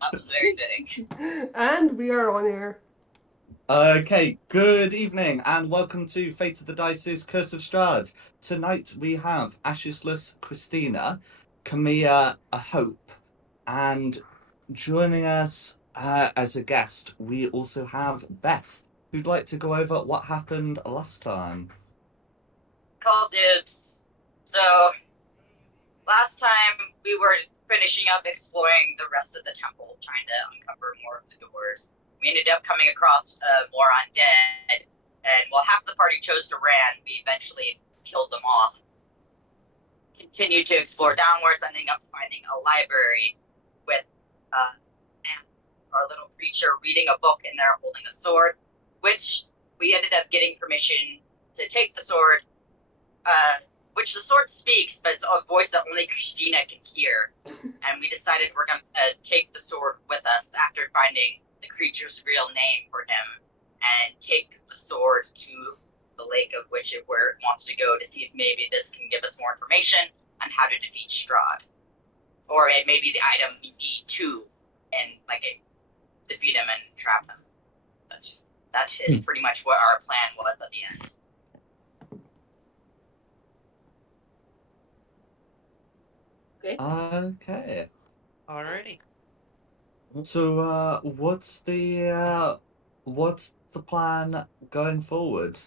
That was very fitting. And we are on air. Okay, good evening and welcome to Fate of the Dice's Curse of Strahd. Tonight we have Ashisless Christina, Camilla a Hope, and joining us as a guest, we also have Beth, who'd like to go over what happened last time. Call dibs. So, last time we were finishing up exploring the rest of the temple, trying to uncover more of the doors. We ended up coming across more undead, and while half the party chose to ran, we eventually killed them off. Continued to explore downwards, ending up finding a library with our little creature reading a book and there holding a sword, which we ended up getting permission to take the sword, which the sword speaks, but it's a voice that only Christina can hear. And we decided we're going to take the sword with us after finding the creature's real name for him and take the sword to the lake of which it where it wants to go to see if maybe this can give us more information on how to defeat Straud. Or it may be the item we need to and defeat him and trap him. But that is pretty much what our plan was at the end. Okay. Alrighty. So, what's the plan going forward?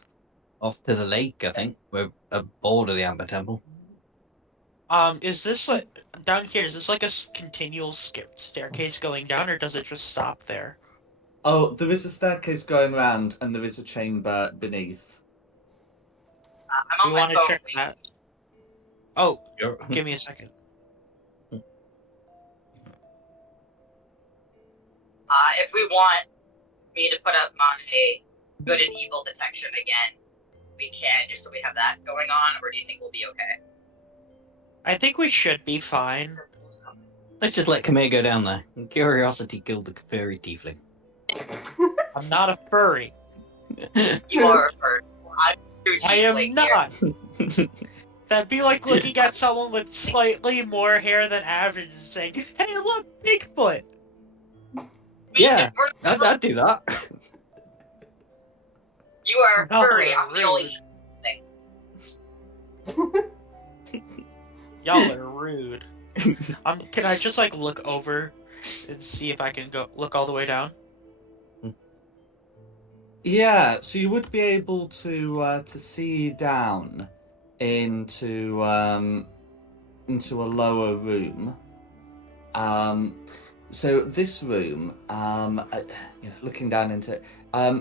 Off to the lake, I think. We're bored of the Amber Temple. Is this like down here? Is this like a continual staircase going down, or does it just stop there? Oh, there is a staircase going round, and there is a chamber beneath. I'm on We my want to phone. check that. Oh, You're... give me a second. If we want me to put up my good and evil detection again, we can, just so we have that going on, or do you think we'll be okay? I think we should be fine. Let's just let Camille go down there. Curiosity killed the furry tiefling. I'm not a furry. You are a bird. I am not. That'd be like looking at someone with slightly more hair than average and saying, "Hey, look, Bigfoot." Yeah, I'd do that. You are a Y'all furry. are I'm the only rude. Y'all are rude. Can I just like look over and see if I can go look all the way down? Yeah, so you would be able to see down into into a lower room. So this room, looking down into it,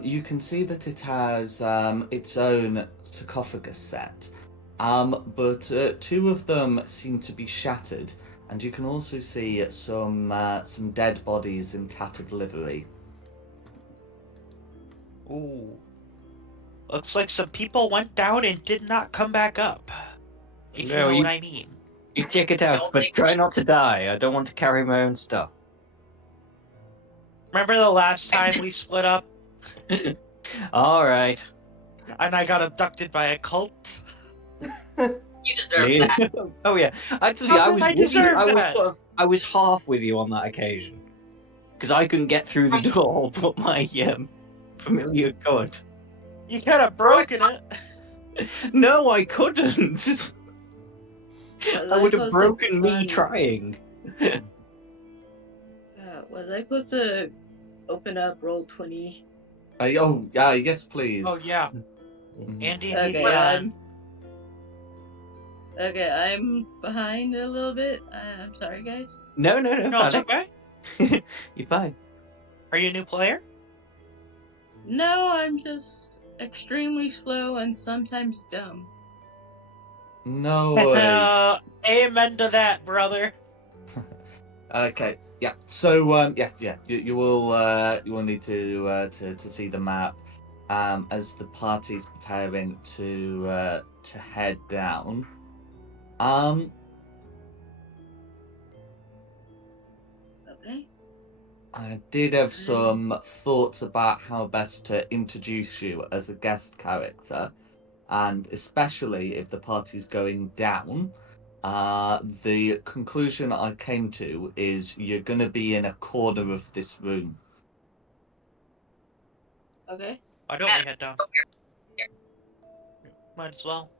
you can see that it has its own sarcophagus set, but two of them seem to be shattered, and you can also see some dead bodies in tattered livery. Ooh. Looks like some people went down and did not come back up. If you know what I mean. You check it out, but try not to die. I don't want to carry my own stuff. Remember the last time we split up Alright. and I got abducted by a cult? You deserve that. Oh yeah. Actually, How I did was I with you. deserve that? I was half with you on that occasion. Because I couldn't get through the door, but my familiar could. You could have broken it. No, I couldn't. That would have broken me trying. Was I supposed to open up Roll20? Yes, please. Oh yeah. Andy, Okay, I'm behind a little bit. I'm sorry, guys. No, No, it's okay. You're fine. Are you a new player? No, I'm just extremely slow and sometimes dumb. No worries. Amen to that, brother. Okay, yeah. So, you will need to see the map as the party's preparing to head down. Okay. I did have some thoughts about how best to introduce you as a guest character, and especially if the party's going down. The conclusion I came to is you're going to be in a corner of this room. Okay. Why don't we head down? Might as well.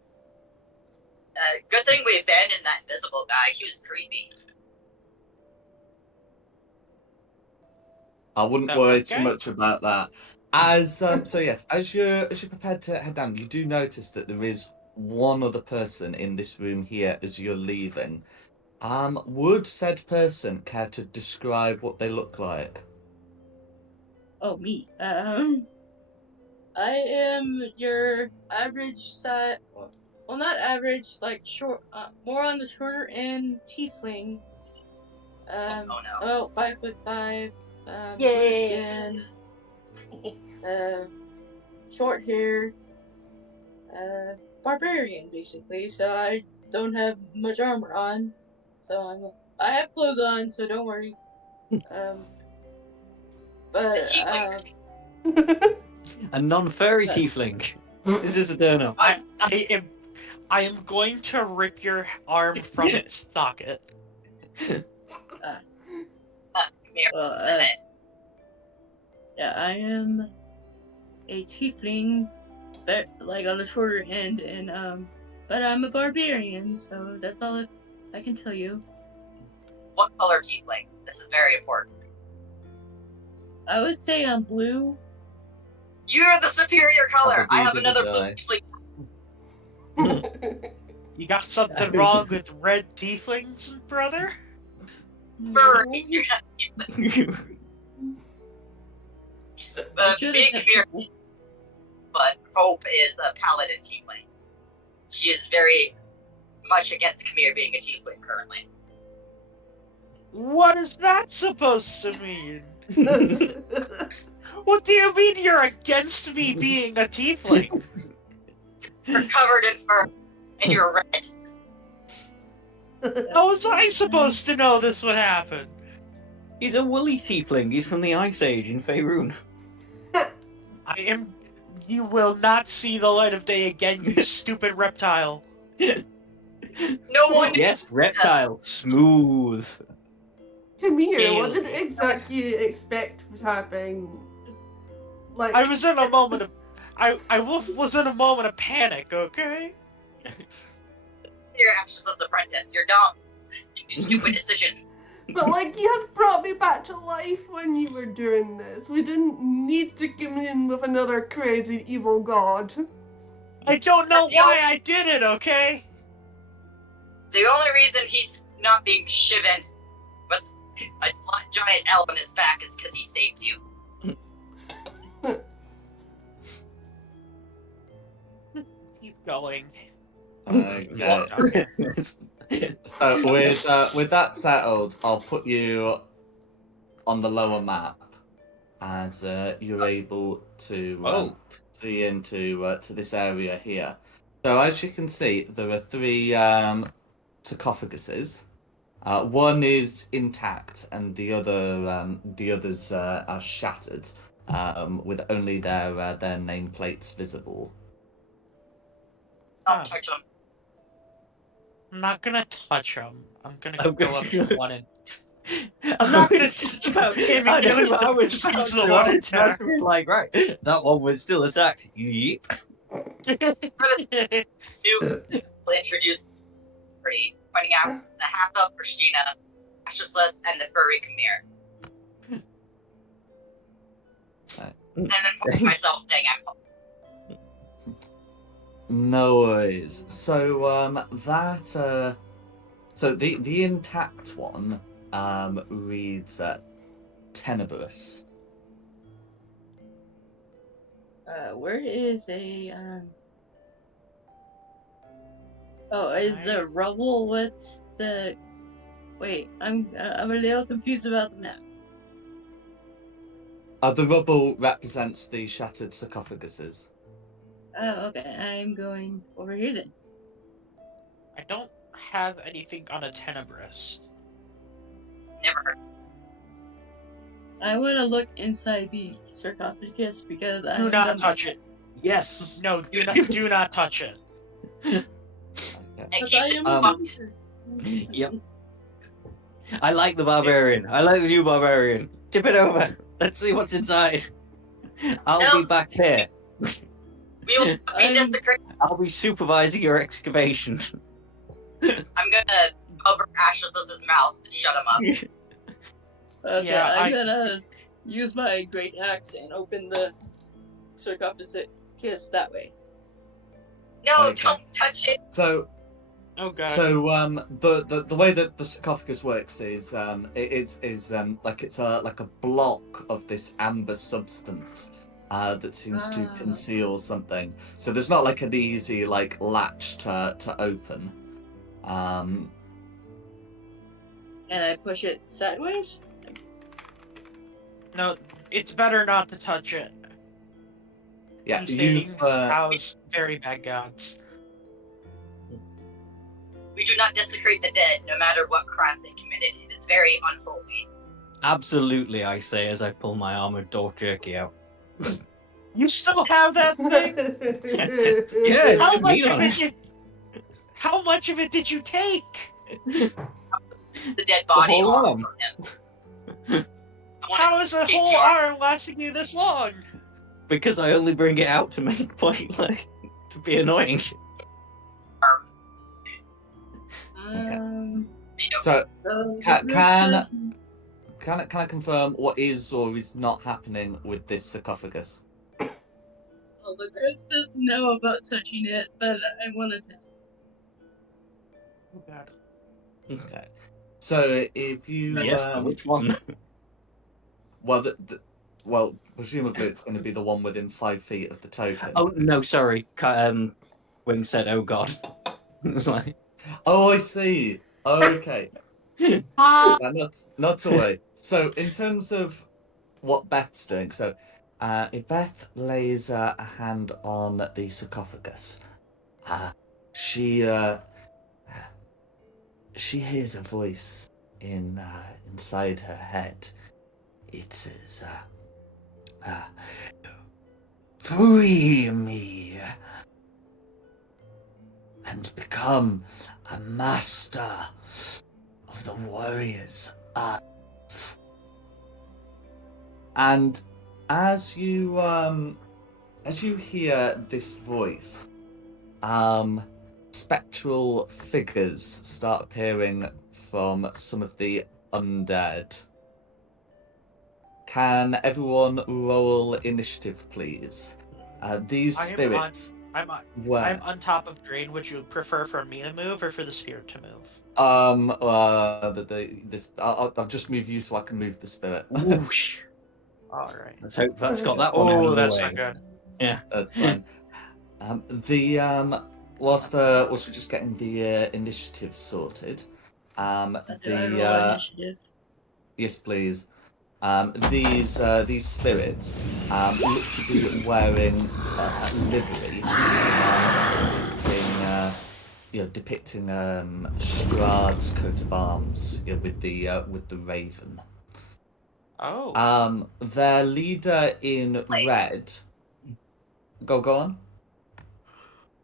Good thing we abandoned that invisible guy. He was creepy. I wouldn't That worry one too guy? much about that. As as you're prepared to head down, you do notice that there is one other person in this room here as you're leaving. Would said person care to describe what they look like? Oh, me. I am your average size. Well, not average, like short. More on the shorter end tiefling. Oh no. About 5'5". Blue Yay! skin. Short hair. Barbarian basically. So I don't have much armor on. So I have clothes on, so don't worry. The But tiefling. A non-furry But- tiefling. This is a turn-off. I am going to rip your arm from its socket. Come here. well, yeah, I am a tiefling, like on the shorter end, and but I'm a barbarian, so that's all I can tell you. What color tiefling? This is very important. I would say I'm blue. You're the superior color. I have Abba-dee-dee-dee-dee. another blue tiefling. You got something wrong with red tieflings, brother? Furry. You're not I should've being said Khmer, purple. but Hope is a paladin tiefling. She is very much against Khmer being a tiefling currently. What is that supposed to mean? What do you mean you're against me being a tiefling? You're covered in fur, and you're red. How was I supposed to know this would happen? He's a woolly tiefling. He's from the Ice Age in Faerun. I am. You will not see the light of day again, you stupid reptile. No one. Yes, reptile. Smooth. Come here, what did Alien. exactly you expect was happening? Like, I was in a moment of. I was in a moment of panic, okay? You're Ashes of the Apprentice. You're dumb. You do stupid decisions. but like, you had brought me back to life when you were doing this. We didn't need to come in with another crazy evil god. I don't know why I did it, okay? The only reason he's not being shiven with a giant elf on his back is because he saved you. Keep going. Okay. So with that settled, I'll put you on the lower map as you're able to see into to this area here. So as you can see, there are three sarcophaguses. One is intact, and the others are shattered, with only their nameplates visible. Don't touch him. I'm not gonna touch him. I'm gonna I'm go up to gonna- one and. I'm not gonna touch him. I know, I was Just about use the to, one I was about attack. to be like, right, that one was still attacked. Yeep. We'll introduce three, pointing out the half-elf Christina, Ashless, and the furry Khmer. And then pointing myself saying I'm No worries. So so the intact one reads tenebrous. Where is a Oh, is the rubble? What's the? Wait, I'm a little confused about the map. The rubble represents the shattered sarcophaguses. Oh, okay. I'm going over here then. I don't have anything on a tenebrous. never heard. I want to look inside the sarcophagus because I Do am not done. touch it. Yes. No, do not touch it. Okay. And Because keep I the am two a boxes. Yep. I like the barbarian. I like the new barbarian. Tip it over. Let's see what's inside. I'll No. be back here. We will be I'm- desecrating. I'll be supervising your excavation. I'm gonna cover Ashless's mouth to shut him up. Okay, Yeah, I'm gonna use my great axe and open the sarcophagus that way. No, Okay. don't touch it. So Oh god. the way that the sarcophagus works is like it's like a block of this amber substance that seems to Ah. conceal something. So there's not like an easy like latch to open. And I push it sideways? No, it's better not to touch it. Yeah, These you've things house very bad gods. We do not desecrate the dead, no matter what crimes they committed. It is very unholy. Absolutely, I say as I pull my armored dwarf jerky out. You still have that thing? Yeah, it's How good much meat of on it it. did? How much of it did you take? The dead body whole arm arm. from him. I wanna How is a get whole your arm lasting you this long? Because I only bring it out to make point, like, to be annoying. arm. so Oh, Can- the can- procession. can I confirm what is or is not happening with this sarcophagus? Well, the group says no about touching it, but I want to touch it. Oh god. Okay. So if you Yes, which one? well, presumably it's going to be the one within 5 feet of the token. Oh no, sorry. Wing said, "Oh God." It's like, Oh, I see. Okay. Ah. Not to worry. So in terms of what Beth's doing, so if Beth lays a hand on the sarcophagus, she she hears a voice inside her head. It says, "Free me and become a master of the warrior's arts." And as you hear this voice, spectral figures start appearing from some of the undead. Can everyone roll initiative, please? These I am spirits I'm were on top of Drain. Would you prefer for me to move or for the spirit to move? I'll just move you so I can move the spirit. whoosh. Alright. Let's hope that's got that one out Oh, of the that's way. not good. Yeah. That's fine. Whilst we're just getting the initiative sorted, Do I roll initiative? yes, please. These spirits look to be wearing livery, depicting Strahd's coat of arms, with the raven. Oh. Their leader in red. Go on.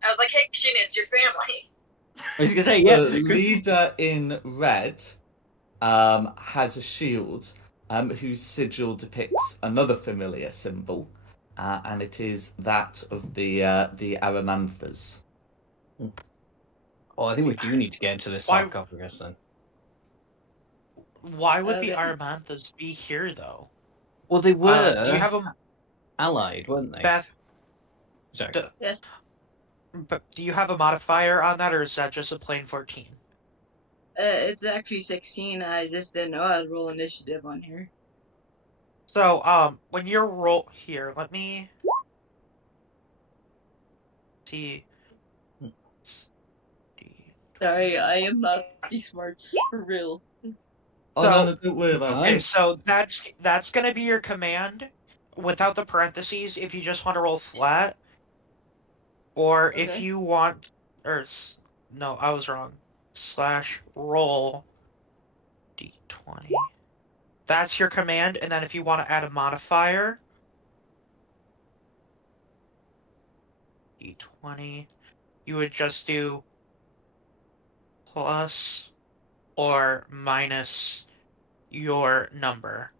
I was like, hey, Christina, it's your family. I was gonna say, yeah. The leader in red has a shield whose sigil depicts another familiar symbol, and it is that of the Aramanthas. Oh, I think we do need to get into this Why- sarcophagus then. Why would the Okay. Aramanthas be here, though? Well, they were Do you have a allied, weren't they? Beth? Sorry. Yes. But do you have a modifier on that, or is that just a plain 14? It's actually 16. I just didn't know I'd roll initiative on here. So, when you're here, let me see. Sorry, I am not these smarts for real. Oh So- no, don't worry about Okay, it. so that's gonna be your command, without the parentheses. If you just want to roll flat, or if Okay. you want, no, I was wrong. / roll d20. That's your command, and then if you want to add a modifier, d20, you would just do plus or minus your number.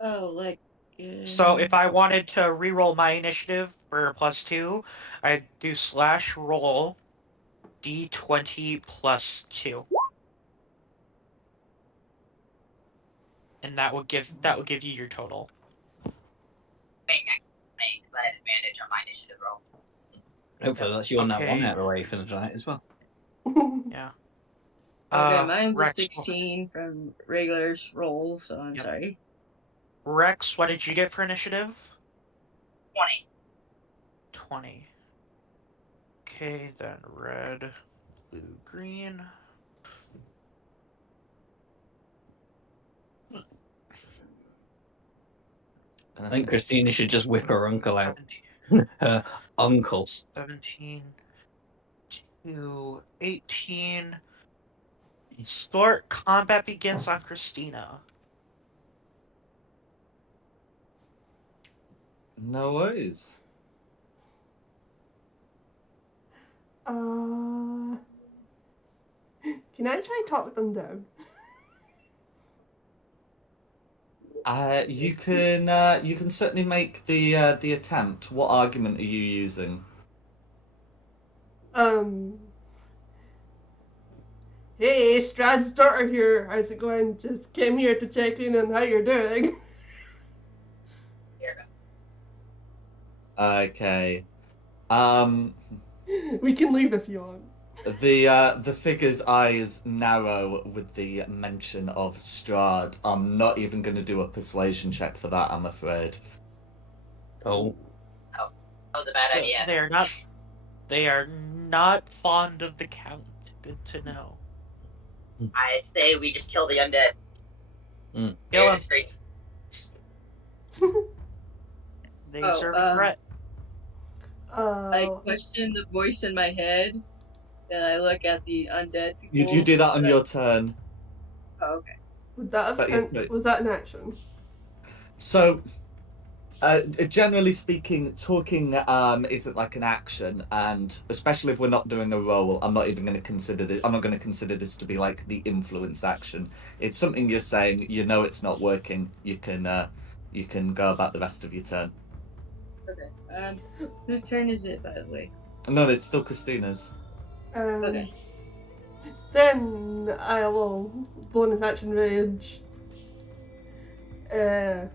Oh, like. So if I wanted to reroll my initiative for +2, I'd do /roll d20 +2, and that would give you your total. Because I had advantage on my initiative roll. Hopefully that's your nat 1 Okay. out of the way for the night as well. Yeah. Okay, mine's a Rex, 16 from regular roll, so I'm Yep. sorry. Rex, what did you get for initiative? 20. 20. Okay, then red, blue, green. I think Christina should just whip her uncle out. 17, Her uncle. 17 to 18. Start combat begins on Christina. No worries. Can I try and talk them down? You can certainly make the attempt. What argument are you using? Hey, Straud's daughter here. How's it going? Just came here to check in on how you're doing. Here. Okay. Um, We can leave if you want. the figure's eyes narrow with the mention of Strahd. I'm not even going to do a persuasion check for that, I'm afraid. Oh. That was a bad idea. They are not fond of the Count. Good to know. I say we just kill the undead. Mm. Kill him. Disgrace. They Oh, serve a threat. I question the voice in my head, and I look at the undead people. You do that on your turn. Oh, okay. Would that But have yes, was that an action? So, generally speaking, talking isn't like an action, and especially if we're not doing a roll, I'm not even going to consider this. I'm not going to consider this to be like the influence action. It's something you're saying. You know it's not working. You can go about the rest of your turn. Okay. Whose turn is it, by the way? No, it's still Christina's. Okay. Then I will bonus action rage. Triggering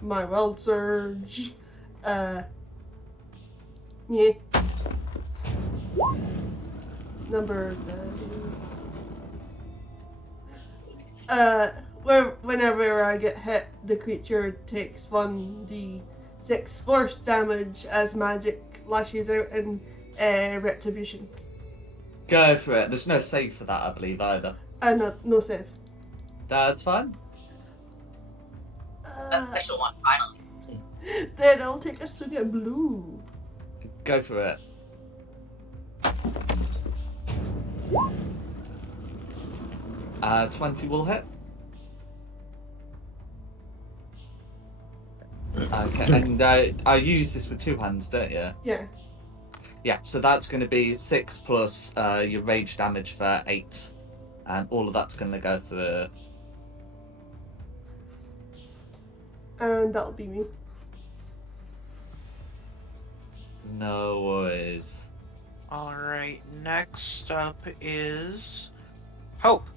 my wild surge. Yeah. Number. Whenever I get hit, the creature takes 1d6 force damage as magic lashes out in retribution. Go for it. There's no save for that, I believe, either. No save. That's fine. That special one, finally. Then I'll take a swing at blue. Go for it. Uh, 20 will hit. Okay, and I use this with two hands, don't you? Yeah. Yeah, so that's going to be 6 plus your rage damage for 8. And all of that's going to go through. And that'll be me. No worries. Alright, next up is Hope.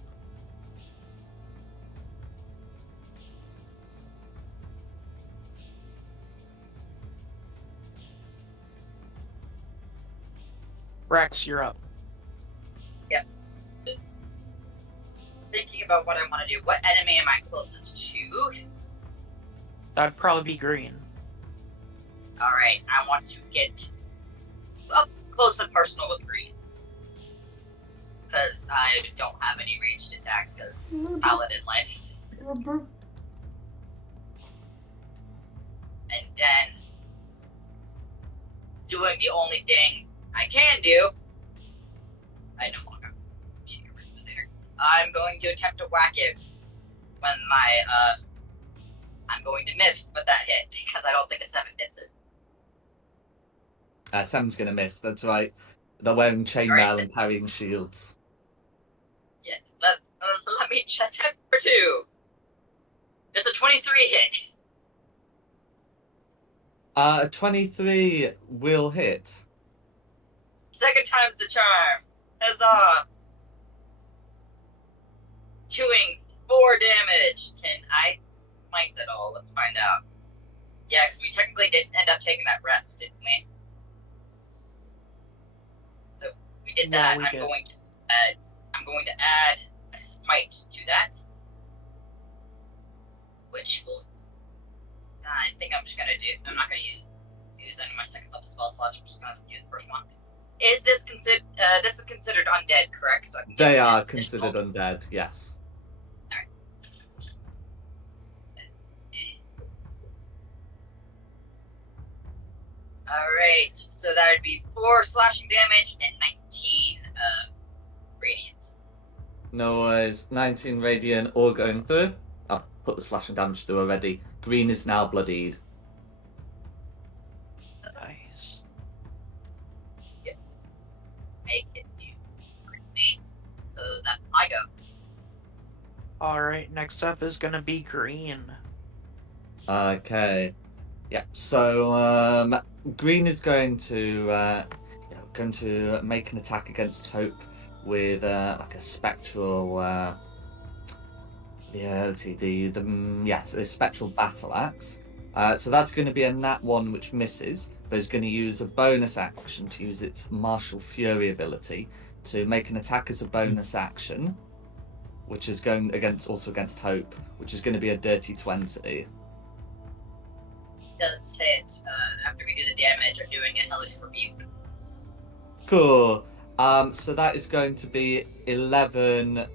Rex, you're up. Yep. Thinking about what I want to do. What enemy am I closest to? That'd probably be green. Alright, I want to get up close and personal with green. Because I don't have any ranged attacks, because paladin life. And then, doing the only thing I can do, I no longer need to remember there. I'm going to attempt to whack it when I'm going to miss with that hit, because I don't think a 7 hits it. 7's going to miss, that's right. They're wearing chainmail and carrying shields. Let me check for 2. It's a 23 hit. 23 will hit. Second time's the charm. Huzzah! Doing 4 damage. Can I might at all? Let's find out. Yeah, because we technically did end up taking that rest, didn't we? So we did Yeah, that. we did. I'm going to add a smite to that, which will. I think I'm just gonna do. I'm not gonna use any of my second level spell slots. I'm just gonna use the first one. Is this considered? This is considered undead, correct? So I can get They are an considered additional- undead, yes. Alright, so that would be 4 slashing damage and 19 radiant. No worries. 19 radiant all going through. I've put the slashing damage through already. Green is now bloodied. Nice. Make it do quickly. So that's my go. Alright, next up is gonna be green. Okay. Yeah. So Green is going to make an attack against Hope with like a spectral. Let's see the spectral battle axe. So that's going to be a nat 1 which misses, but is going to use a bonus action to use its martial fury ability to make an attack as a bonus action, which is going against Hope, which is going to be a dirty 20. Does hit. After we do the damage, I'm doing a hellish rebuke. Cool. So that is going to be 11.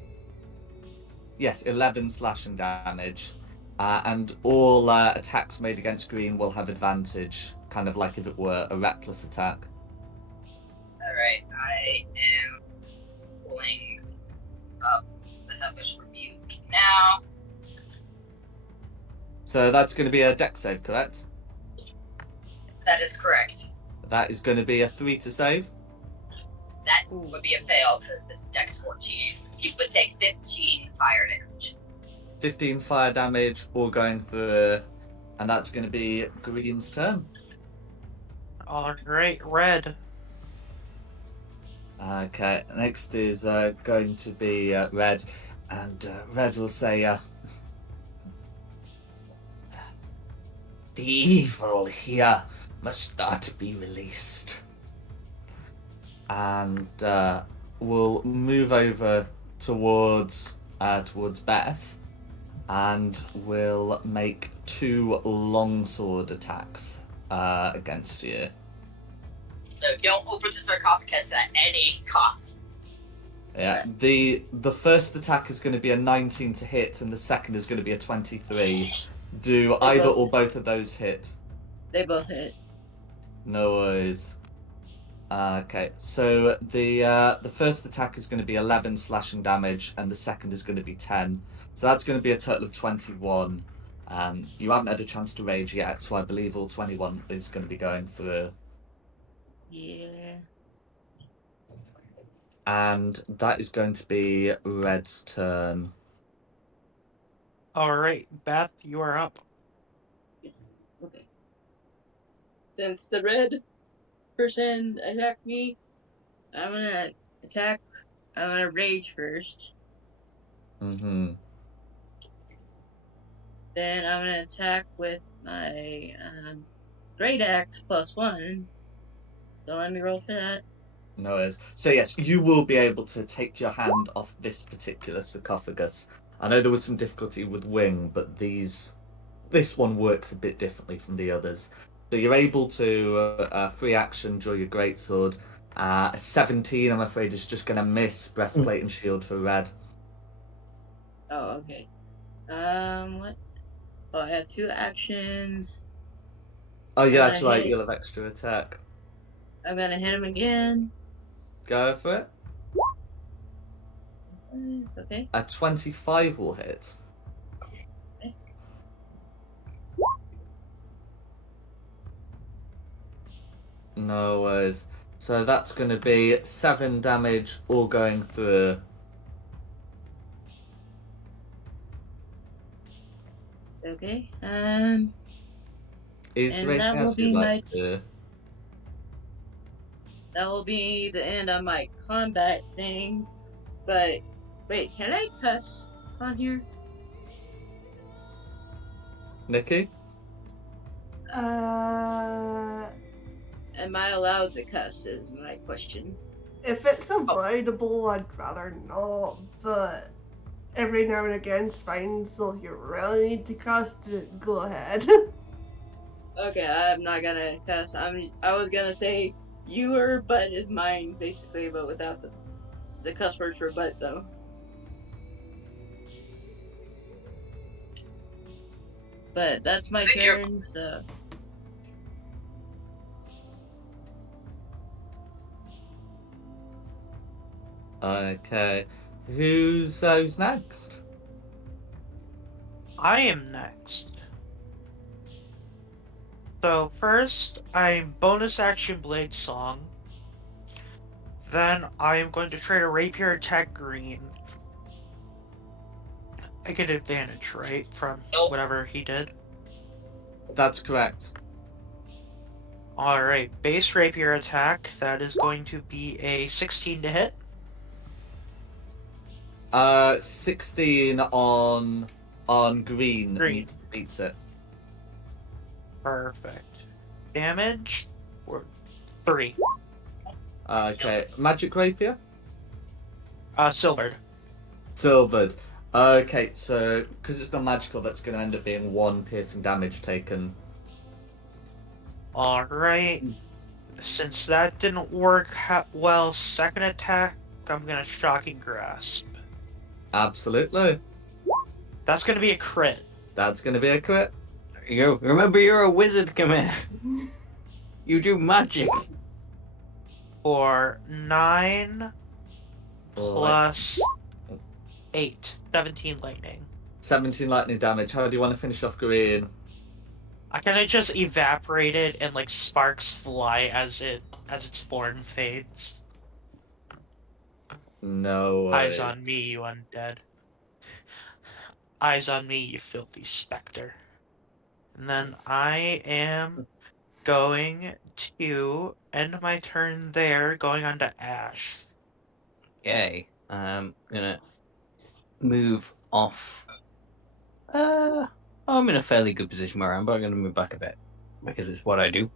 Yes, 11 slashing damage. And all attacks made against Green will have advantage, kind of like if it were a reckless attack. Alright, I am pulling up the hellish rebuke now. So that's going to be a dex save, correct? That is correct. That is going to be a 3 to save. That would be a fail because it's dex 14. You would take 15 fire damage. 15 fire damage, all going through, and that's going to be Green's turn. Alright, red. Okay, next is going to be Red, and Red will say, "The evil here must not be released," and we'll move over towards Beth, and will make 2 longsword attacks against you. So don't open the sarcophagus at any cost. Yeah, the first attack is going to be a 19 to hit, and the second is going to be a 23. Do either or both of those hit? They both hit. No worries. Okay, so the first attack is going to be 11 slashing damage, and the second is going to be 10. So that's going to be a total of 21. You haven't had a chance to rage yet, so I believe all 21 is going to be going through. Yeah. And that is going to be Red's turn. Alright, Beth, you are up. Yes. Okay. Since the red person attacked me, I'm gonna attack. I'm gonna rage first. Mm-hmm. Then I'm gonna attack with my great axe +1. So let me roll for that. No worries. So yes, you will be able to take your hand off this particular sarcophagus. I know there was some difficulty with wing, but this one works a bit differently from the others. So you're able to free action, draw your greatsword. A 17, I'm afraid, is just going to miss breastplate and shield for Red. Oh, okay. What? Oh, I have 2 actions. Oh yeah, that's gonna right. hit. You'll have extra attack. I'm gonna hit him again. Go for it. Okay. A 25 will hit. Okay. No worries. So that's going to be 7 damage, all going through. Okay. Is there And anything else you'd like to do? that will be the end on my combat thing. But wait, can I cuss on here? Nikki? Am I allowed to cuss? Is my question. If it's avoidable, I'd rather not, but every now and again's fine, so if you really need to cuss, go ahead. Okay, I'm not gonna cuss. I was gonna say your butt is mine, basically, but without the cuss words for butt though. But that's my turn. So Okay. Who's next? I am next. So first, I'm bonus action blade song. Then I am going to trade a rapier attack green. I get advantage, right, from whatever he did. That's correct. Alright, base rapier attack. That is going to be a 16 to hit. 16 on green beats it. Perfect. Damage? 3. Okay. Magic rapier? Silvered. Silvered. Okay, so because it's not magical, that's going to end up being 1 piercing damage taken. Alright. Since that didn't work well, second attack, I'm gonna Shocking Grasp. Absolutely. That's gonna be a crit. That's going to be a crit. There you go. Remember, you're a wizard, come here. You do magic. For 9 plus 8. 17 lightning. 17 lightning damage. How do you want to finish off green? I kinda just evaporate it and like sparks fly as its form fades. No Eyes worries. on me, you undead. Eyes on me, you filthy specter. And then I am going to end my turn there, going on to Ash. Okay. I'm gonna move off. I'm in a fairly good position where I am, but I'm gonna move back a bit because it's what I do.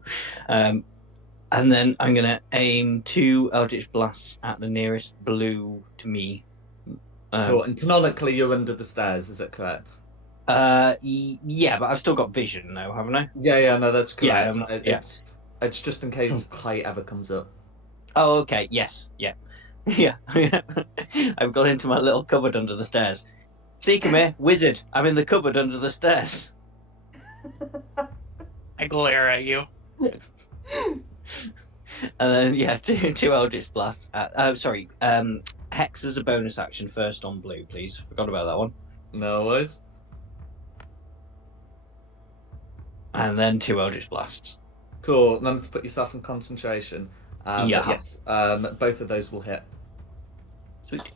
And then I'm gonna aim 2 Eldritch Blasts at the nearest blue to me. Cool. And canonically, you're under the stairs, is that correct? Yeah, but I've still got vision now, haven't I? Yeah, no, that's Yeah, correct. It's just in case height ever comes up. Oh, okay. Yes. Yeah. Yeah. I've got into my little cupboard under the stairs. See, come here, wizard. I'm in the cupboard under the stairs. I glare at you. And then yeah, two Eldritch Blasts. Sorry. Hex as a bonus action first on blue, please. Forgot about that one. No worries. And then 2 Eldritch Blasts. Cool. Remember to put yourself in concentration. Yeah. But yes, both of those will hit. Sweet.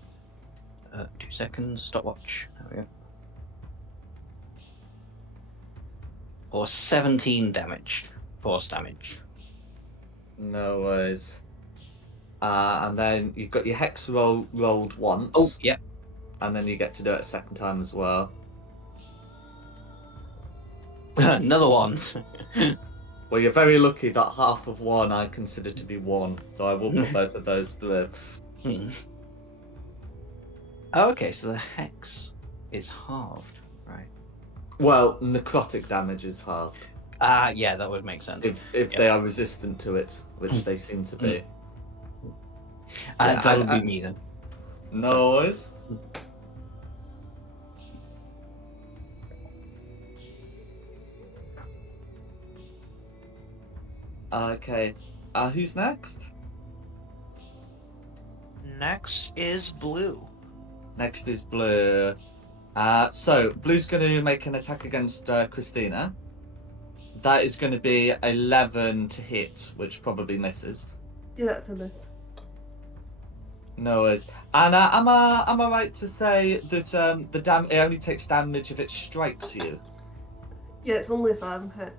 2 seconds. Stopwatch. There we go. Or 17 damage. Force damage. No worries. And then you've got your hex rolled once. Oh, yeah. And then you get to do it a second time as well. Another one. Well, you're very lucky that half of one I consider to be 1, so I will put both of those through. Okay, so the hex is halved, right? Well, necrotic damage is halved. Yeah, that would make sense. If they are resistant to it, which they seem to be. That would be me then. No worries. Okay. Who's next? Next is blue. Next is blue. So blue's going to make an attack against Christina. That is going to be 11 to hit, which probably misses. Yeah, that's a miss. No worries. And am I right to say that it only takes damage if it strikes you? Yeah, it's only if I'm hit.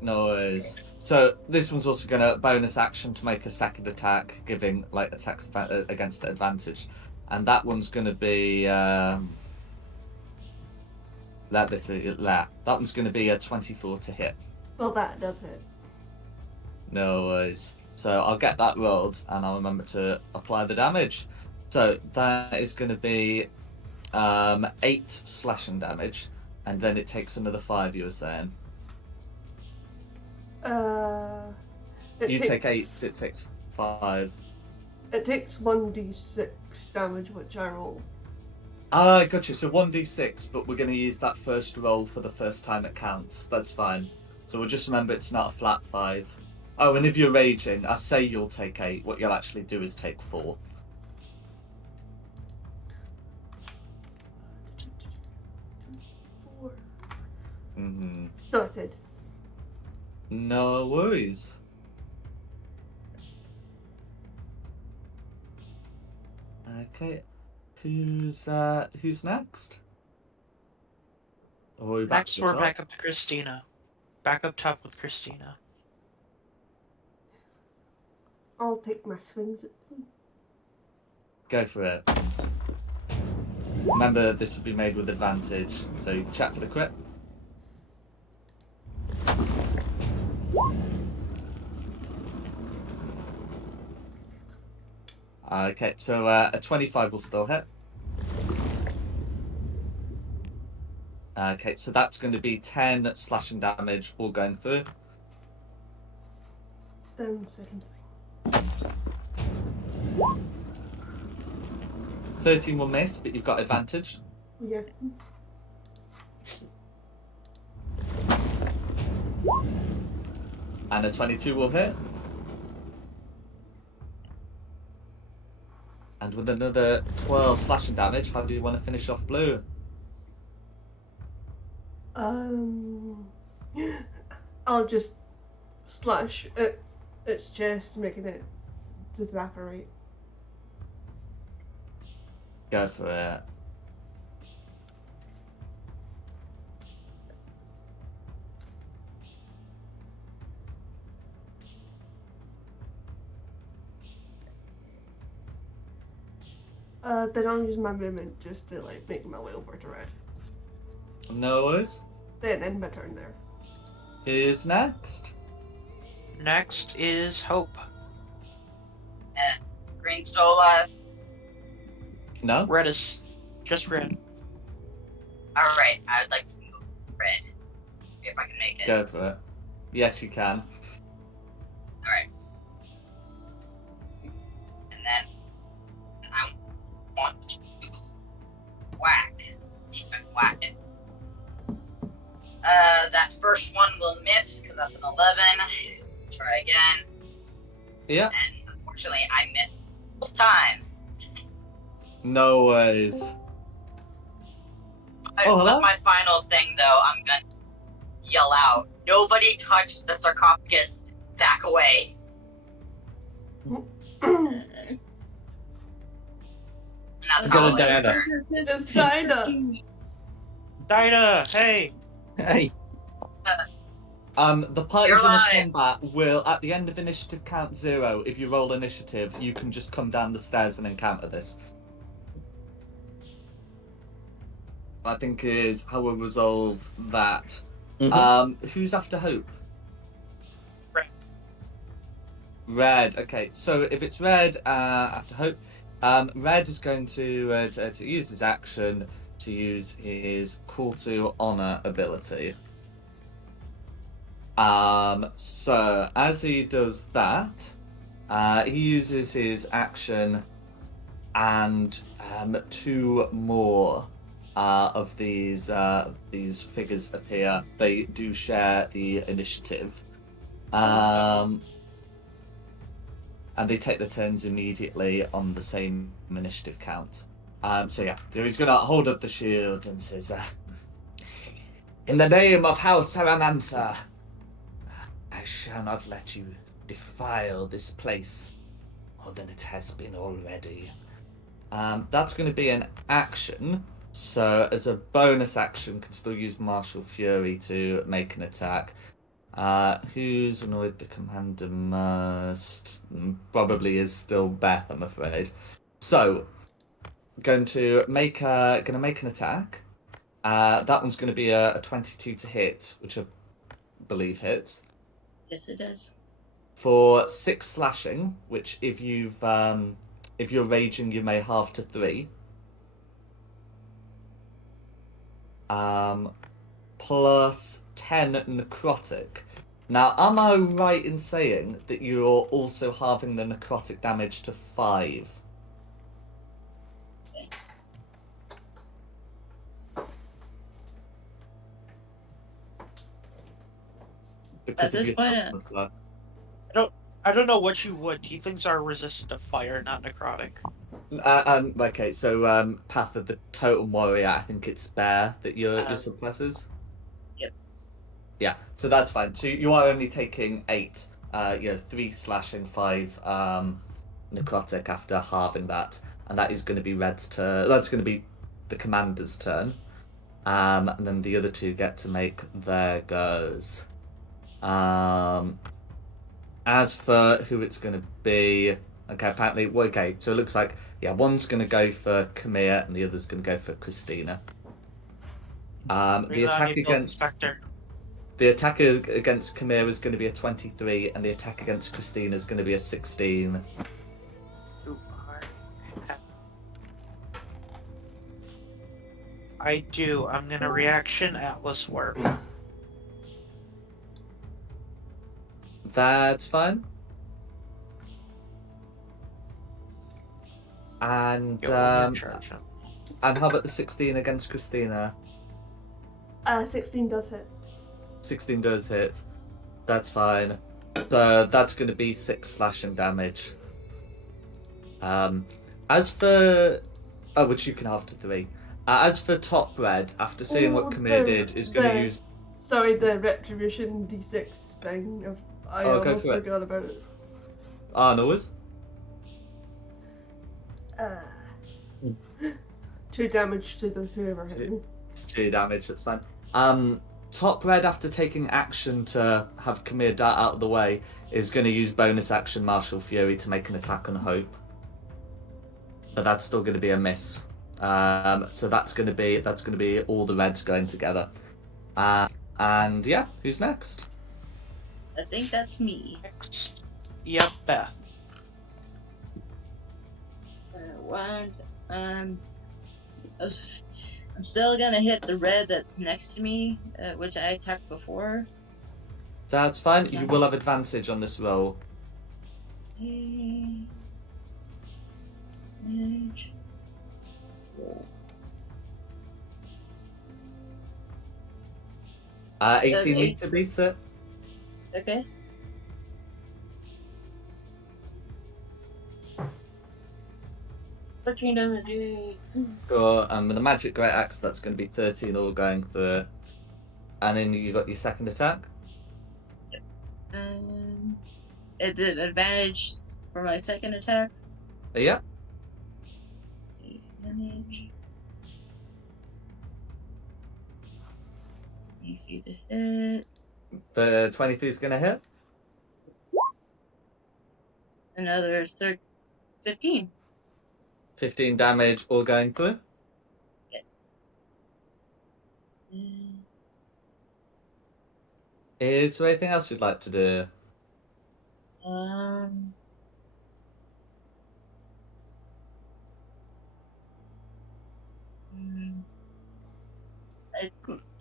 No worries. So this one's also gonna bonus action to make a second attack, giving like attacks against advantage, and that one's gonna be that one's gonna be a 24 to hit. Well, that does hit. No worries. So I'll get that rolled, and I'll remember to apply the damage. So that is gonna be 8 slashing damage, and then it takes another 5. You were saying you take 8. It takes 5. It takes 1d6 damage, which I roll. Ah, gotcha. So 1d6, but we're going to use that first roll for the first time it counts. That's fine. So we'll just remember it's not a flat 5. Oh, and if you're raging, I say you'll take 8. What you'll actually do is take 4. Mm-hmm. Sorted. No worries. Okay. Who's next? Or are we back Next, to the we're top? back up to Christina. Back up top with Christina. I'll take my swings at them. Go for it. Remember, this will be made with advantage, so check for the crit. Okay, so a 25 will still hit. Okay, so that's going to be 10 slashing damage, all going through. Then second swing. 13 will miss, but you've got advantage. Yeah. And a 22 will hit. And with another 12 slashing damage, how do you want to finish off Blue? I'll just slash at its chest, making it disapparated. Go for it. Then I'll use my movement just to like make my way over to Red. No worries. Then end my turn there. Who's next? Next is Hope. Green still alive. No? Red is just red. Alright, I would like to move red. If I can make it. Go for it. Yes, you can. Alright. And then I want to whack. See if I can whack it. That first one will miss because that's an 11. Try again. Yeah. And unfortunately, I missed both times. No worries. Hello? With my final thing, though, I'm gonna yell out, "Nobody touched the sarcophagus! Back away!" And that's Go how to I Diana. turn. It's Dinah. Dinah, hey! Hey, The parties You're in a alive. combat will, at the end of initiative count 0, if you roll initiative, you can just come down the stairs and encounter this. I think is how we'll resolve that. Who's after Hope? Red. Red. Okay, so if it's Red after Hope, Red is going to use his action to use his Call to Honor ability. So as he does that, he uses his action, and 2 more of these figures appear. They do share the initiative, and they take the turns immediately on the same initiative count. So yeah, so he's gonna hold up the shield and says, "In the name of House Saramantha, I shall not let you defile this place more than it has been already." That's going to be an action. So as a bonus action, can still use Martial Fury to make an attack. Who's annoyed the commander most? Probably is still Beth, I'm afraid. So, gonna make an attack. That one's gonna be a 22 to hit, which I believe hits. Yes, it does. For 6 slashing, which if you're raging, you may halve to 3. Plus 10 necrotic. Now, am I right in saying that you're also halving the necrotic damage to 5? Because At of this your point, supplement class. I don't know what you would. Things are resistant to fire, not necrotic. Okay, so Path of the Totem Warrior, I think it's Bear that your Um, subclasses. Yep. Yeah, so that's fine. So you are only taking 8. 3 slashing, 5 necrotic after halving that, and that is going to be Red's turn. That's going to be the commander's turn. And then the other two get to make their goes. As for who it's going to be, okay, apparently, well, okay, so it looks like, one's going to go for Camille and the other's going to go for Christina. The bring it on, attack you Field against Inspector. the attack against Camille is going to be a 23, and the attack against Christina is going to be a 16. I do. I'm gonna reaction Atlas Warp. That's fine. And Go ahead, charge him. and how about the 16 against Christina? 16 does hit. 16 does hit. That's fine. So that's going to be 6 slashing damage. As for which you can half to 3. As for Top Red, after seeing what Camille did, is going to use. Sorry, the retribution d6 thing. I Oh, go almost for it. forgot about it. No worries. 2 damage to the whoever hit me. 2 damage. That's fine. Top Red, after taking action to have Camille dart out of the way, is going to use bonus action Martial Fury to make an attack on Hope. But that's still going to be a miss. So that's going to be all the reds going together. And yeah, who's next? I think that's me. Next. Yep, Beth. I'm still gonna hit the red that's next to me, which I attacked before. That's fine. You will have advantage on this roll. Damage. 18 meter beats it. Okay. $13 damage. Go with the magic great axe. That's going to be 13 all going for. And then you got your second attack. It did advantage for my second attack. Yeah. Advantage. Easy to hit. The 23 is going to hit. Another 15. 15 damage all going through. Yes. Is there anything else you'd like to do? I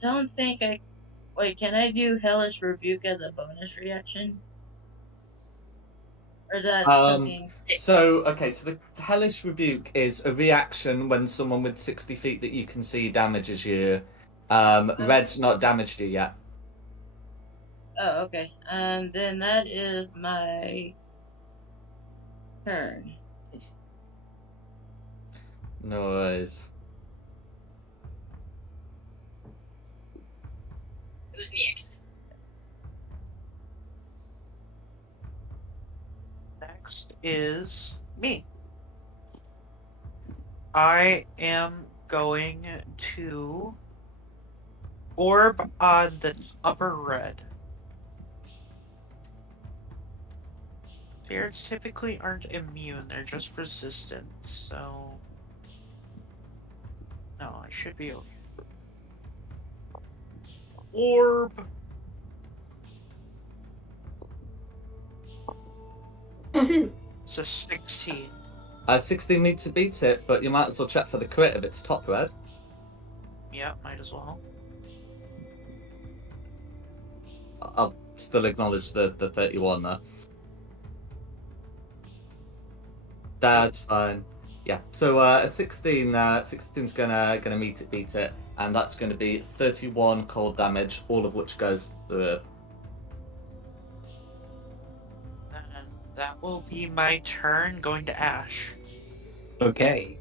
don't think I. Wait, can I do Hellish Rebuke as a bonus reaction? Or is that something? So the Hellish Rebuke is a reaction when someone with 60 feet that you can see damages you. Red's not damaged you yet. Oh, okay. Then that is my turn. No worries. Who's next? Next is me. I am going to orb on the upper red. Spirits typically aren't immune, they're just resistant, so... No, I should be okay. Orb! It's a 16. 16 need to beat it, but you might as well check for the crit if it's top red. Yeah, might as well. I'll still acknowledge the 31 there. That's fine. Yeah. So a 16, 16's gonna beat it, and that's gonna be 31 cold damage, all of which goes to And that will be my turn, going to Ash. Okay.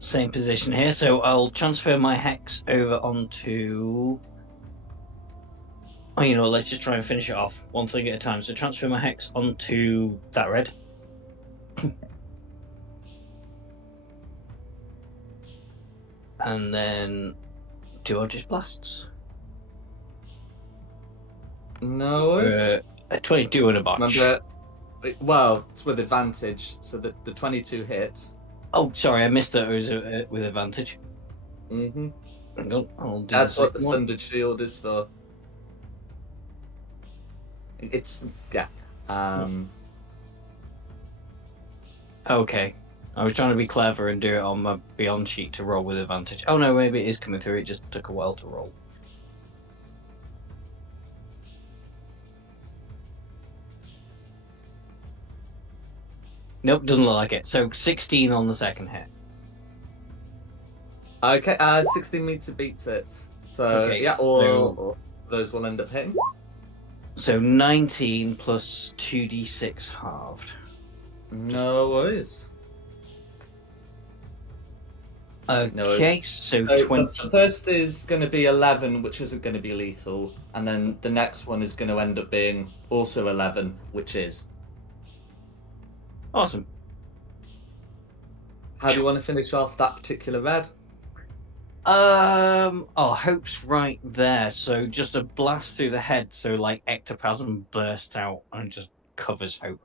Same position here, so I'll transfer my hex over onto. Oh, you know, let's just try and finish it off once I get a time. So transfer my hex onto that red. And then 2 Eldritch Blasts. No worries. A 22 and a botch. Remember, well, it's with advantage, so the 22 hits. Oh, sorry, I missed that it was with advantage. Mm-hmm. Hang on, I'll do That's what the second one. Sundered Shield is for. It's, yeah. Okay. I was trying to be clever and do it on my Beyond sheet to roll with advantage. Oh no, maybe it is coming through, it just took a while to roll. Nope, doesn't look like it. So 16 on the second hit. Okay, 16 meter beats it. So, Okay, yeah, or those will end up hitting. So 19 plus 2d6 halved. No worries. Okay, so So 20. the first is going to be 11, which isn't going to be lethal, and then the next one is going to end up being also 11, which is. Awesome. How do you want to finish off that particular red? Oh, Hope's right there. So just a blast through the head, so like ectoplasm bursts out and just covers Hope.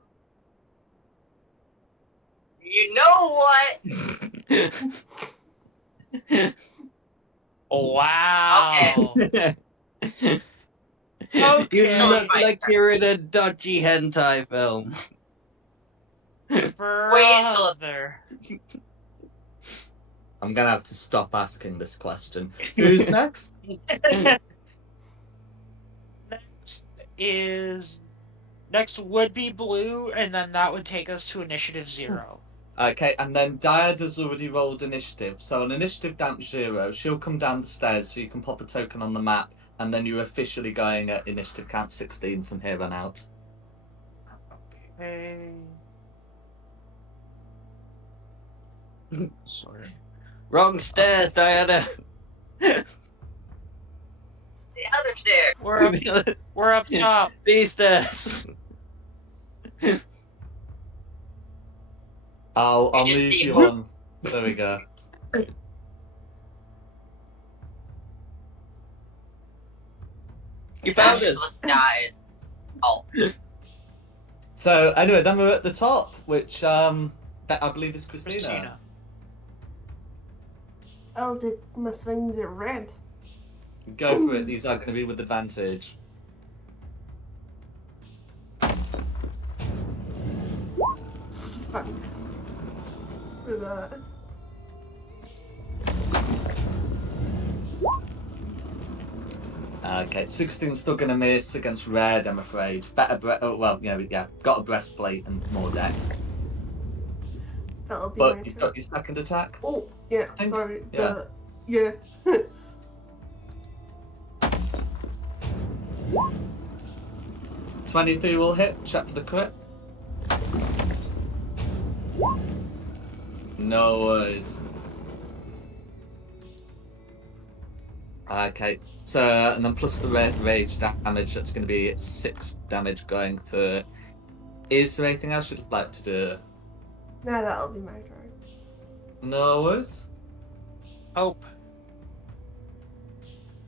You know what? Wow! You Okay. look like you're in a dodgy hentai film. Brother. I'm going to have to stop asking this question. Who's next? Next would be blue, and then that would take us to initiative 0. Okay, and then Diada's already rolled initiative. So on initiative damp 0, she'll come down the stairs so you can pop a token on the map, and then you're officially going at initiative count 16 from here on out. Okay. Sorry. Wrong stairs, Diana. The other stair. We're up top. These stairs. I'll You just move see you whoop. on. There we go. You found us. Let's die. Oh, So anyway, then we're at the top, which that I believe is Christina. Christina. Oh, did my swings are red? Go for it. These are going to be with advantage. Fuck. For that. Okay, 16's still going to miss against red, I'm afraid. Better, got a breastplate and more dex. That'll be But my you've turn. got your second attack. Oh, yeah, think- sorry. yeah. Yeah. 23 will hit. Check for the crit. No worries. Okay, so and then plus the rage damage, that's going to be 6 damage going through. Is there anything else you'd like to do? Now that'll be my turn. No worries. Hope.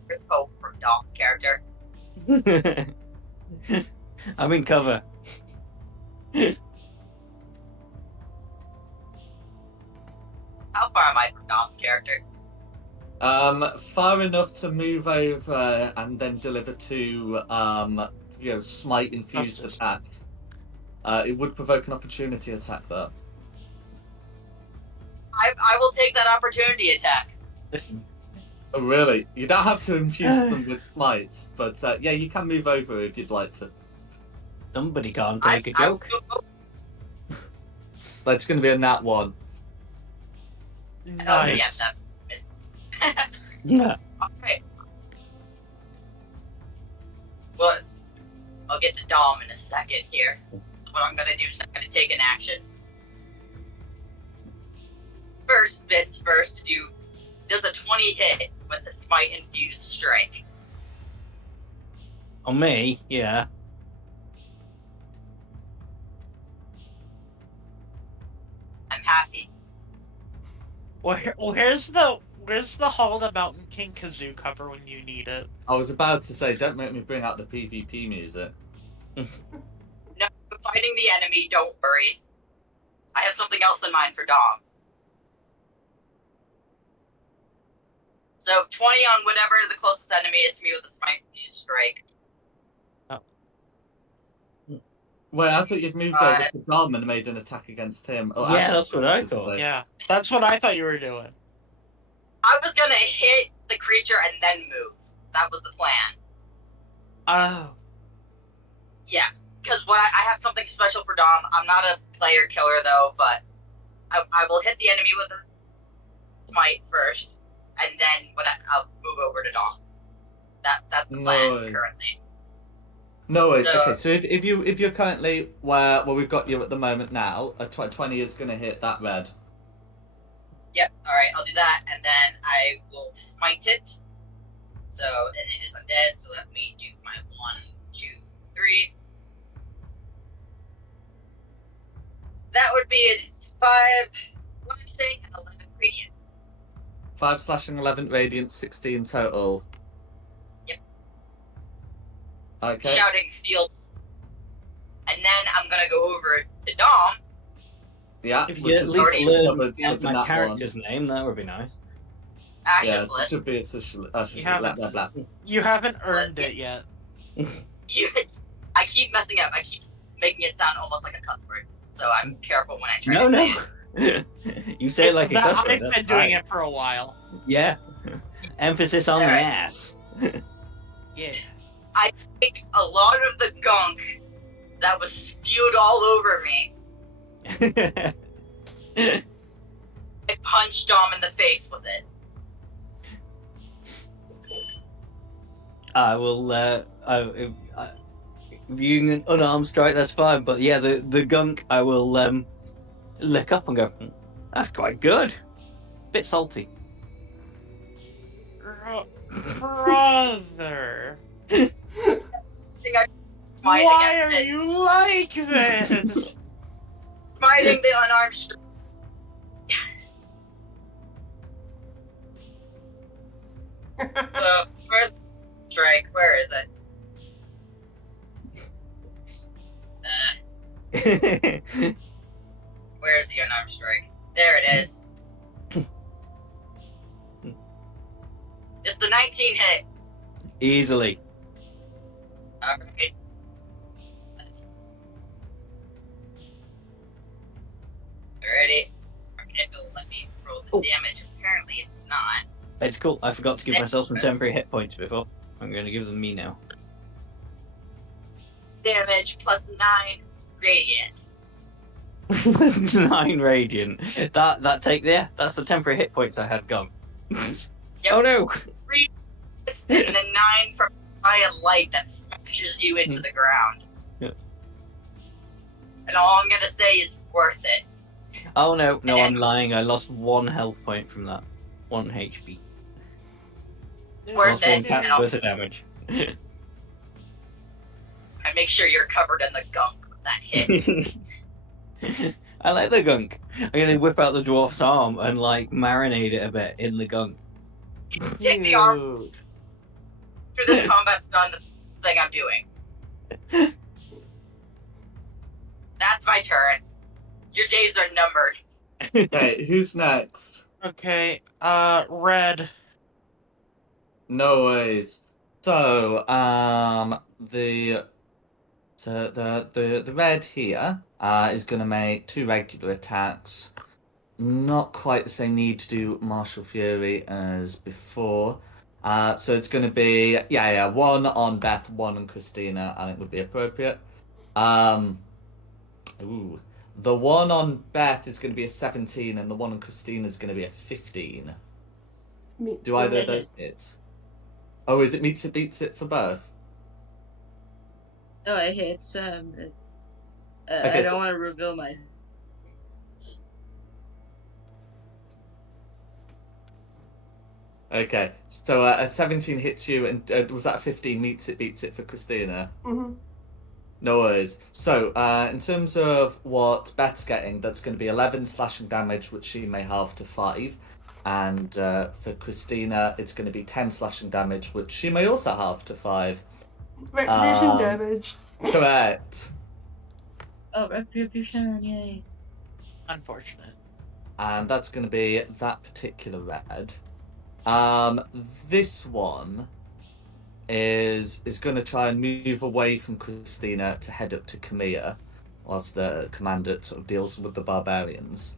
There's hope from Dom's character. I'm in cover. How far am I from Dom's character? Far enough to move over and then deliver two, smite infused Assist. attacks. It would provoke an opportunity attack, though. I will take that opportunity attack. Listen, Oh, really? You don't have to infuse them with smites, but yeah, you can move over if you'd like to. somebody can't take a joke. That's going to be a nat 1. Oh, Nice. yes, that. Yeah. Okay. Well, I'll get to Dom in a second here. What I'm gonna do is I'm gonna take an action. First bits first to do. Does a 20 hit with a smite infused strike? On me, yeah. I'm happy. Where's the Hall of the Mountain King kazoo cover when you need it? I was about to say, don't make me bring out the PvP music. No, fighting the enemy, don't worry. I have something else in mind for Dom. So 20 on whatever the closest enemy is to me with a smite infused strike. Wait, I thought you'd moved over to Dom and made an attack against him. Oh, Yeah, Ashes, that's what I should thought. say. Yeah, that's what I thought you were doing. I was gonna hit the creature and then move. That was the plan. Oh. Yeah, because I have something special for Dom. I'm not a player killer though, but I will hit the enemy with a smite first, and then I'll move over to Dom. That's the plan Nice. currently. No worries. So- Okay, so if you're currently where we've got you at the moment now, a 20 is going to hit that red. Yep. All right, I'll do that, and then I will smite it. So and it is undead. So let me do my 1, 2, 3. That would be a 5 slashing and 11 radiant. 5 slashing, 11 radiant, 16 total. Yep. Okay. Shouting field. And then I'm gonna go over to Dom. Yeah. If you which at is least already learn covered with my that character's name, that would be nice. Ashes Yeah, it list. should be official. You haven't- Blah, blah, blah. You haven't earned it yet. I keep messing up. I keep making it sound almost like a cuss word. So I'm careful when I try No, to say no. it. You say it like a That- cuss word, I've that's been doing fine. it for a while. Yeah. Emphasis on the Alright. ass. Yeah. Take a lot of the gunk that was spewed all over me. I punched Dom in the face with it. I will, if you an unarmed strike, that's fine, but yeah, the gunk, I will, lick up and go, that's quite good. Bit salty. Brother. I think I smiting Why at are it. you like this? Smiting the unarmed strike. So first strike, where is it? Where's the unarmed strike? There it is. It's the 19 hit. Easily. Alright. Alrighty. It'll let me roll the Oh. damage. Apparently it's not. It's cool. I forgot to give myself some temporary hit points before. I'm going to give them me now. Damage plus 9 radiant. 9 radiant. That take there. That's the temporary hit points I had gone. Yep. Oh no! And then 9 from fire light that smashes you into the ground. Yeah. And all I'm gonna say is worth it. Oh no, I'm lying. I lost 1 health point from that. 1 HP. Worth Lost 1 it. cat's And worth of damage. I make sure you're covered in the gunk with that hit. I like the gunk. I'm gonna whip out the dwarf's arm and like marinate it a bit in the gunk. Take the arm. Cute. After this combat's done, the thing I'm doing. That's my turn. Your days are numbered. Okay, who's next? Okay, red. No worries. So, the red here is going to make 2 regular attacks. Not quite the same need to do Martial Fury as before. So it's going to be yeah, 1 on Beth, 1 on Christina, and it would be appropriate. Ooh, the one on Beth is going to be a 17, and the one on Christina is going to be a 15. Meets Do either the- of those hit? Oh, is it meets it beats it for both? Oh, it hits. Okay, I don't so- want to reveal my. Okay, so a 17 hits you, and was that a 15 meets it beats it for Christina? Mhm. No worries. So, in terms of what Beth's getting, that's going to be 11 slashing damage, which she may halve to 5. And for Christina, it's going to be 10 slashing damage, which she may also halve to 5. Retribution damage. Correct. Oh, retribution! Yay! Unfortunate. And that's going to be that particular red. This one is going to try and move away from Christina to head up to Camilla, whilst the commander sort of deals with the barbarians.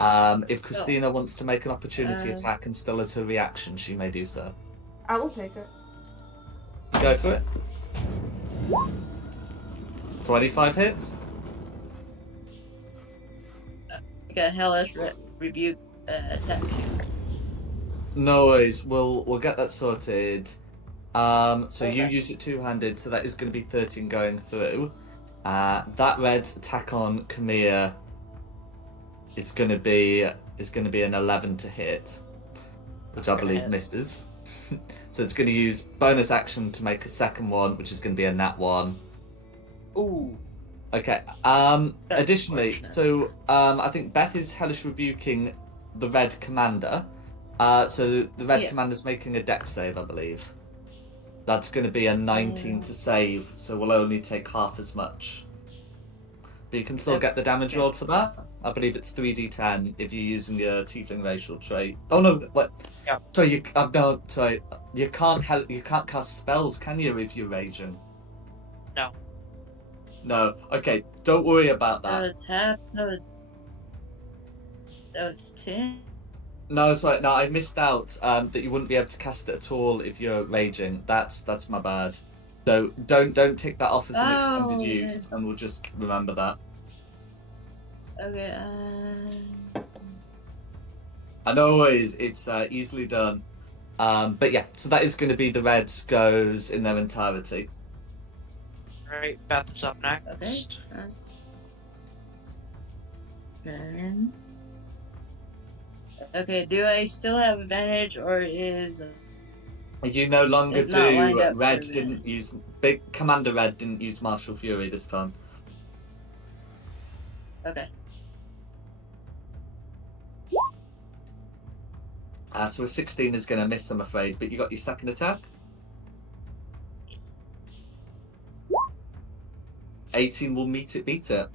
If Christina wants to make an opportunity attack and still has her reaction, she may do so. I will take it. Go for it. 25 hits. Like a hellish rebuke attack. No worries. We'll get that sorted. So you Okay. use it two-handed, so that is going to be 13 going through. That red's attack on Camilla is going to be an 11 to hit, which I believe misses. So it's going to use bonus action to make a second one, which is going to be a nat 1. Ooh. Okay. That's Additionally, unfortunate. so I think Beth is hellish rebuking the red commander. So the red commander's making a dex save, I believe. That's going to be a 19 to save, so we'll only take half as much. But you can still get the damage rolled for that. I believe it's 3d10 if you're using your tiefling racial trait. Oh no, what? Yeah. Sorry, you can't cast spells, can you, if you're raging? No. No. Okay, don't worry about So that. it's half. So it's 10. No, sorry, no, I missed out that you wouldn't be able to cast it at all if you're raging. That's my bad. So don't take that off as an expended use, and we'll just remember that. Okay. I know it's easily done. But yeah, so that is going to be the reds goes in their entirety. Alright, Beth is up next. Okay. Then. Okay. Do I still have advantage, or is You no longer It's not lined do. up Red for didn't use. Big Commander Red didn't use Martial Fury this time. okay? So a 16 is going to miss, I'm afraid. But you got your second attack. 18 will beat it.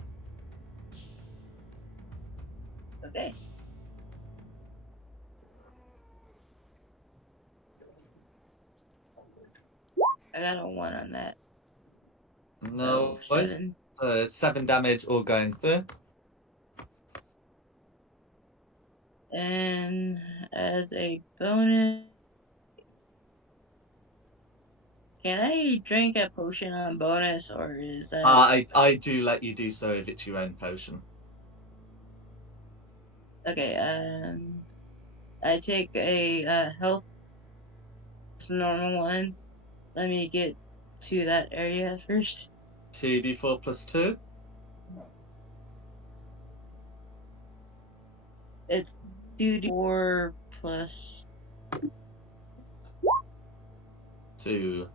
Okay. I got a 1 on that. No, Oh, 7. 7 damage all going through. And as a bonus, can I drink a potion on bonus, or is that I do let you do so if it's your own potion. okay? I take a health normal one. Let me get to that area first. 2d4 plus 2. It's 2d4 plus. 2.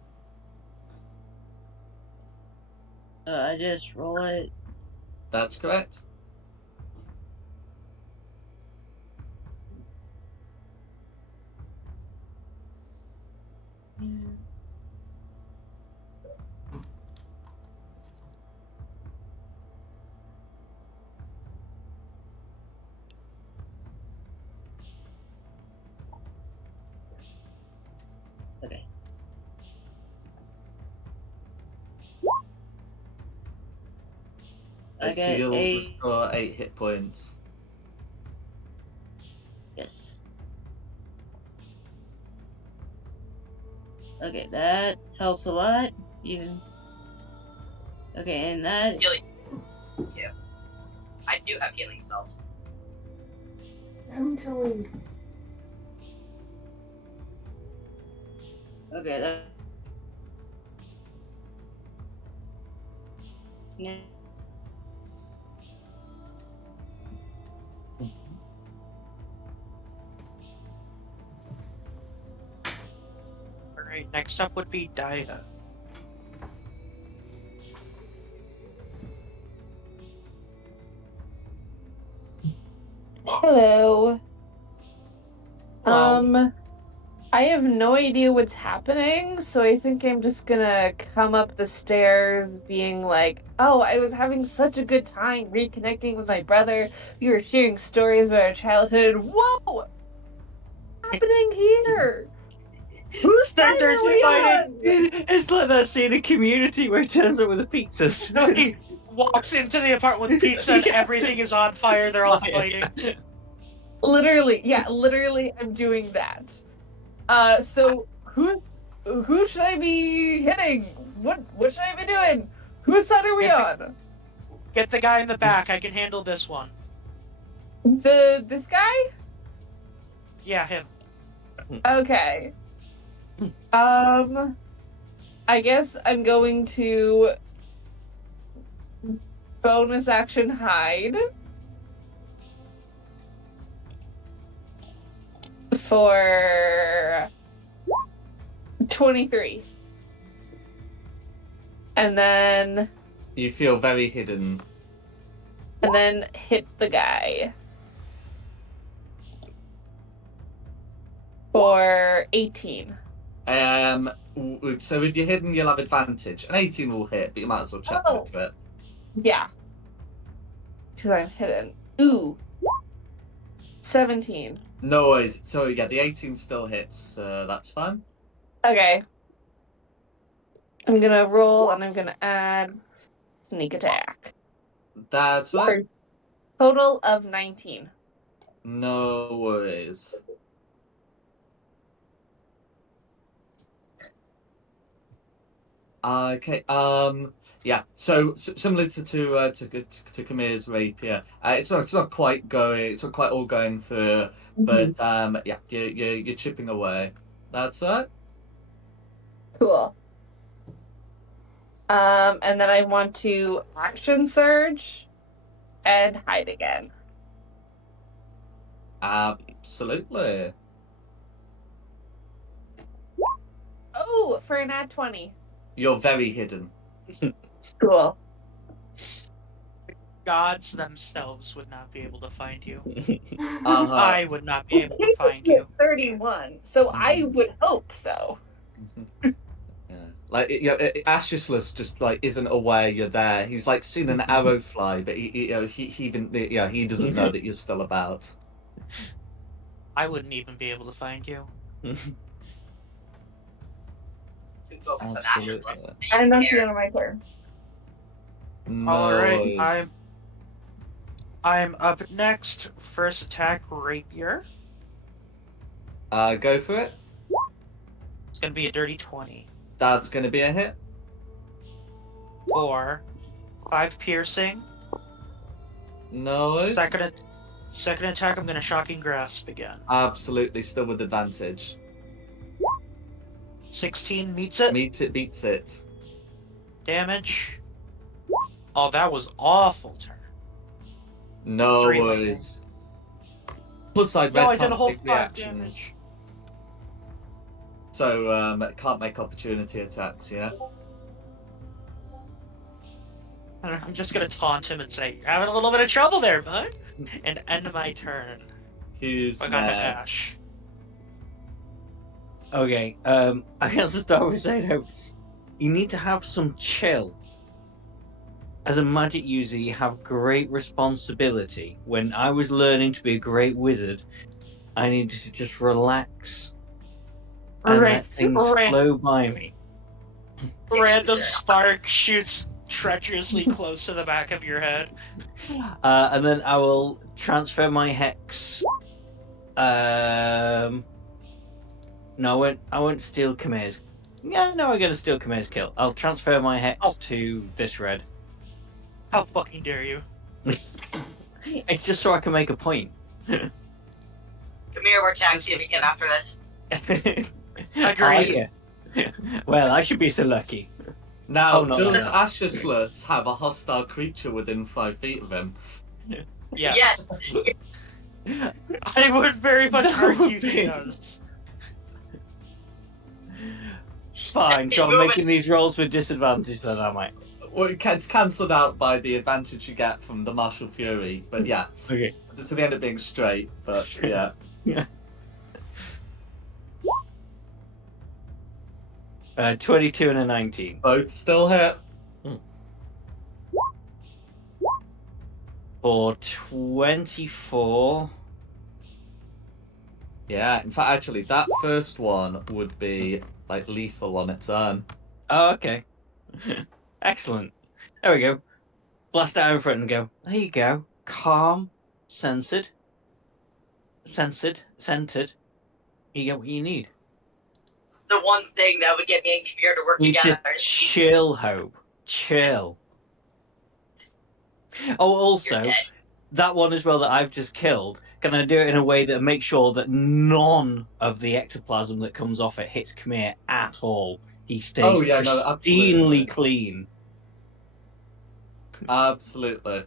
I just roll it. That's correct. Yeah. Okay. The I got seal a restore 8 hit points. yes. Okay, that helps a lot. Even okay, and that Healing too. I do have healing spells. I'm telling. okay. That yeah. Alright, next up would be Dia. Hello. Hello. I have no idea what's happening, so I think I'm just gonna come up the stairs being like, oh, I was having such a good time reconnecting with my brother. We were sharing stories about our childhood. Whoa! What's happening here? Whose side There's are we fighting! on? It's like that scene in Community where he turns up with the pizzas. No, he walks into the apartment with pizza and Yeah. everything is on fire, they're all fighting. Literally, yeah, literally, I'm doing that. So who should I be hitting? What should I be doing? Whose side are we on? Get the guy in the back, I can handle this one. This guy? Yeah, him. Okay. I guess I'm going to bonus action hide for 23. And then You feel very hidden. hit the guy for 18. So if you're hidden, you'll have advantage. An 18 will hit, but you might as well check Oh. for it. Yeah. Because I'm hidden. Ooh. 17. No worries. So yeah, the 18 still hits. That's fine. Okay. I'm gonna roll and I'm gonna add sneak attack. That's right. Total of 19. No worries. Okay. Yeah. So similar to Kamir's rapier, it's not quite going. It's not quite all going through. But yeah, you're chipping away. That's right. Cool. And then I want to action surge and hide again. Absolutely. Oh, for an add 20. You're very hidden. Cool. Gods themselves would not be able to find you. Uh-huh. I would not be able to find you. 31. So I would hope so. Yeah. Like Ashisless just like isn't aware you're there. He's like seen an arrow fly, but he even he doesn't know that you're still about. I wouldn't even be able to find you. To focus on Absolutely. Ashless. I'm not the end of my turn. No Alright, worries. I'm up next. First attack, rapier. Go for it. It's gonna be a dirty 20. That's gonna be a hit. Or 5 piercing. No worries. Second attack, I'm gonna shocking grasp again. Absolutely, still with advantage. 16 meets it. Beats it. Damage. Oh, that was awful turn. No 3 worries. Plus side, No, I red did a can't whole take 5 reactions. damage. So can't make opportunity attacks, yeah? I'm just gonna taunt him and say, "You're having a little bit of trouble there, bud," and end my turn. Who's Back on to there? Ash. Okay. I guess to start with saying, Hope, you need to have some chill. As a magic user, you have great responsibility. When I was learning to be a great wizard, I needed to just relax and let things flow by me. Random Sir. spark shoots treacherously close to the back of your head. And then I will transfer my hex. No, I won't steal Kamir's. Yeah, no, I'm gonna steal Kamir's kill. I'll transfer my hex Oh. to this red. How fucking dare you? It's just so I can make a point. Come here, we're tag teaming him after this. Agreed. Yeah. Well, I should be so lucky. Now, Oh, no, does no. Ashisless have a hostile creature within 5 feet of him? Yes. Yes. I would very much That argue would he be- does. Fine, so I'm Moving. making these rolls with disadvantage then, am I? Well, it gets cancelled out by the advantage you get from the Martial Fury, but yeah. Okay. So they end up being straight, but yeah. 22 and a 19. Both still hit. For 24. Yeah, in fact, actually, that first one would be like lethal on its own. Oh, okay. Excellent. There we go. Blast out in front and go. There you go. Calm, centered. Centered. You get what you need. The one thing that would get me and Kabir to work You together. just chill, Hope. Chill. Oh, You're also, dead. that one as well that I've just killed, can I do it in a way that makes sure that none of the ectoplasm that comes off it hits Khmer at all? He stays Oh, yeah, no, absolutely. pristinely clean. Absolutely.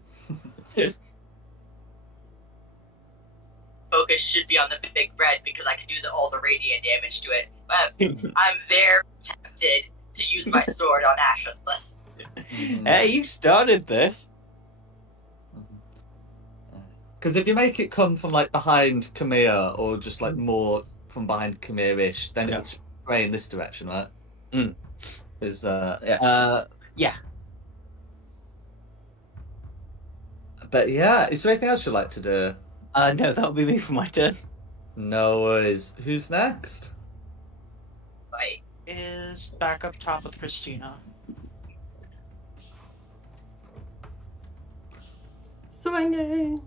Focus should be on the big red because I can do all the radiant damage to it. But I'm very tempted to use my sword on Ashisless. Hey, you started this. Because if you make it come from like behind Khmer or just like more from behind Khmer-ish, then it Yeah. would spray in this direction, right? Mm. Is yes. Yeah. But yeah, is there anything else you'd like to do? No, that'll be me for my turn. No worries. Who's next? Like, Is back up top with Christina. Swinging.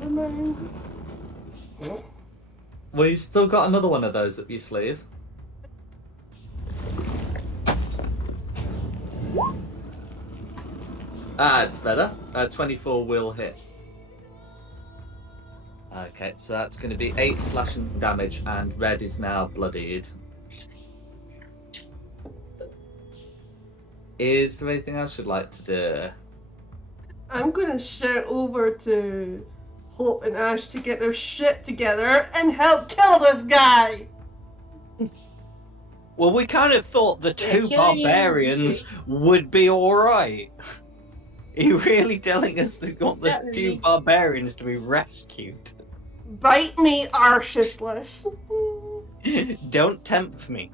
Never mind. Well, you still got another one of those up your sleeve. It's better. 24 will hit. Okay, so that's going to be 8 slashing damage, and red is now bloodied. Is there anything else you'd like to do? I'm gonna shout over to Hope and Ash to get their shit together and help kill this guy. Well, we kind of thought the They're two killing you. barbarians would be alright. Are you really telling us they want the Not two really. barbarians to be rescued? Bite me, Arshisless. Don't tempt me.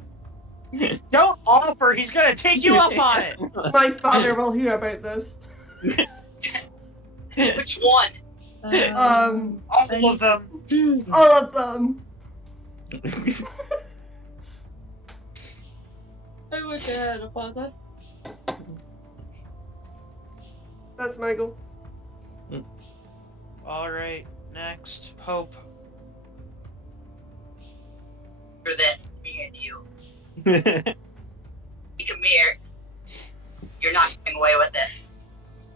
Don't offer, he's gonna take you up on it! My father will hear about this. which one? All of them. All of them. I wish I had a father. That's my goal. Alright, next. Hope. For this, me and you. Come here. You're not getting away with this.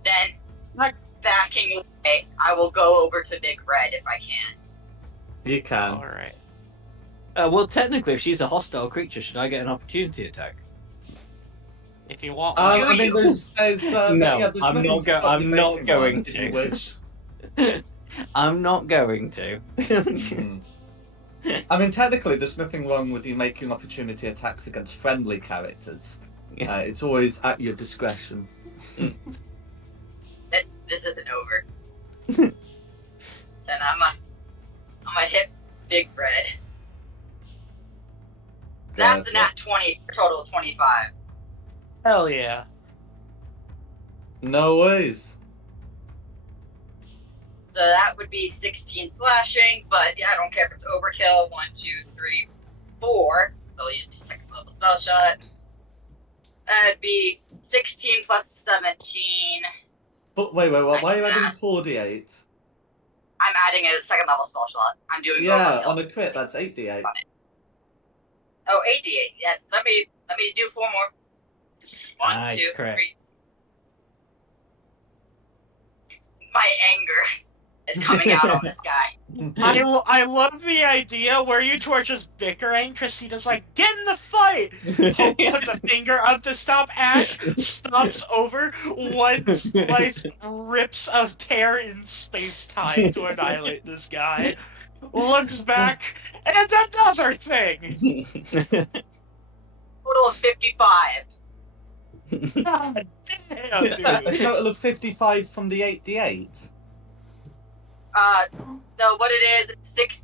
Then, Not- backing away, I will go over to Big Red if I can. You can. Alright. Well, technically, if she's a hostile creature, should I get an opportunity attack? If you want I one. mean, there's No, yeah, there's I'm nothing not to go- stop I'm you not making going one, to. Which, I'm not going to. I mean, technically, there's nothing wrong with you making opportunity attacks against friendly characters. Yeah. It's always at your discretion. This isn't over. Then I'm gonna hit Big Red. That's a Go. nat 20 for a total of 25. Hell yeah. No worries. So that would be 16 slashing, but yeah, I don't care if it's overkill. 1, 2, 3, 4. I'll use a second level spell shot. That'd be 16 plus 17. But wait, why are you adding Math. 4d8? I'm adding a second level spell shot. I'm doing Yeah, overkill. on a crit, that's 8d8. Oh, 8d8. Yeah, let me do 4 more. 1, Nice 2, crit. 3. My anger is coming out on this guy. I love the idea where you two are just bickering. Christina's like, get in the fight! Hope puts a finger up to stop Ash, stomps over, one slice rips a tear in space-time to annihilate this guy, looks back, and another thing! Total of 55. God damn, A dude. total of 55 from the 8d8? No, what it is,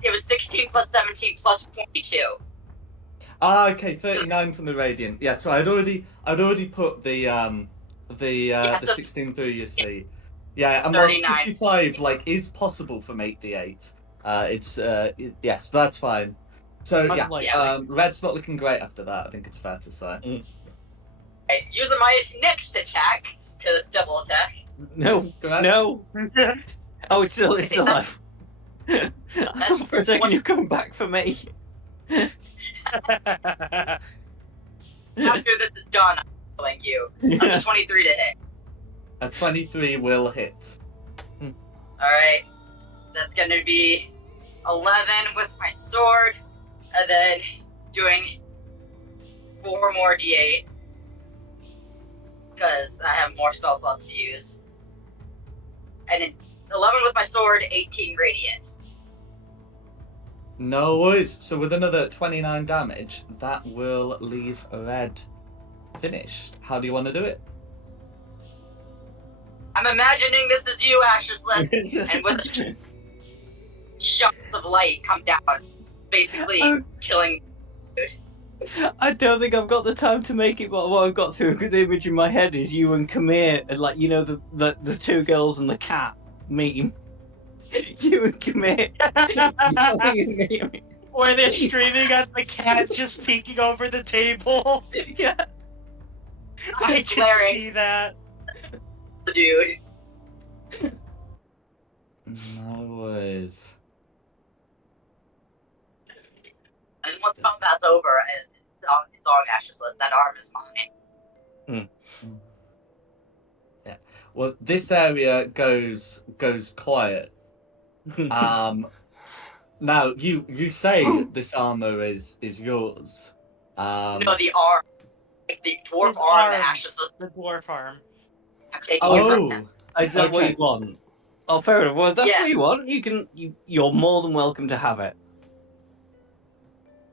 it was 16 plus 17 plus 22. Ah, okay, 39 from the radiant. Yeah, so I'd already put the so 16 through, you see. Yeah, and whilst 39. 55 like is possible from 8d8, yes, that's fine. So yeah, Unlikely. red's not looking great after that, I think it's fair to say. Okay, using my next attack, because it's double attack. No, Correct? no. Oh, it's still alive. I thought for a second you're coming back for me. After this is done, I'm killing you. That's a 23 to hit. A 23 will hit. Alright. That's gonna be 11 with my sword, and then doing 4 more d8. Because I have more spell slots to use. And then 11 with my sword, 18 radiant. No worries. So with another 29 damage, that will leave red finished. How do you want to do it? I'm imagining this is you, Ashes Left, and with shots of light come down, basically killing. I don't think I've got the time to make it, but what I've got through the image in my head is you and Kamir, and like, you know, the two girls and the cat meme. You and Kamir yelling at me. Where they're screaming at the cat just peeking over the table. Yeah. I can Glaring. see that. Dude. No worries. And once combat's over, it's on Ashes List. That arm is mine. Yeah. Well, this area goes quiet. Now you say this armor is yours. No, the arm. Like the dwarf His arm that arm. Ashes List. The dwarf arm. I'm taking it from him. Is that what Okay. you want? Oh, fair enough. Well, if that's Yeah. what you want, you're more than welcome to have it.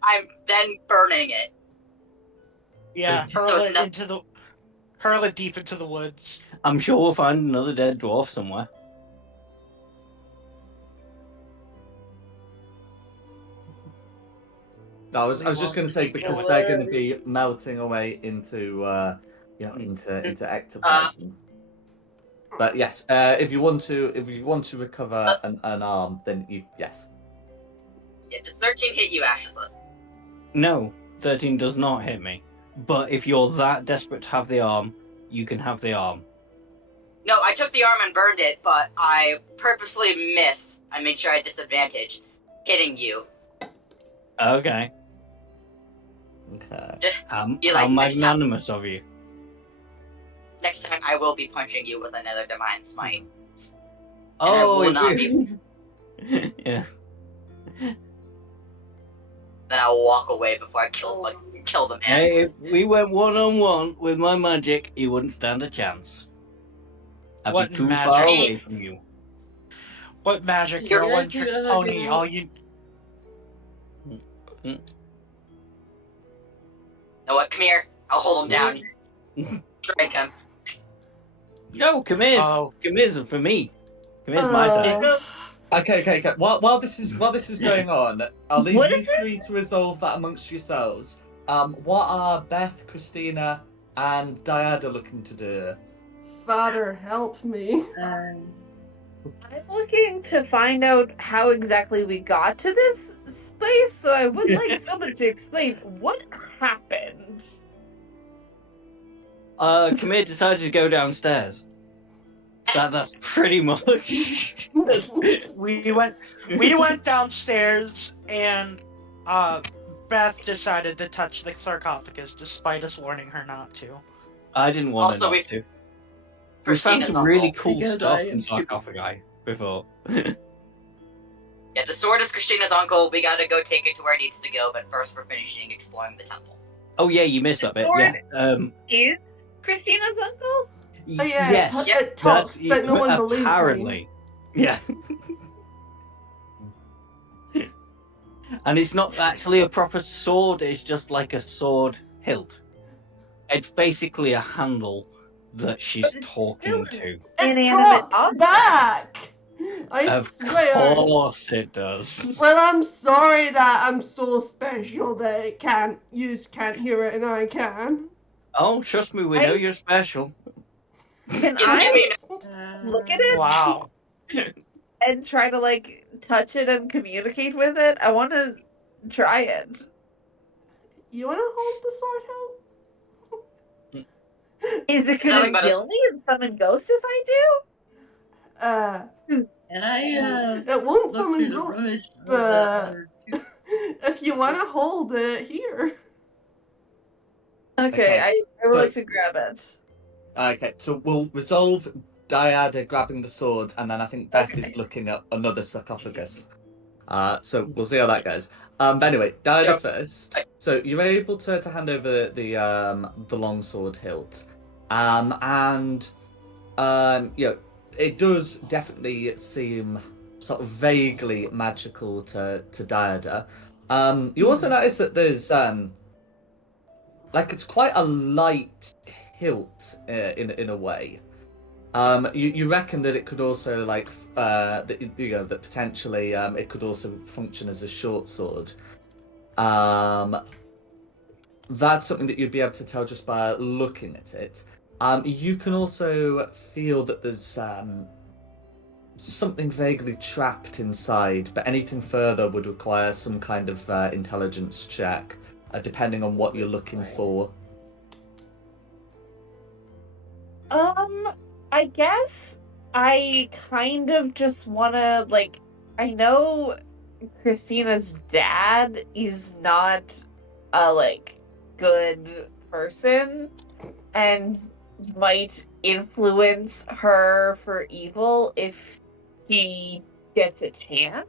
I'm then burning it. Yeah, So it's not- hurl it deep into the woods. I'm sure we'll find another dead dwarf somewhere. No, I was just going to say because they're going to be melting away into into ectoplasm. But yes, if you want to recover an arm, then yes. Yeah, does 13 hit you, Ashes List? No, 13 does not hit me. But if you're that desperate to have the arm, you can have the arm. No, I took the arm and burned it, but I purposely missed. I made sure I had disadvantage hitting you. Okay. Okay. How like, magnanimous of you. Next time I will be punching you with another Divine Smite. Oh, will not yeah. Then I'll walk away before I kill them. Hey, if we went one-on-one with my magic, you wouldn't stand a chance. I'd What be too magic? far away from you. What magic? You're a Yes, one-trick you pony. do. All you. You know what? Come here. I'll hold him down. Strike him. No, Kamir's. Oh. Kamir's for me. Kamir's my side. Okay. While this is going on, I'll leave What you is it? three to resolve that amongst yourselves. What are Beth, Christina, and Diada looking to do? Father, help me. Um, I'm looking to find out how exactly we got to this space, so I would like someone to explain what happened. Camille decided to go downstairs. That's pretty much. We went downstairs, and Beth decided to touch the sarcophagus despite us warning her not to. I didn't want Also, her we not to. We found Christina's some uncle. really cool Because stuff I in am too. sarcophagi before. Yeah, the sword is Christina's uncle. We gotta go take it to where it needs to go, but first we're finishing exploring the temple. Oh yeah, you missed that bit. Sword Yeah. is Christina's uncle? Oh yeah, Yes. it talks, That's but no one believes me. apparently. Yeah. And it's not actually a proper sword, it's just like a sword hilt. It's basically a handle that she's But it's talking still to. It Inanimate talks object. back! I Of swear. course it does. Well, I'm sorry that I'm so special that it can't hear it and I can. Oh, trust me, we know I- you're special. Can You I know, look at it Wow. and try to like touch it and communicate with it? I want to try it. You wanna hold the sword Is it Nothing gonna but a- kill me and summon ghosts if I do? hilt? and I It won't look through summon the ghosts, rubbish of but other two. if you wanna hold it, here. Okay, I would so- like to grab it. Okay, so we'll resolve Diada grabbing the sword, and then I think Beth Okay. is looking at another sarcophagus. So we'll see how that goes. But anyway, Diada Yep. first. So you're able to hand over the long sword hilt, and it does definitely seem sort of vaguely magical to Diada. You also notice that there's like it's quite a light hilt in a way. You reckon that it could also that potentially it could also function as a short sword. That's something that you'd be able to tell just by looking at it. You can also feel that there's something vaguely trapped inside, but anything further would require some kind of intelligence check, depending on what you're looking for. I guess I kind of just wanna like I know Christina's dad is not a like good person and might influence her for evil if he gets a chance.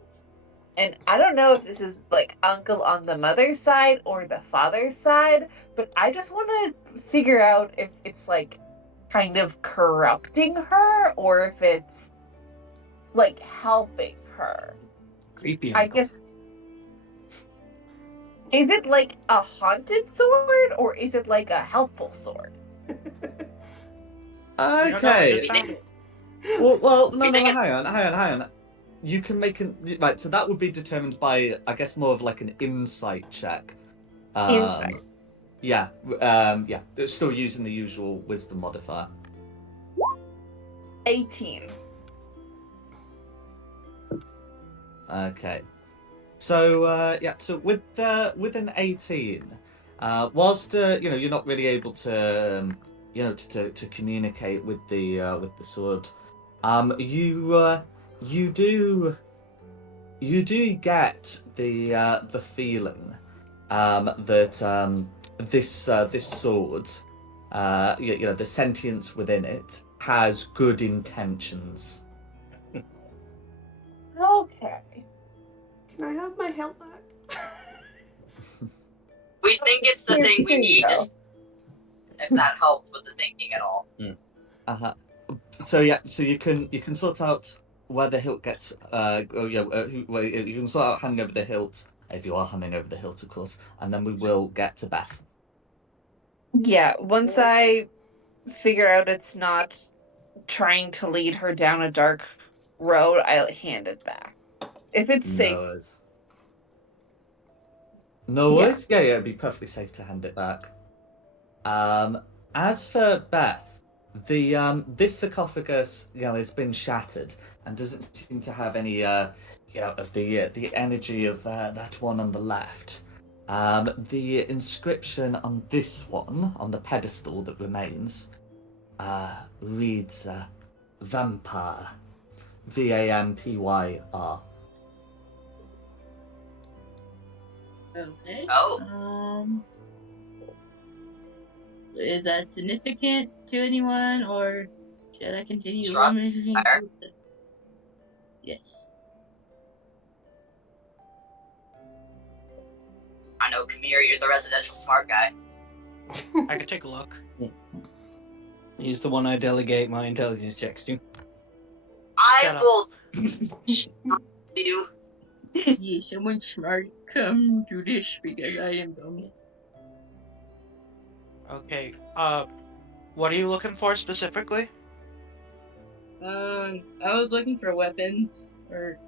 And I don't know if this is like uncle on the mother's side or the father's side, but I just want to figure out if it's like kind of corrupting her or if it's like helping her. Creepy I uncle. guess. Is it like a haunted sword or is it like a helpful sword? We don't know, we Okay. just found it. Well, no, We think hang on. You can make right. So that would be determined by, I guess, more of like an insight check. Insight. Yeah. It's still using the usual wisdom modifier. 18. Okay. So so with an 18, whilst you're not really able to to communicate with the sword, you do get the feeling that this sword, the sentience within it has good intentions. Okay. Can I have my hilt back? we think it's the thing we Here you need, go. just if that helps with the thinking at all. So you can sort out where the hilt gets. You can sort out handing over the hilt if you are handing over the hilt, of course, and then we will get to Beth. Yeah, once I figure out it's not trying to lead her down a dark road, I hand it back. If it's safe. No worries. No Yeah. worries. Yeah, it'd be perfectly safe to hand it back. As for Beth, the this sarcophagus, has been shattered and doesn't seem to have any, of the energy of that one on the left. The inscription on this one, on the pedestal that remains, reads vampire, Vampyr. Okay. Oh, Is that significant to anyone, or should I continue Straud? rummaging Fire? through stuff? Yes. I know, Kamir, you're the residential smart guy. I could take a look. He's the one I delegate my intelligence checks to. I Shut up. will do. Yeah, someone smart, come do this because I am dumb. Okay. What are you looking for specifically? I was looking for weapons or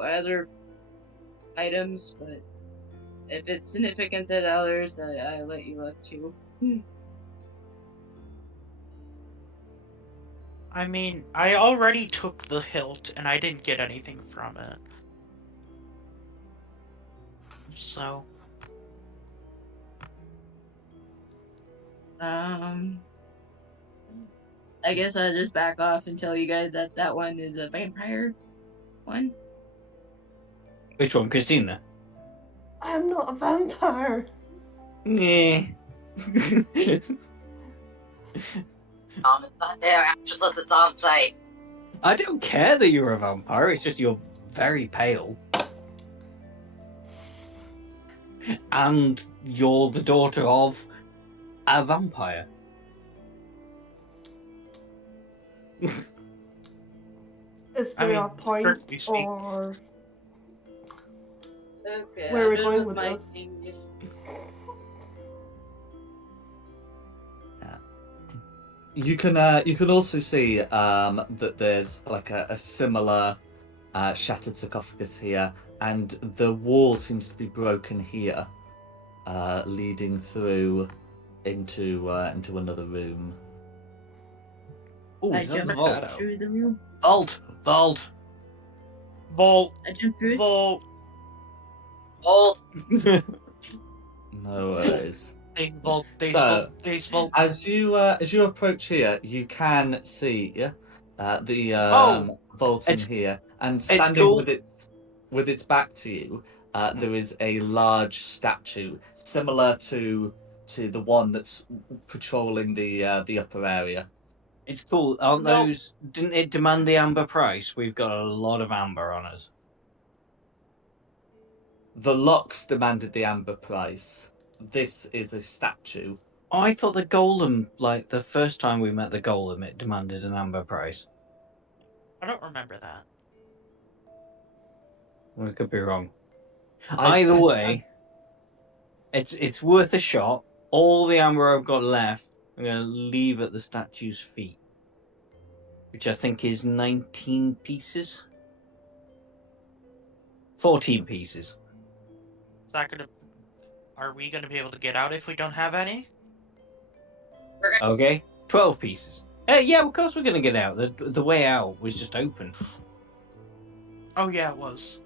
other items, but if it's significant to others, I let you look too. I mean, I already took the hilt and I didn't get anything from it. So, I guess I'll just back off and tell you guys that that one is a vampire one. Which one, Christina? I'm not a vampire. Yeah. It's not there, just unless it's on site. I don't care that you're a vampire. It's just you're very pale, and you're the daughter of a vampire. Is I there mean, a point, strictly speaking. or Okay, where are we I'm done going with with my this? thing. You can also see that there's like a similar shattered sarcophagus here, and the wall seems to be broken here, leading through into another room. Oh, I is that the jumped vault? through the room. Vault! Vault! Vault, I jumped through it. vault. Old. No worries. They vault. As you approach here, you can see the Oh, vault in it's here, and it's standing cool. with its back to you, there is a large statue similar to the one that's patrolling the upper area. It's cool. Aren't no. those? Didn't it demand the amber price? We've got a lot of amber on us. The locks demanded the amber price. This is a statue. Oh, I thought the golem, like the first time we met the golem, it demanded an amber price. I don't remember that. We could be wrong. I- Either way, it's worth a shot. All the amber I've got left, I'm going to leave at the statue's feet, which I think is 19 pieces. 14 pieces. Is that gonna? Are we gonna be able to get out if we don't have any? Okay, 12 pieces. Yeah, of course we're going to get out. The way out was just open. Oh yeah, it was.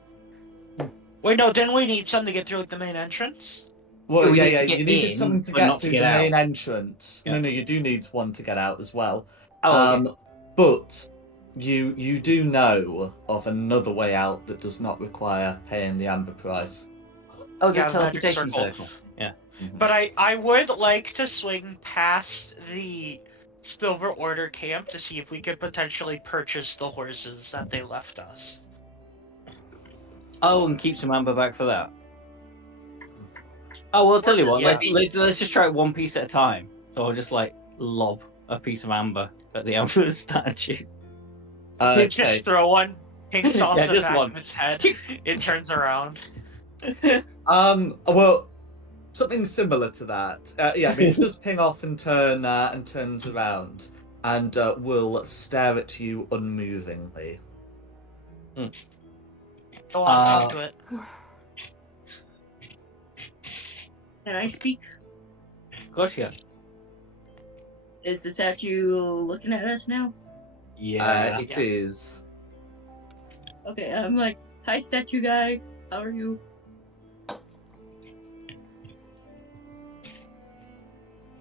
Wait, no, didn't we need some to get through like the main entrance? Well, we yeah, need to yeah. get You needed in, something to but get not to through get the main out. entrance. Yeah. No, you do need one to get out as well. Oh, okay. But you do know of another way out that does not require paying the amber price. Oh, the Yeah, the magic teleportation circle. circle. Yeah. Mhm. But I would like to swing past the Silver Order camp to see if we could potentially purchase the horses that they left us. Oh, and keep some amber back for that. Oh, well, I'll tell you what. Horses, yeah. Let's just try it one piece at a time. So I'll just like lob a piece of amber at the amber statue. You Okay. just throw one, pinks off Yeah, the just back one. of its head. It turns around. Well, something similar to that. Yeah, I mean, it does ping off and turns around, and will stare at you unmovingly. Go on, talk to it. Can I speak? Of course, yeah. Is the statue looking at us now? Yeah. It is. Okay, I'm like, hi, statue guy. How are you?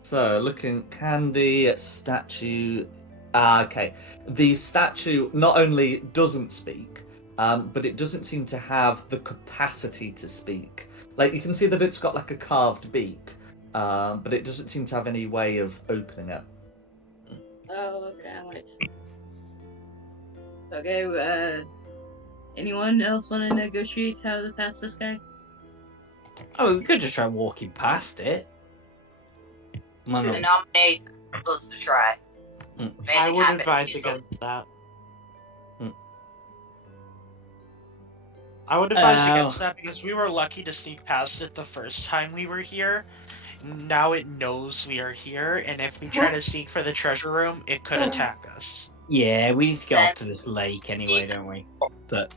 So, looking, can the statue... okay. The statue not only doesn't speak, but it doesn't seem to have the capacity to speak. Like, you can see that it's got like a carved beak, but it doesn't seem to have any way of opening it. Oh, okay. I'm like, okay. Anyone else want to negotiate how to pass this guy? Oh, we could just try walking past it. Why I not? nominate us to try. Mm. If I anything would happens, advise he's against that. Mm. I would advise Oh. against that because we were lucky to sneak past it the first time we were here. Now it knows we are here, and if we try to sneak for the treasure room, it could attack us. Yeah, we need to get Then- off to this lake anyway, don't we? That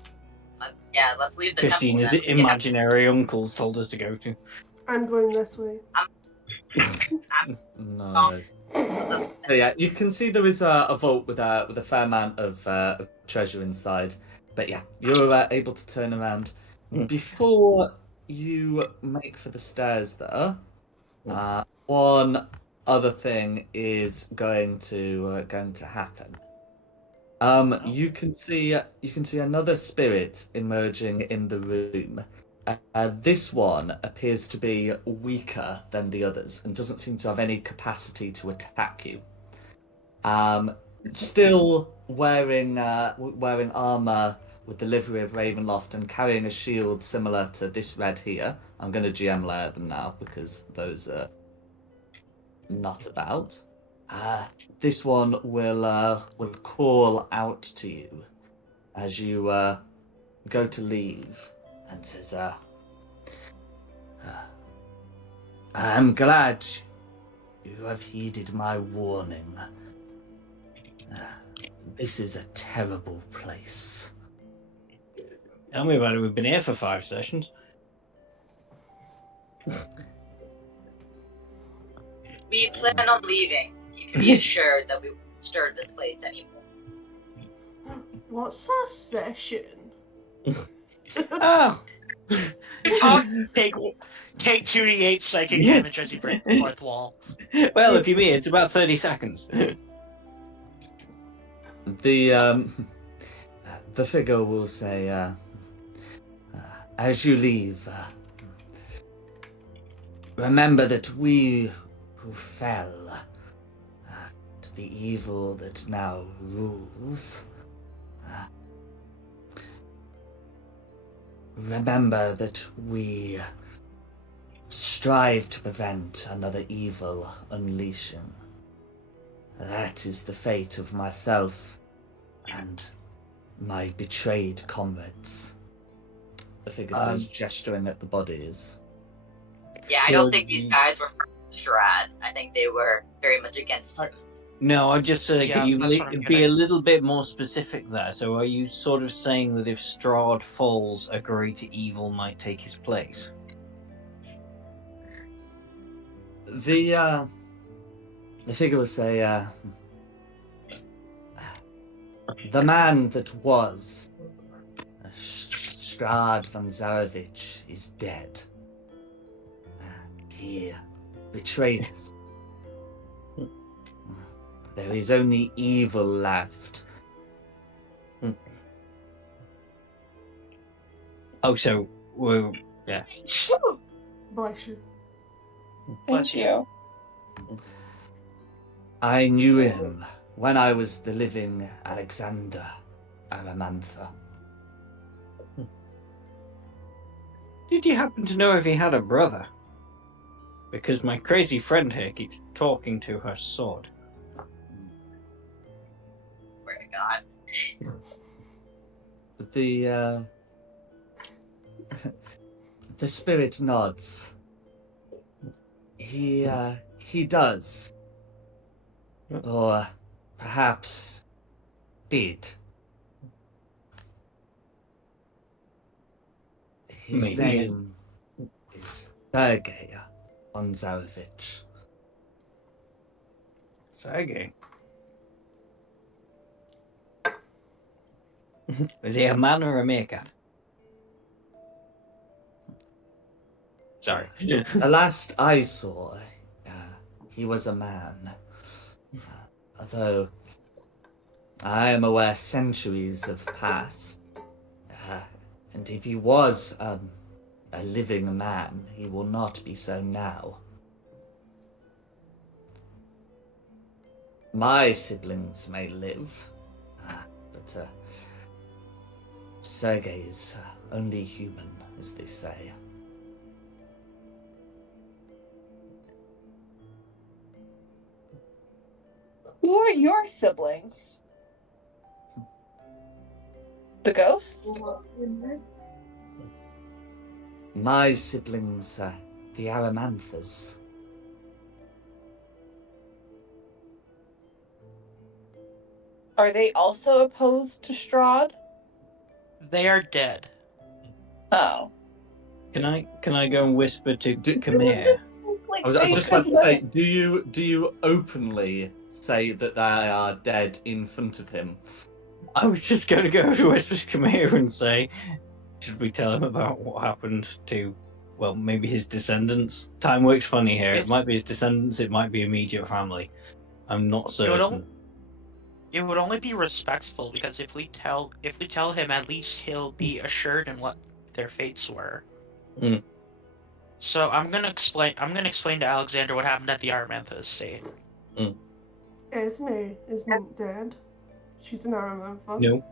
Yeah, let's leave the temple. Christina's then. imaginary uncles told us to go to. I'm going this way. Nice. So yeah, you can see there is a vault with a fair amount of treasure inside. But yeah, you're able to turn around. Mm. Before you make for the stairs, though, one other thing is going to happen. You can see another spirit emerging in the room. This one appears to be weaker than the others and doesn't seem to have any capacity to attack you. Still wearing armor with the livery of Ravenloft and carrying a shield similar to this red here. I'm going to GM layer them now because those are not about. This one will call out to you as you go to leave and says, I'm glad you have heeded my warning. This is a terrible place. Tell me about it. We've been here for 5 sessions. We plan on leaving. You can be assured that we won't disturb this place anymore. What's a session? Oh. Take 2d8 psychic damage as you break the fourth wall. Well, if you mean it's about 30 seconds. The figure will say, as you leave, remember that we who fell to the evil that now rules, remember that we strive to prevent another evil unleashing. That is the fate of myself and my betrayed comrades. The figure says, gesturing at the bodies. Yeah, I don't think these guys were from Straud. I think they were very much against him. No, I just Yeah, can you that's what I'm be getting. a little bit more specific there? So are you sort of saying that if Straud falls, a greater evil might take his place? The figure will say, the man that was Straud van Zarevich is dead. He betrayed us. There is only evil left. Oh, so we're yeah. Bless you. Bless Thank you. I knew him when I was the living Alexander Aramantha. Did you happen to know if he had a brother? Because my crazy friend here keeps talking to her sword. Swear to God. The spirit nods. He does. Or perhaps did. His Maybe. name is Sergei Bonzarevich. Sergey. Is he a man or a meerkat? Sorry. The last I saw, he was a man. Although I am aware centuries have passed. And if he was a living man, he will not be so now. My siblings may live, but Sergei is only human, as they say. Who are your siblings? The ghosts? My siblings, the Aramanthas. Are they also opposed to Straud? They are dead. Oh. Can I go and whisper to Do- Khmer? I was just about to say, do you openly say that they are dead in front of him? I was just going to go to whisper to Khmer and say, should we tell him about what happened to, well, maybe his descendants? Time works funny here. It might be his descendants. It might be immediate family. I'm not certain. It would only be respectful because if we tell him, at least he'll be assured in what their fates were. Mm. So I'm gonna explain to Alexander what happened at the Aramantha estate. Esme isn't dead. She's an Aramantha. No.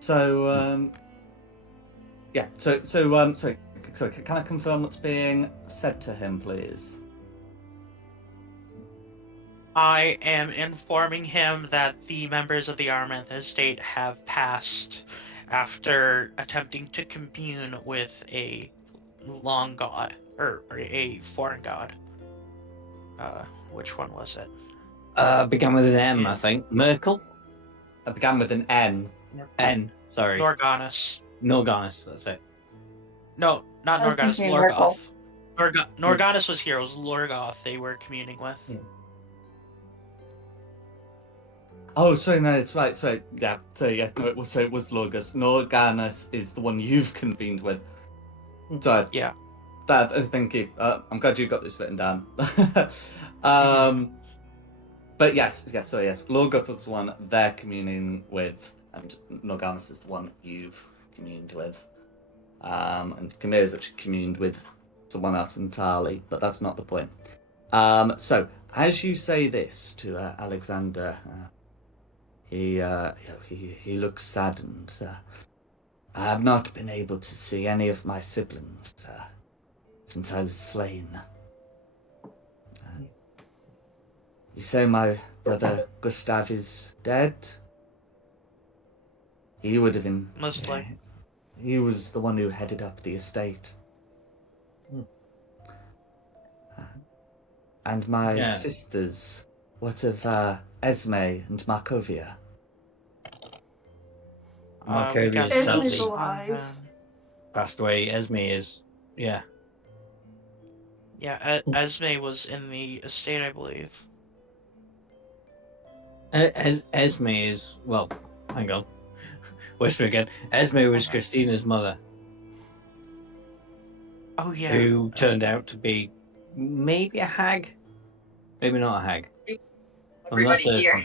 So, yeah. So, can I confirm what's being said to him, please? I am informing him that the members of the Aramantha estate have passed after attempting to commune with a long god, or a foreign god. Which one was it? Began with an M, I think. Merkel? I began with an N. N, sorry. Norganis. Norganis, that's it. No, not I was Norganis. thinking Merkel. Lorgoth. Norganis was here. It was Lorgoth they were communing with. Yeah. Oh, sorry, no, it's right. So, yeah, no, it was Lorgus. Norganus is the one you've convened with. So, Yeah. Thank you. I'm glad you got this written down. But yes. Lorguth was the one they're communing with, and Norganus is the one you've communed with. And Khmer is actually communed with someone else entirely, but that's not the point. So, as you say this to Alexander, he looks saddened. I have not been able to see any of my siblings since I was slain. You say my brother Gustav is dead? He would have been. Most likely. He was the one who headed up the estate. And my sisters, what of Esme and Markovia? Markovia is Esme's sadly alive. passed away. Esme is, yeah. Yeah, Esme was in the estate, I believe. Esme is, well, hang on. Whisper again. Esme was Christina's mother. Oh yeah. Who turned out to be maybe a hag, maybe not a hag. Everybody here.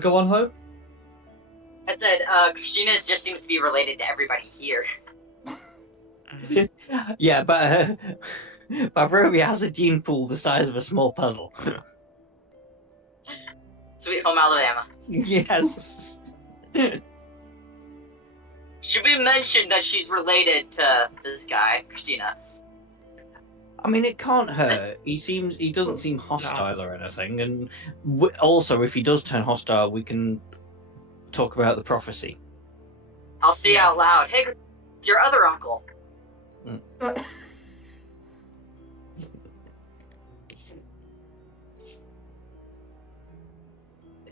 Go on, Hope. I said, Christina just seems to be related to everybody here. Yeah, but Ruby has a gene pool the size of a small puddle. Sweet Home Alabama. Yes. Should we mention that she's related to this guy, Christina? I mean, it can't hurt. He doesn't seem hostile or anything, and also, if he does turn hostile, we can talk about the prophecy. I'll say out loud, hey, it's your other uncle. But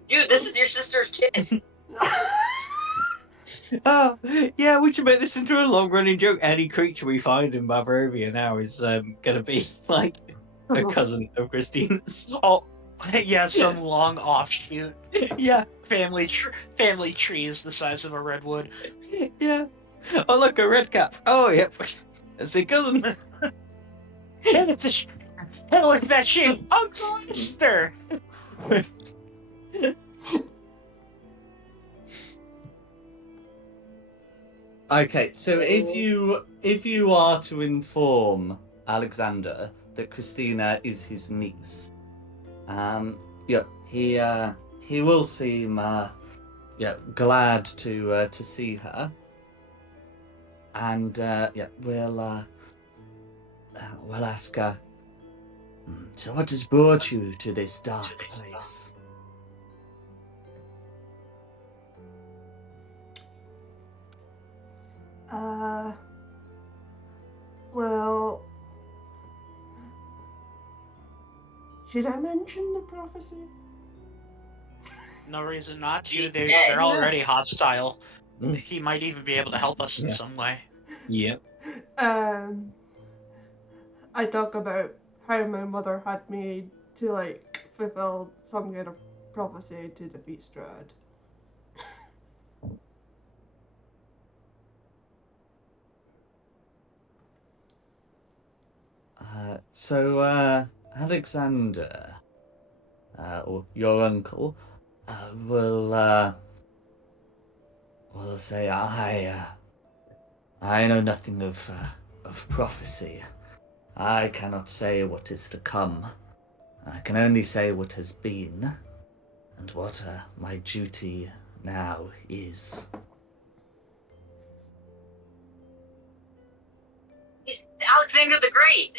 Dude, this is your sister's kid. Oh, yeah, we should make this into a long-running joke. Any creature we find in Bavaria now is gonna be like a cousin of Christina's. Oh, yeah, some long offshoot. Yeah, Family tree is the size of a redwood. yeah. Oh, look, a red cap. Oh, yep. It's a cousin. Hey, it's a hey, look at that shape, Uncle Esther. Okay, so if you are to inform Alexander that Christina is his niece, yeah, he will seem glad to see her, and yeah, we'll ask her. So, what has brought you to this dark place? Well, should I mention the prophecy? No reason not to. He's They're dead. already hostile. Mm. He might even be able to help us in Yeah. some way. Yep. I talk about how my mother had me to like fulfill some kind of prophecy to defeat Straud. So, Alexander, or your uncle, will say, I know nothing of prophecy. I cannot say what is to come. I can only say what has been, and what my duty now is. He's Alexander the Great.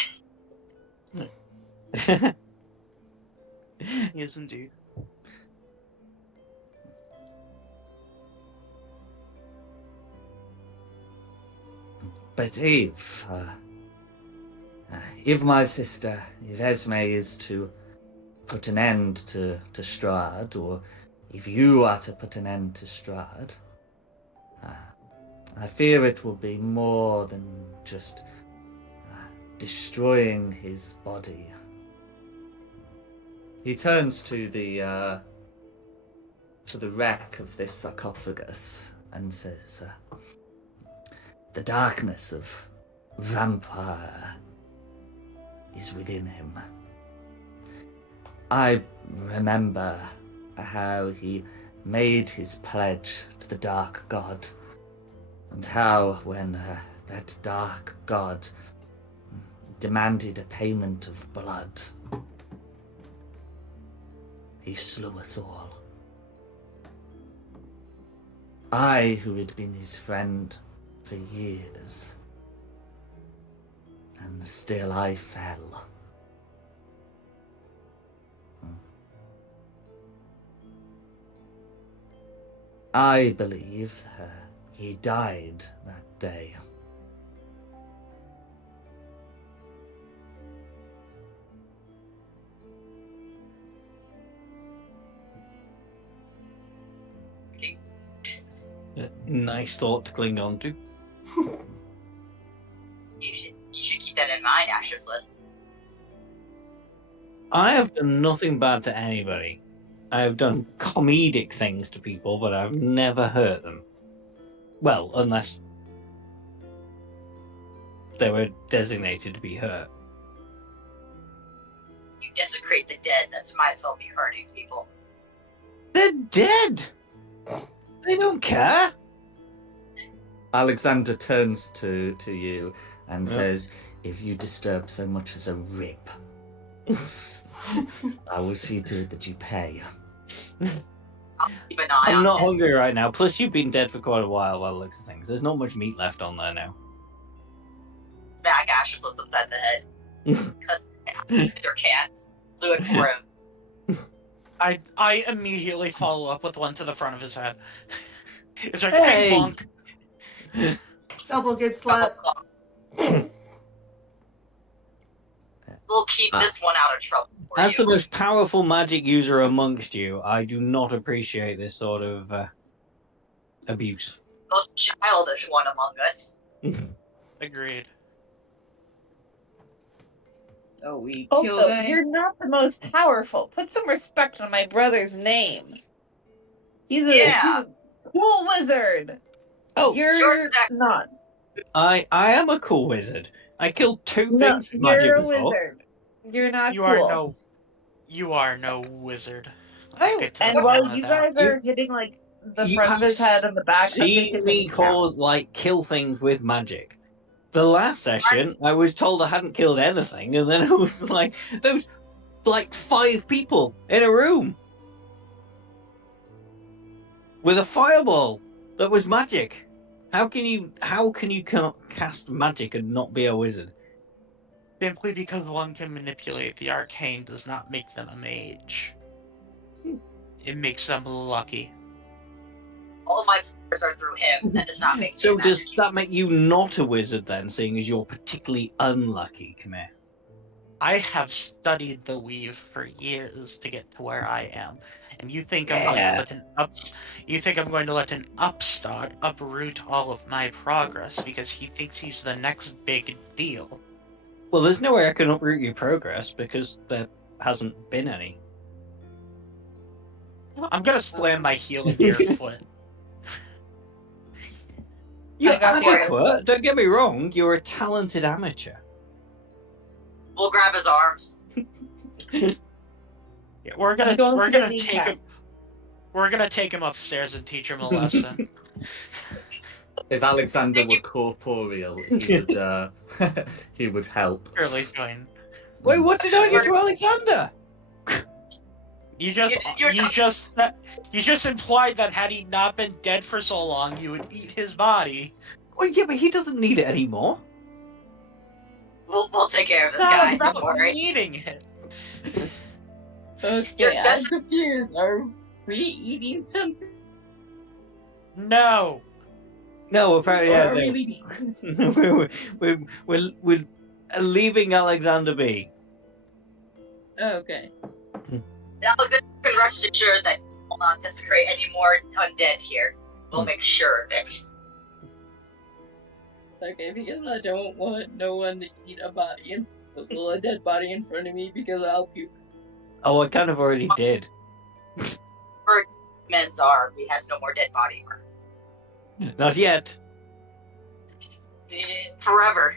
Yes, indeed. But if my sister, if Esme is to put an end to Strahd, or if you are to put an end to Strahd, I fear it will be more than just destroying his body. He turns to the wreck of this sarcophagus and says, "The darkness of vampire is within him. I remember how he made his pledge to the Dark God, and how when that Dark God demanded a payment of blood, he slew us all. I, who had been his friend for years, and still I fell. I believe he died that day. Nice thought to cling on to. You should keep that in mind, Ashless. I have done nothing bad to anybody. I have done comedic things to people, but I've never hurt them. Well, unless they were designated to be hurt. You desecrate the dead, that might as well be hurting people. They're dead! They don't care! Alexander turns to you and Yeah. says, "If you disturb so much as a rib, I will see to it that you pay." I'll keep an eye I'm on not him. hungry right now. Plus, you've been dead for quite a while by the looks of things. There's not much meat left on there now. Smack Ashless upside the head. Because they're cats. Do it for him. I immediately follow up with one to the front of his head. It's like Hey! ping pong. Double good Double slap. clock. We'll keep this one out of trouble for As you. the most powerful magic user amongst you, I do not appreciate this sort of abuse. Most childish one among us. Agreed. Oh, we kill Also, guy. you're not the most powerful. Put some respect on my brother's name. He's Yeah. a cool wizard. Oh, You're Sure, exactly. not. I am a cool wizard. I killed 2 No, things with you're magic a before. wizard. You're not You cool. are no wizard. I- Get to the And bottom while of you that. guys are hitting like the You front of have his head and the back, I'm gonna seen kick me him down. cause kill things with magic. The last session, I was told I hadn't killed anything, and then I was like, there was like 5 people in a room with a fireball that was magic. How can you cast magic and not be a wizard? Simply because one can manipulate the arcane does not make them a mage. It makes them lucky. All of my powers are through him. That does not make me So a does magic that make you not a wizard then, seeing as you're particularly unlucky? Come here. I have studied the weave for years to get to where I am, and you think I'm going to Yeah. let an upstart uproot all of my progress because he thinks he's the next big deal? Well, there's no way I can uproot your progress because there hasn't been any. I'm gonna slam my heel into your foot. You're I got the adequate. Don't get me wrong. You're a talented amateur. We'll grab his arms. Yeah, we're I'm gonna going for the take him. kneecap. We're gonna take him upstairs and teach him a lesson. If Alexander Thank were you. corporeal, he would he would help. Surely join. Wait, what did I do to Alexander? You just You're you just implied that had he not been dead for so long, you would eat his body. Well, yeah, but he doesn't need it anymore. We'll take care of this Not guy. about Don't worry. eating it. You're Okay, I'm just- confused. Are we eating something? No. No, apparently, Or yeah, are we no. leaving? we're leaving Alexander be. Okay. Alexander can rest assured that we'll not desecrate any more undead here. We'll make sure of it. Okay, because I don't want no one to eat a body and a dead body in front of me because I'll puke. Oh, I kind of already did. Men's are. He has no more dead body. Not yet. Forever.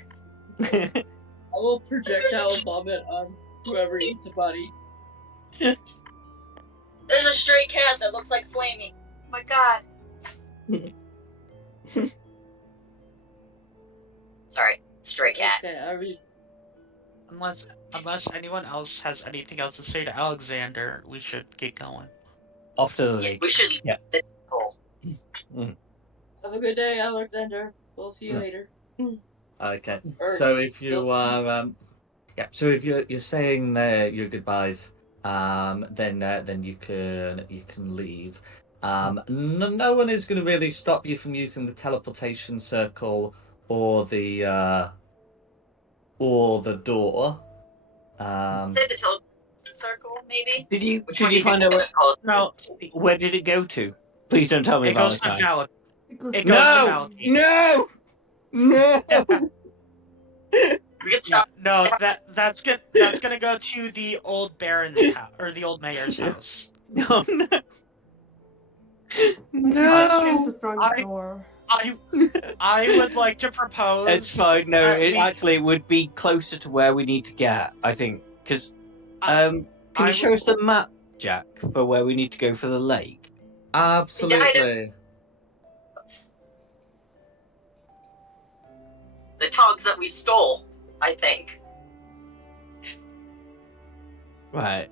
I will projectile vomit on whoever eats a body. There's a stray cat that looks like Flamey. Oh my god. Sorry, stray cat. Okay, are we? Unless anyone else has anything else to say to Alexander, we should get going. Off to the Yeah, lake. we should. Yeah. Cool. Have a good day, Alexander. We'll see you Yeah. later. Okay. Or- So if you are so if you're saying your goodbyes, then you can leave. No one is going to really stop you from using the teleportation circle or the door. Say the teleportation circle, maybe? Did you Which one did you do think find out is called? No, where did it go to? Please don't tell me it goes to Valentine. Valak. It goes to No! Valakine. No! No! We can stop. No, that's gonna go to the old baron's house or the old mayor's house. No! No! Use No! the front I- door. I would like to propose. It's fine. No, that it we- actually would be closer to where we need to get. I think because I- can I you show would- us the map, Jack, for where we need to go for the lake? Absolutely. The togs that we stole, I think. Right.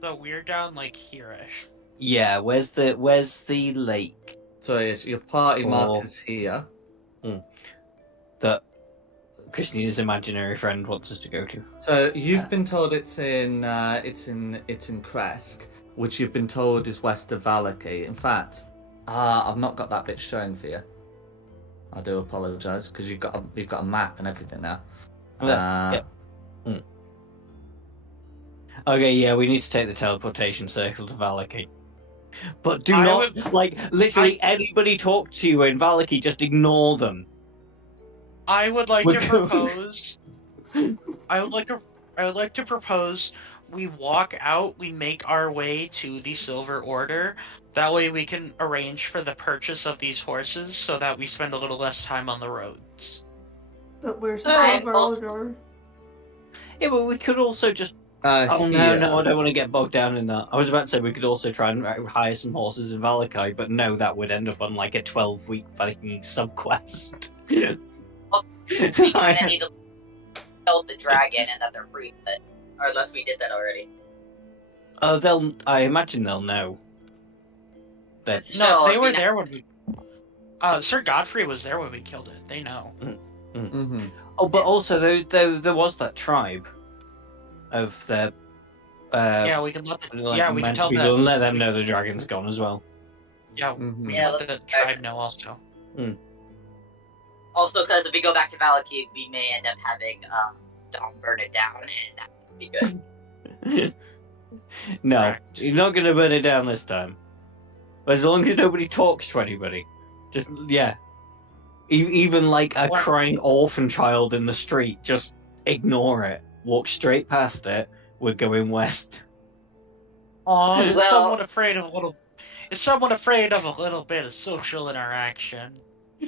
So we're down like here-ish. Yeah. Where's the lake So it's your party Cool. markers here. that Christina's imaginary friend wants us to go to? So you've been told it's in Kresk, which you've been told is west of Valaki. In fact, I've not got that bit showing for you. I do apologise because you've got a map and everything now. Yeah. Okay, yeah, we need to take the teleportation circle to Valaki. But do I not, would- like, literally anybody talk to you in Valaki, just ignore them. I would like We're to going- propose. I would like to propose we walk out, we make our way to the Silver Order. That way we can arrange for the purchase of these horses so that we spend a little less time on the roads. But where's the I'm silver also- order? Yeah, but we could also just. Oh here. no, I don't want to get bogged down in that. I was about to say we could also try and hire some horses in Valakai, but no, that would end up on like a 12-week Viking subquest. We kind of need to kill the dragon and that they're free of it. Or unless we did that already. Oh, I imagine they'll know. That Still, No, they it'd were be there when we. Sir Godfrey was there when we killed it. They know. Mm-hmm. Oh, but also there was that tribe of the Yeah, we can let. like Yeah, we can meant tell people that. and let them know the dragon's gone as well. Yeah, Mhm. we Yeah, can let the tribe know also. Also, because if we go back to Valaki, we may end up having Dom burn it down, and that would be good. No, Correct. you're not going to burn it down this time. As long as nobody talks to anybody. Just, yeah. Even like a What? crying orphan child in the street, just ignore it. Walk straight past it. We're going west. Aw, is Well- someone afraid of a little? Is someone afraid of a little bit of social interaction?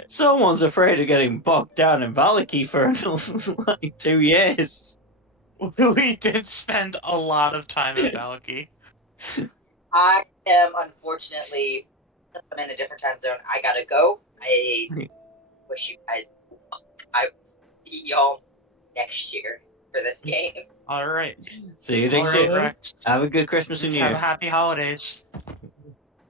Someone's afraid of getting bogged down in Valaki for like 2 years. We did spend a lot of time in Valaki. I am unfortunately, since I'm in a different time zone, I gotta go. I wish you guys luck. I will see y'all next year for this game. All right. See you All next right, year. Rex. Have a good Christmas and New Have a Year. happy holidays.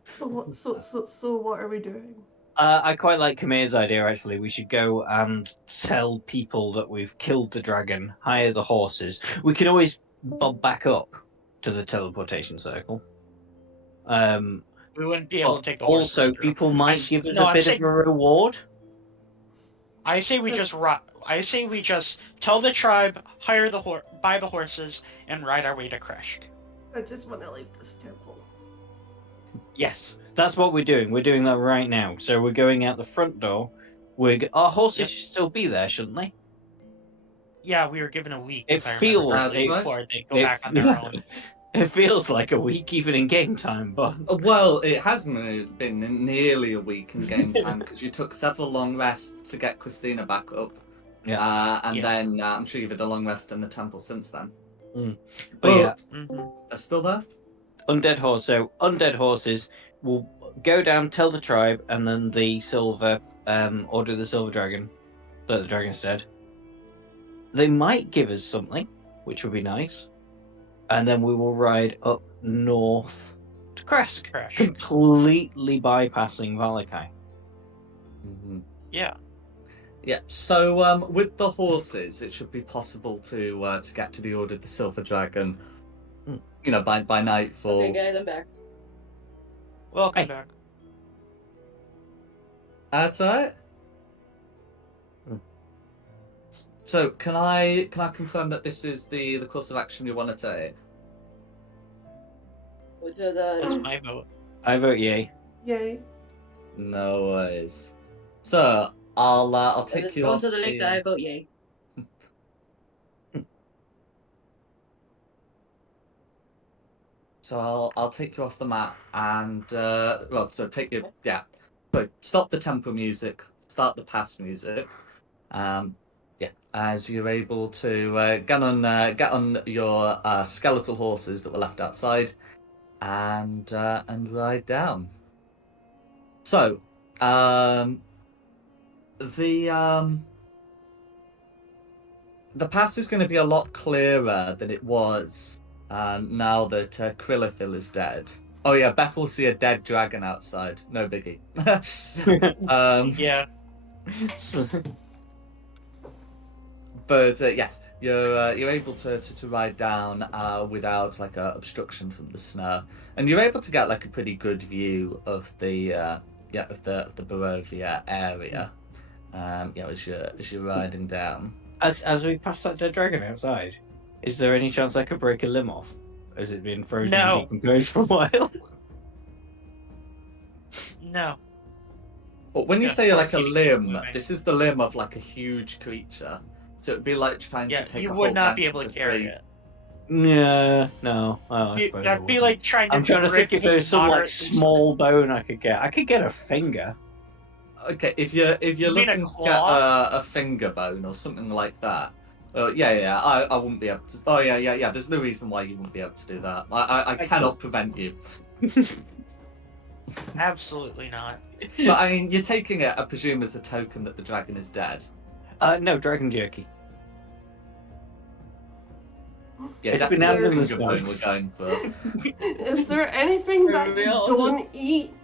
So what are we doing? I quite like Kamir's idea, actually. We should go and tell people that we've killed the dragon, hire the horses. We can always bob back up to the teleportation circle. We wouldn't be able But to take the horses also, through. people might give us a I'm bit saying, of a reward. I say we just tell the tribe, hire the buy the horses, and ride our way to Kreshk. I just want to leave this temple. Yes, that's what we're doing. We're doing that right now. So we're going out the front door. Our horses Yep. should still be there, shouldn't they? Yeah, we were given a week. It If I remember feels correctly, right. before they go back on their own. It feels like a week even in game time, but Well, it hasn't been nearly a week in game time because you took several long rests to get Christina back up. And Yeah. then I'm sure you've had a long rest in the temple since then. But yeah. Mhm. They're still there? Undead horse. So undead horses will go down, tell the tribe, and then the silver order the silver dragon that the dragon's dead. They might give us something, which would be nice, and then we will ride up north to Kreshk, Kreshk. completely bypassing Valakai. Mm-hmm. Yeah. Yeah. So with the horses, it should be possible to get to the Order of the Silver Dragon. You know, by nightfall. Okay, guys, I'm back. Welcome Hey. back. That's right. So can I confirm that this is the course of action you want to take? Which are the That's my vote. I vote yay. Yay. No worries. So I'll if take it's you going off to the lake, I vote yay. So I'll take you off the map and so take you So stop the tempo music, start the pass music. As you're able to get on your skeletal horses that were left outside and ride down. So the pass is going to be a lot clearer than it was now that Krillithil is dead. Oh yeah, Beth will see a dead dragon outside. No biggie. Yeah. But yes, you're able to ride down without like a obstruction from the snow, and you're able to get like a pretty good view of the Barovia area. as you're riding down. As we pass that dead dragon outside, is there any chance I could break a limb off? Has it been frozen and No. decomposed for a while? No. But when you Yeah, say or like a keep limb, moving. this is the limb of like a huge creature. So it'd be like trying Yeah, to take you a would whole not be branch able of to the carry tree. it. Yeah, no. Well, I suppose I That'd be wouldn't. like trying to. I'm trying to think if rip there's some like moderately small bone I could get. I could get a finger. Okay, if you're You mean a looking to get claw? a finger bone or something like that, I wouldn't be able to. Oh yeah. There's no reason why you wouldn't be able to do that. I cannot prevent you. Absolutely not. But I mean, you're taking it, I presume, as a token that the dragon is dead. No, dragon jerky. Yeah, It's definitely been out the in the finger bone snows. we're going for. Is there anything that We you all don't eat?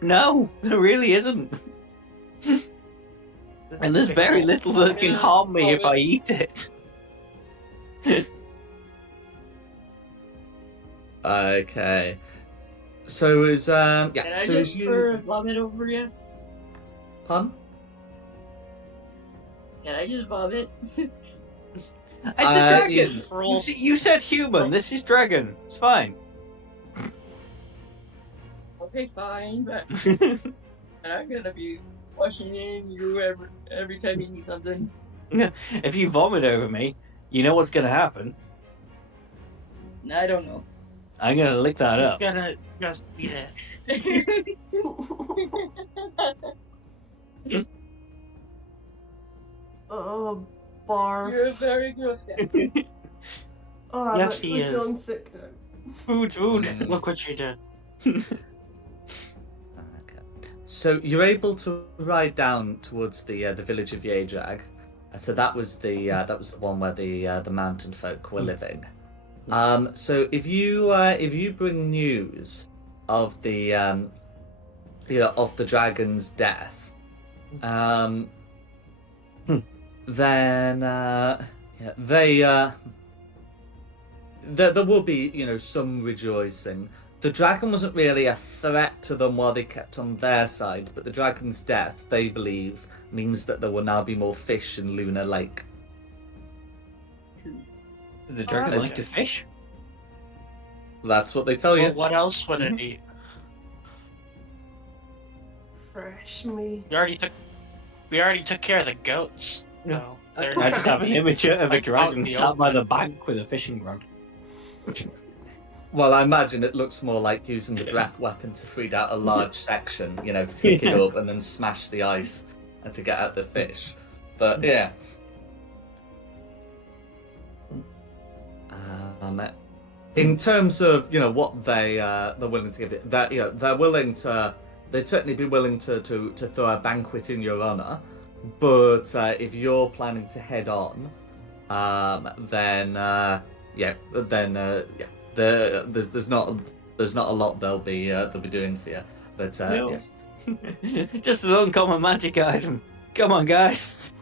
No, there really isn't. And there's very little that can harm me if I eat it. Okay. So is Can I so just is you vomit over you? pun? Can I just vomit? It's a dragon. Roll. You said human. This is dragon. It's fine. Okay, fine, but I'm gonna be washing in you every time you eat something. If you vomit over me, you know what's gonna happen. I don't know. I'm gonna lick that He's up. gonna just eat it. Oh, barf. You're a very gross guy. Oh, I'm Yes, he actually is. feeling sick now. Food. Mm. Look what you did. Okay. So you're able to ride down towards the village of Yedrag. So that was the one where the mountain folk were living. So if you bring news of the of the dragon's death, then there will be some rejoicing. The dragon wasn't really a threat to them while they kept on their side, but the dragon's death, they believe, means that there will now be more fish in Luna Lake. The dragon that's like to good. fish. That's what they tell you. Well, what else would it eat? Fresh meat. We already took care of the goats. Yeah. So they're I just have an image of a Like, out dragon in the sat by open. the bank with a fishing rod. Well, I imagine it looks more like using the breath weapon to feed out a large section, pick it up and then smash the ice and to get out the fish. But yeah. In terms of what they're willing to give it, that they'd certainly be willing to throw a banquet in your honor. But if you're planning to head on, then there's not a lot they'll be doing for you. But No. yes, Just an uncommon magic item. Come on, guys.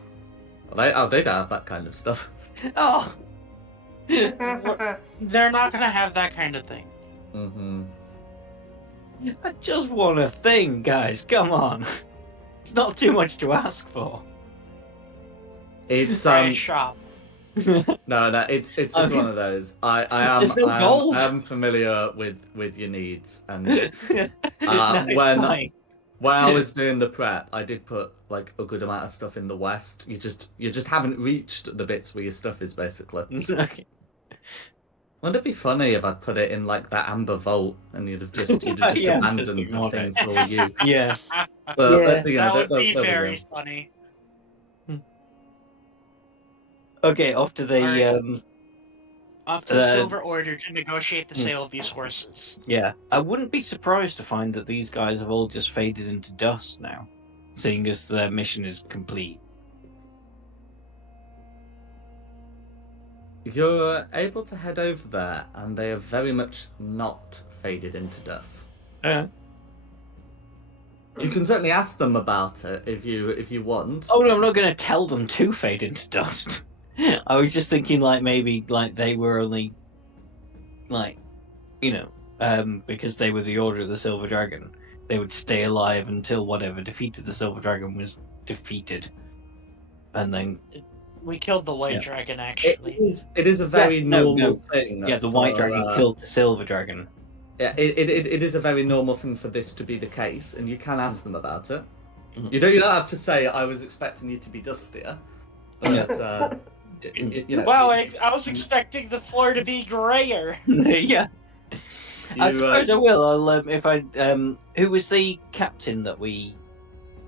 they don't have that kind of stuff. Oh. They're not gonna have that kind of thing. Mm-hmm. I just want a thing, guys. Come on. It's not too much to ask for. It's Try and shop. no, it's one of those. There's no gold. I am familiar with your needs, and No, it's when fine. when I was doing the prep, I did put like a good amount of stuff in the west. You just haven't reached the bits where your stuff is, basically. Okay. Wouldn't it be funny if I put it in like that amber vault and you'd have just Yeah, abandoned just the ignored thing it. for all you? Yeah. But That would be there we very go. funny. Okay, off to the Alright. Up to the Uh, Silver Order to negotiate the sale of these horses. yeah. I wouldn't be surprised to find that these guys have all just faded into dust now, seeing as their mission is complete. You're able to head over there, and they are very much not faded into dust. You can certainly ask them about it if you want. Oh no, I'm not going to tell them to fade into dust. I was just thinking maybe they were only because they were the Order of the Silver Dragon. they would stay alive until whatever defeated the silver dragon was defeated, and then We killed the white Yeah. dragon, It actually. is a very normal thing. Yeah, the for, white dragon killed the silver dragon. Yeah, it is a very normal thing for this to be the case, and you can ask them about it. Mhm. You don't have to say I was expecting you to be dustier, but you know. Wow, I was expecting the floor to be grayer. Yeah. I You, suppose I will. I'll if I who was the captain that the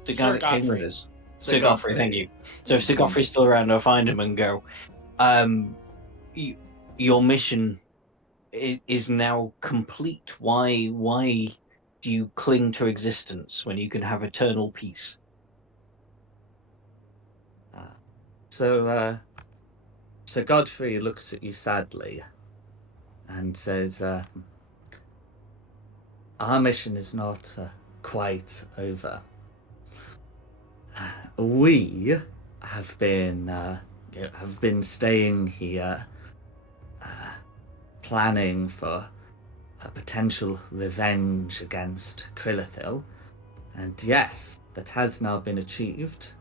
guy Sir that came with Godfrey. us? Sir Godfrey, thank you. So if Sir Mhm. Godfrey's still around, I'll find him and go. Your mission is now complete. Why do you cling to existence when you can have eternal peace? So Godfrey looks at you sadly and says, "Our mission is not quite over. We have been staying here, planning for a potential revenge against Krillithil, and yes, that has now been achieved.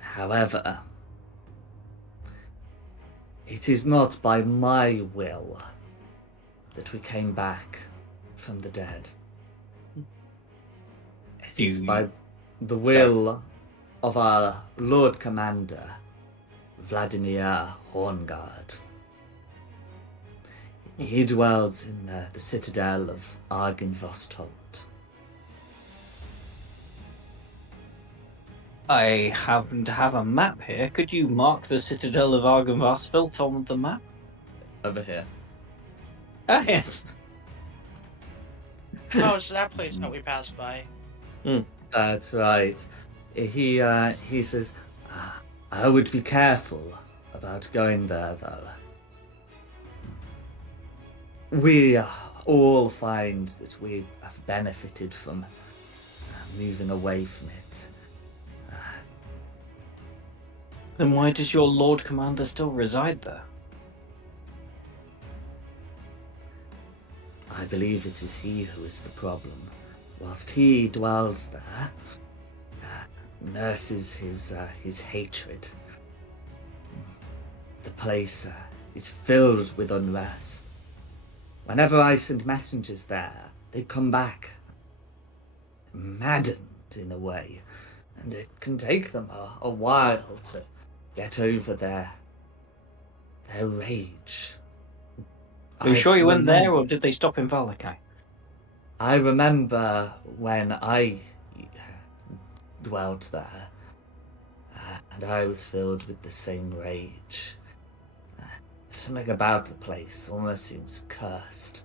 However, it is not by my will that we came back from the dead. It is by the will of our Lord Commander, Vladimir Horngard. He dwells in the citadel of Argynvostholt. I happen to have a map here. Could you mark the citadel of Argynvostholt on the map? Over here. Ah, yes. Oh, it's that place that we passed by. That's right. He says, I would be careful about going there, though. We all find that we have benefited from moving away from it. Then why does your Lord Commander still reside there? I believe it is he who is the problem. Whilst he dwells there, nurses his hatred. The place is filled with unrest. Whenever I send messengers there, they come back maddened in a way, and it can take them a while to get over their rage. Are you sure you went there, remember- or did they stop in Valakai? I remember when I dwelt there, and I was filled with the same rage. Something about the place almost seems cursed.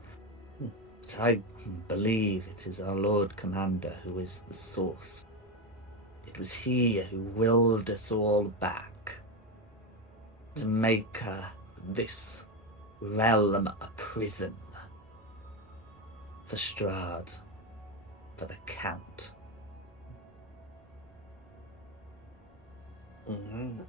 But I believe it is our Lord Commander who is the source. It was he who willed us all back to make this realm a prison for Straud, for the Count. Mm-hmm.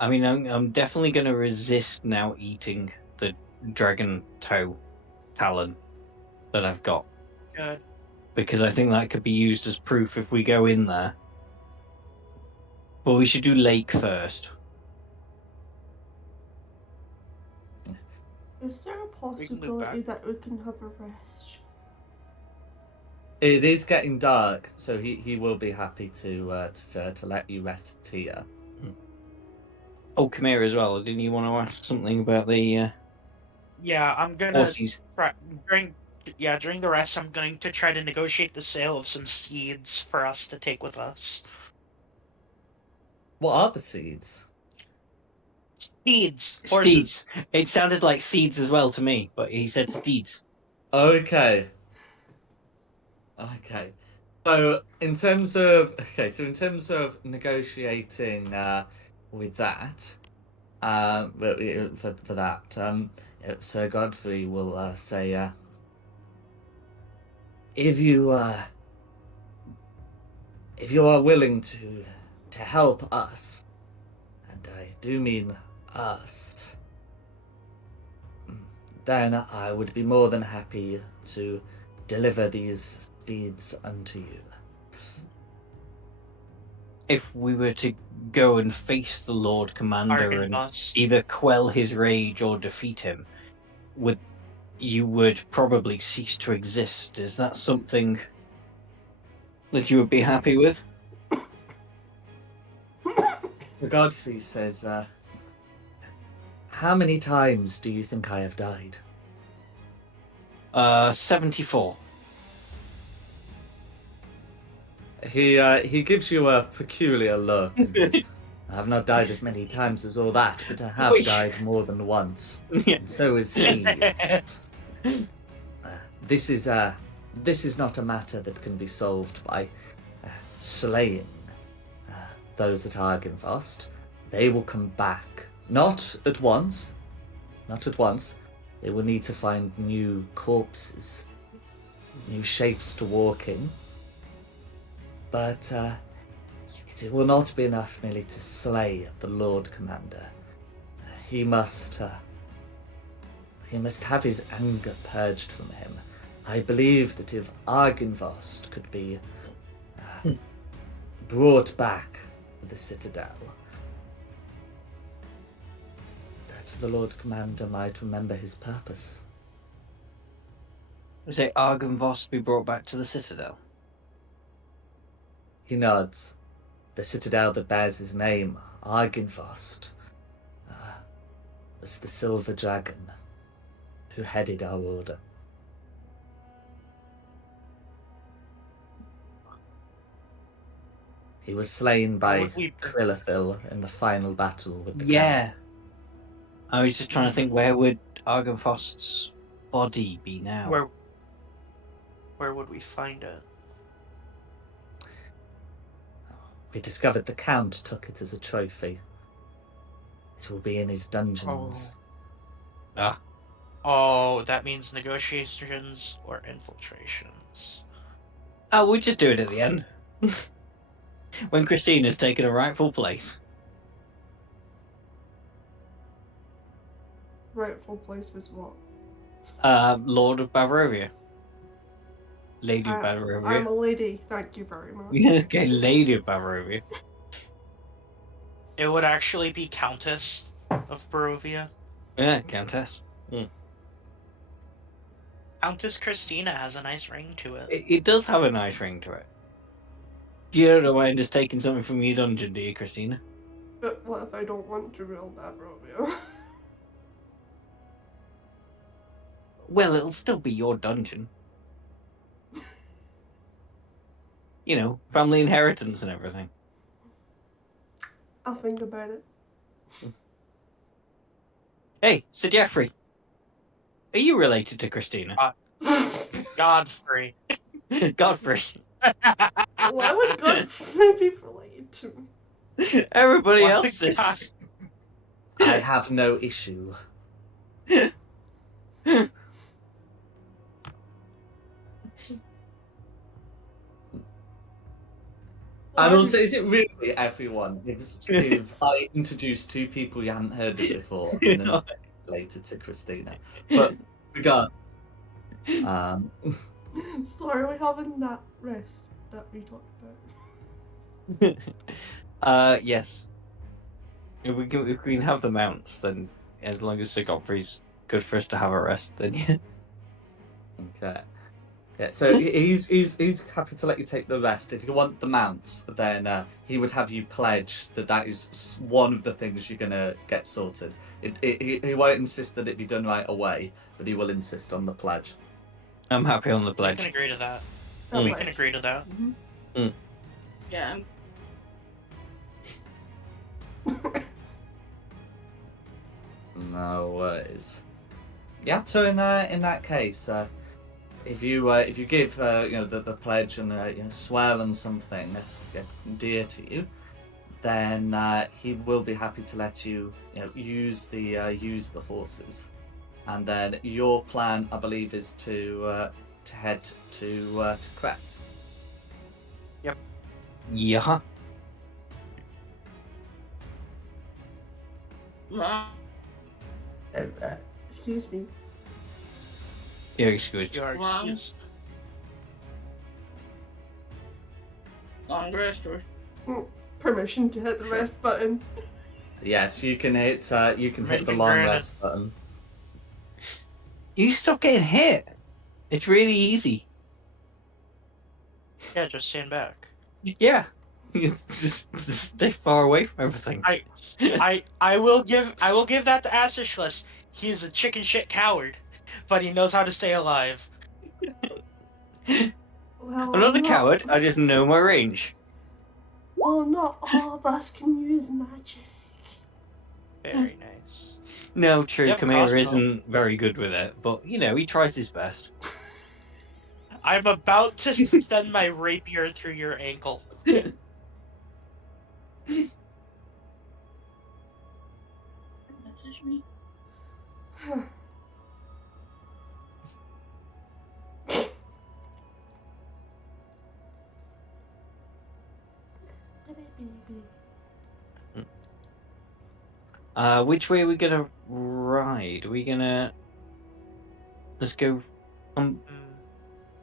I mean, I'm definitely going to resist now eating the dragon toe talon that I've got. Good. Because I think that could be used as proof if we go in there. But we should do Lake first. Is there a We can move possibility back. that we can have a rest? It is getting dark, so he will be happy to let you rest here. Oh, come here as well. Didn't you want to ask something about the Yeah, I'm gonna horses? during the rest, I'm going to try to negotiate the sale of some seeds for us to take with us. What are the seeds? Seeds, horses. Steeds. It sounded like seeds as well to me, but he said steeds. Okay. So in terms of negotiating with that, for that, Sir Godfrey will say, if you are willing to help us, and I do mean us, then I would be more than happy to deliver these steeds unto you. If we were to go and face the Lord Commander and Argynvost. either quell his rage or defeat him, you would probably cease to exist. Is that something that you would be happy with? Godfrey says, how many times do you think I have died? 74. He gives you a peculiar look and says, I have not died as many times as all that, but I have Which- died more than once. Yeah. And so is he. This is not a matter that can be solved by slaying those at Argynvost. They will come back. Not at once. Not at once. They will need to find new corpses, new shapes to walk in. But it will not be enough merely to slay the Lord Commander. He must have his anger purged from him. I believe that if Argynvost could be brought back to the Citadel, that the Lord Commander might remember his purpose. You say Argynvost be brought back to the Citadel? He nods. The Citadel that bears his name, Argynvost, was the Silver Dragon who headed our order. He was slain by would we- Krillithil in the final battle with the Yeah. Count. I was just trying to think, where would Argynvost's body be now? Where would we find it? We discovered the Count took it as a trophy. It will be in his dungeons. Oh, that means negotiations or infiltrations. Oh, we'll just do it at the end. When Christina's taken a rightful place. Rightful place is what? Lord of Bavaria. Lady of I'm Bavaria. a lady, thank you very much. Okay, Lady of Bavaria. It would actually be Countess of Barovia. Yeah, Countess. Countess Christina has a nice ring to it. It does have a nice ring to it. You don't mind just taking something from your dungeon, do you, Christina? But what if I don't want to rule Bavaria? Well, it'll still be your dungeon. You know, family inheritance and everything. I'll think about it. Hey, Sir Geoffrey. Are you related to Christina? Godfrey. Godfrey. Why would Godfrey be related to me? Everybody What else a guy. is. I have no issue. And also, is it really everyone? If I introduce two people you hadn't heard of before, and then related to Christina, but regard. Sorry, are we having that rest that we talked about? Yes. If we can have the mounts, then as long as Sir Godfrey's good for us to have a rest, then yeah. Okay. Yeah, so he's happy to let you take the rest. If you want the mounts, then he would have you pledge that is one of the things you're gonna get sorted. He won't insist that it be done right away, but he will insist on the pledge. I'm happy on the We pledge. can agree to that. Mm. We can agree to that. Yeah, No worries. Yeah, so in that case, if you give the pledge and swear on something dear to you, then he will be happy to let you use the horses, and then your plan, I believe, is to head to Cress. Yeah. Excuse me. You're excused. You're Wow. excused. Long rest or Permission to hit the Sure. rest button. Yes, you can hit. You can hit the Permission long granted. rest button. You stop getting hit. It's really easy. Yeah, just stand back. Yeah. You just stay far away from everything. I will give that to Asishless. He's a chicken shit coward, but he knows how to stay alive. Well, I'm not a coward. I just know my range. Well, not all of us can use magic. Very nice. No, You true. have a Kamir crossbow. isn't very good with it, but you know he tries his best. I'm about to send my rapier through your ankle. message me? Which way are we gonna ride? Are we gonna let's go? I'm Mm.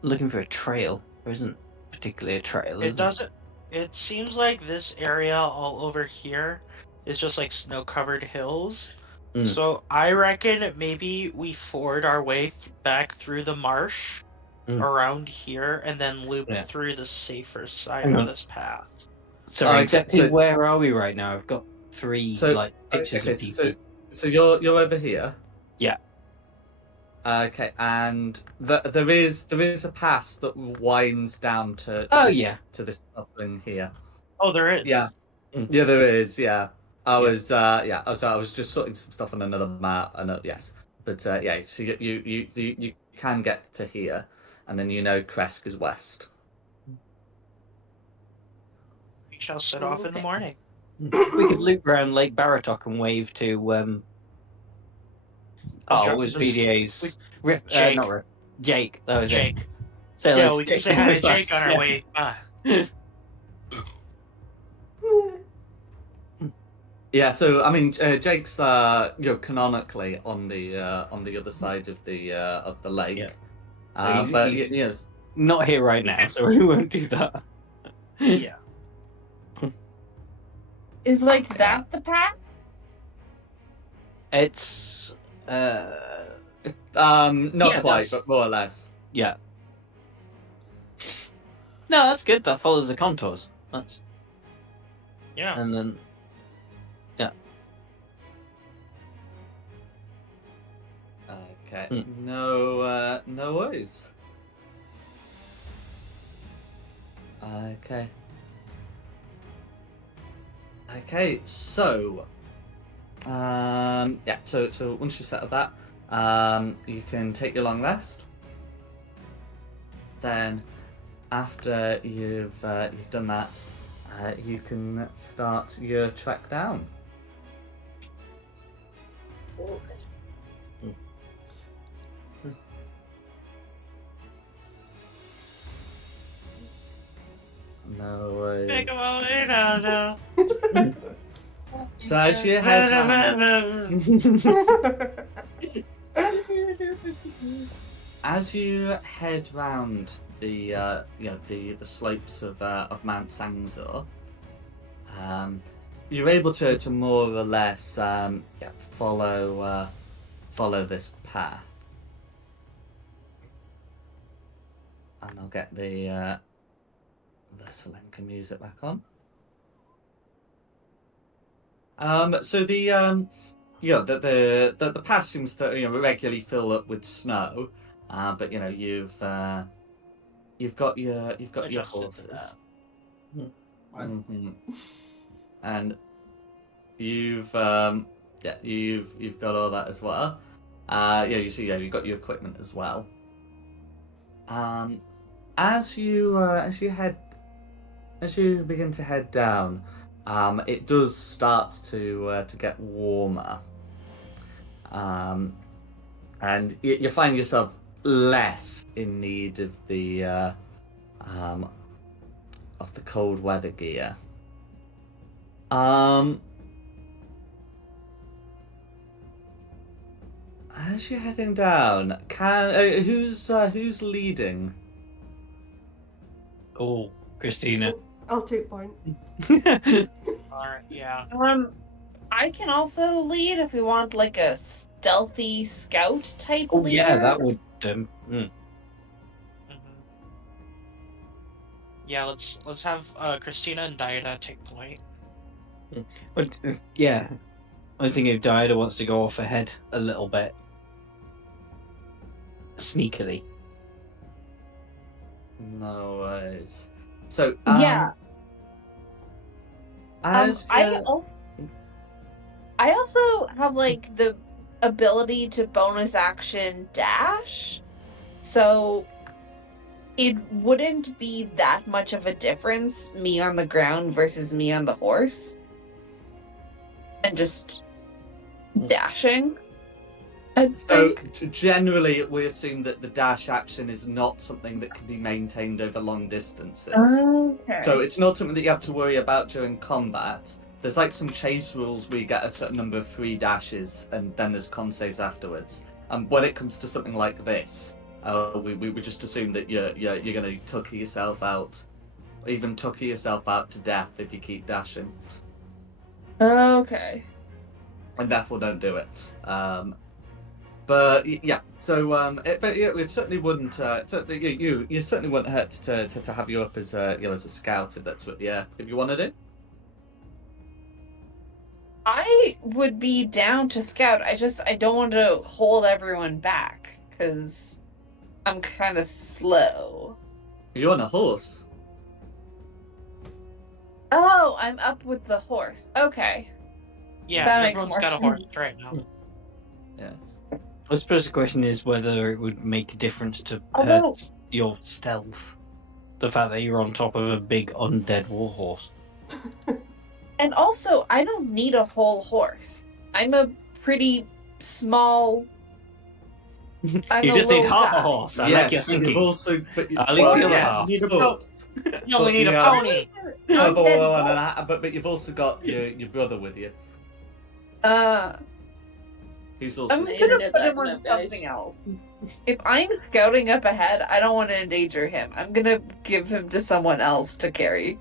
looking for a trail. There isn't particularly a trail, It is there? doesn't. It seems like this area all over here is just like snow-covered hills. Mm. So I reckon maybe we ford our way back through the marsh around here and then loop Yeah. through the safer side Hang of on. this path. Sorry, Okay, exactly so- where are we right now? I've got three So pictures okay, of people. so you're over here. Yeah. Okay, and there is a pass that winds down to Oh, this, yeah. to this crossing here. Oh, there is. Yeah, Mm. yeah, there is. Yeah, I Yeah. was I was just sorting some stuff on another map, and yes, but yeah, so you can get to here, and then Kresk is west. We shall set off in the Okay. morning. We could loop around Lake Baratok and wave to it was Just- VDA's Rip, Jake. not Rip, Jake. That was it. Jake. Say Yeah, hello to we can Jake say hi to with us. Jake on our Yeah. way. Yeah, so I mean, Jake's canonically on the other side of the lake. Yeah. But He's yes, not here right now, so we won't do that. Yeah. Is like Yeah. that the path? It's not Yeah, quite, that's- but more or less. yeah. No, that's good. That follows the contours. That's Yeah. and then Okay, Mm. no worries. Okay. Okay, so yeah, so once you settle that, you can take your long rest. Then, after you've done that, you can start your trek down. No worries. Think about it now. So as you head round, as you head round the the slopes of Mount Sangzor, you're able to more or less follow this path. And I'll get the Selenka music back on. So the the pass seems to regularly fill up with snow, but you've got your Adjusted to horses. that. Mhm. And you've got all that as well. You see, you've got your equipment as well. As you begin to head down, it does start to get warmer, and you find yourself less in need of the cold weather gear. As you're heading down, who's leading? Oh, Christina. I'll take point. Alright, yeah. I can also lead if we want like a stealthy scout type Oh leader. yeah, that would. Yeah, let's have Christina and Diana take point. But yeah, I was thinking if Diana wants to go off ahead a little bit, sneakily. No worries. So, Yeah. as I also have like the ability to bonus action dash, so it wouldn't be that much of a difference, me on the ground versus me on the horse, and just dashing. I so think. generally, we assume that the dash action is not something that can be maintained over long distances. Okay. So it's not something that you have to worry about during combat. There's like some chase rules where you get a certain number of free dashes, and then there's con saves afterwards. And when it comes to something like this, we would just assume that you're gonna tucker yourself out, or even tucker yourself out to death if you keep dashing, Okay. and therefore don't do it. But yeah, so it certainly wouldn't. You certainly wouldn't hurt to have you up as as a scout if that's what if you want to do. I would be down to scout. I don't want to hold everyone back because I'm kind of slow. You're on a horse. Oh, I'm up with the horse. Okay. Yeah, That makes everyone's more got a horse sense. right now. Yes. I suppose the question is whether it would make a difference to Although- your stealth. The fact that you're on top of a big undead warhorse. And also, I don't need a whole horse. I'm a pretty small. I'm You a just need little half a guy. horse. I like Yes, your but you've thinking. also. At least the other half. You need a but- boat. You only need a yeah. pony. No, but, Undead but you've also got your brother with you. Who's also. I'm I gonna ended put that him on enough, guys. something else. If I'm scouting up ahead, I don't want to endanger him. I'm gonna give him to someone else to carry.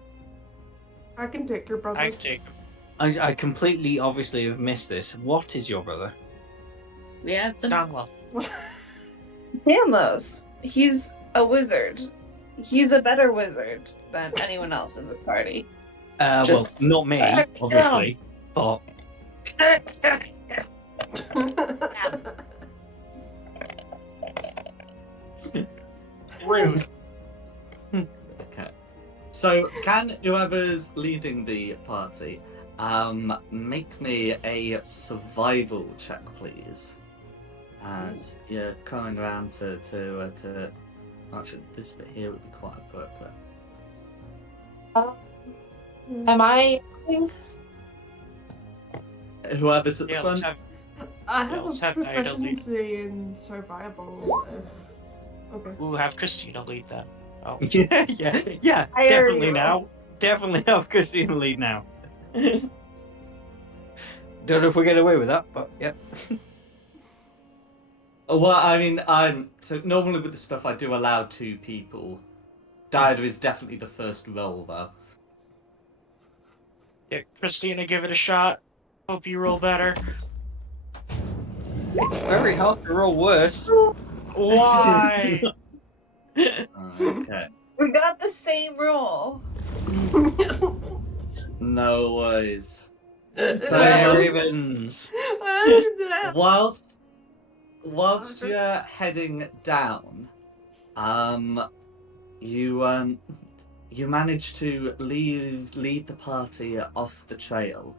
I can take your brother. I take him. I completely, obviously, have missed this. What is your brother? We have some. Donwell. Damnos. He's a wizard. He's a better wizard than anyone else in the party. Just- Well, not me, obviously, but Rude. Okay. So, can whoever's leading the party make me a survival check, please? As you're coming around to actually, this bit here would be quite appropriate. Am I? Whoever's at the Yeah, front. let's have I Yeah, have let's a have Diana lead. proficiency in survival. Okay. have Christina lead then. Oh. yeah, I definitely already now. Definitely have Christina lead now. Don't know if we get away with that, but yeah. Well, I mean, so normally with the stuff I do allow 2 people. Diana is definitely the first roll, though. Yeah, Christina, give it a shot. Hope you roll better. It's very hard to roll worse. Why? Okay. We got the same roll. No worries. Fair Ravens. Whilst you're heading down, you manage to lead the party off the trail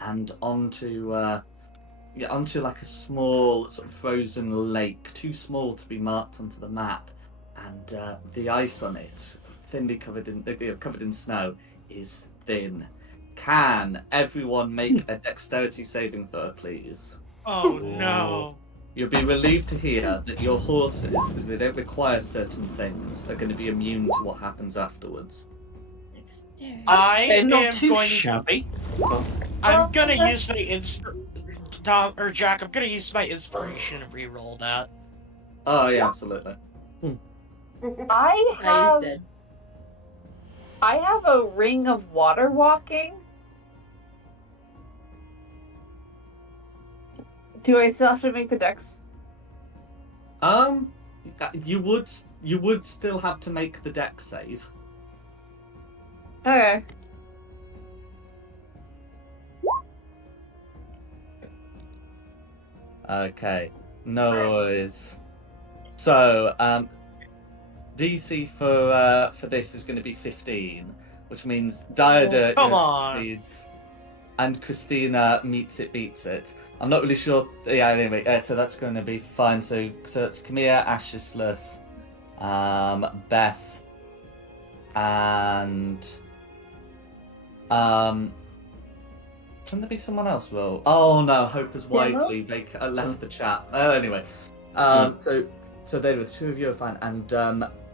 and onto like a small sort of frozen lake, too small to be marked onto the map, and the ice on it, thinly covered in snow, is thin. Can everyone make a dexterity saving throw, please? Oh no. You'll be relieved to hear that your horses, as they don't require certain things, are going to be immune to what happens afterwards. I They're not am too going. shabby. I'm gonna use my Dom or Jack, I'm gonna use my inspiration and re-roll that. Oh yeah, absolutely. I He's have dead. a ring of water walking. Do I still have to make the dex? You would still have to make the dex save. Okay. Okay, no worries. So, DC for this is going to be 15, which means Diada Come on. succeeds, and Christina meets it, beats it. I'm not really sure. Yeah, anyway, so that's going to be fine. So it's Camilla, Ashisless, Beth, and can there be someone else? Will? Oh no, Hope has widely left the chat. Anyway, so they were the two of you are fine, and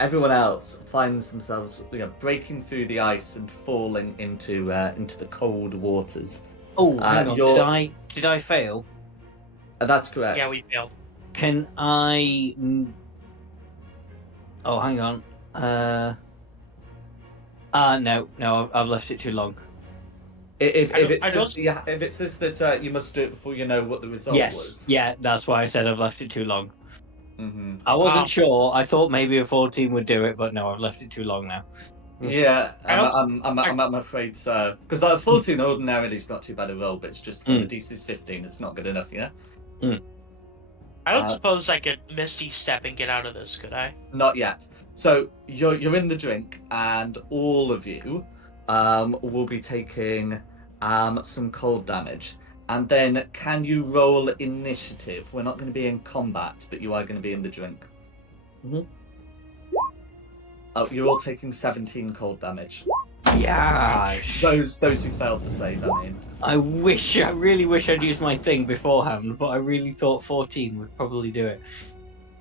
everyone else finds themselves breaking through the ice and falling into the cold waters. Oh, hang on. You're- Did I fail? That's correct. Yeah, we failed. Can I? Oh, hang on. No, I've left it too long. If I it don't- says if it says that you must do it before you know what the result Yes, was. yeah, that's why I said I've left it too long. Mm-hmm. I wasn't Wow. sure. I thought maybe a 14 would do it, but no, I've left it too long now. Yeah, I also- I'm afraid so. Because 14 ordinarily is not too bad a roll, but it's just when the DC's 15, it's not good enough, yeah? I don't suppose I could Misty Step and get out of this, could I? Not yet. So you're in the drink, and all of you will be taking some cold damage. And then can you roll initiative? We're not going to be in combat, but you are going to be in the drink. Mhm. Oh, you're all taking 17 cold damage. Yeah. Those who failed the save, I mean. I really wish I'd used my thing beforehand, but I really thought 14 would probably do it.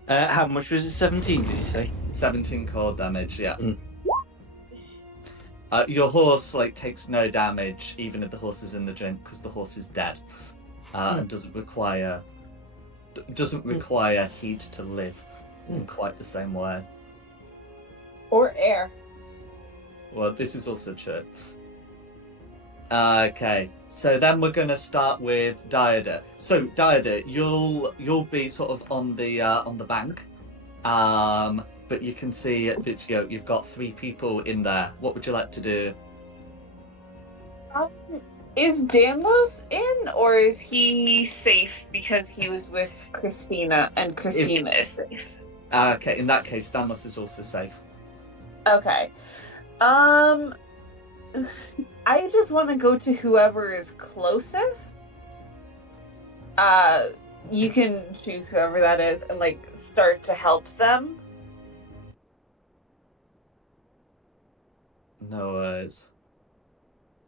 How much was it? 17, did you say? 17 cold damage, yeah. Mm. Your horse takes no damage, even if the horse is in the drink, because the horse is dead, and doesn't require heat to live in quite the same way. Or air. Well, this is also true. Okay, so then we're going to start with Diada. So Diada, you'll be sort of on the bank, but you can see that you've got 3 people in there. What would you like to do? Is Danlos in, or is he safe because he was with Christina and Christina is safe? Okay, in that case, Thanos is also safe. Okay. I just want to go to whoever is closest. You can choose whoever that is and start to help them. No worries.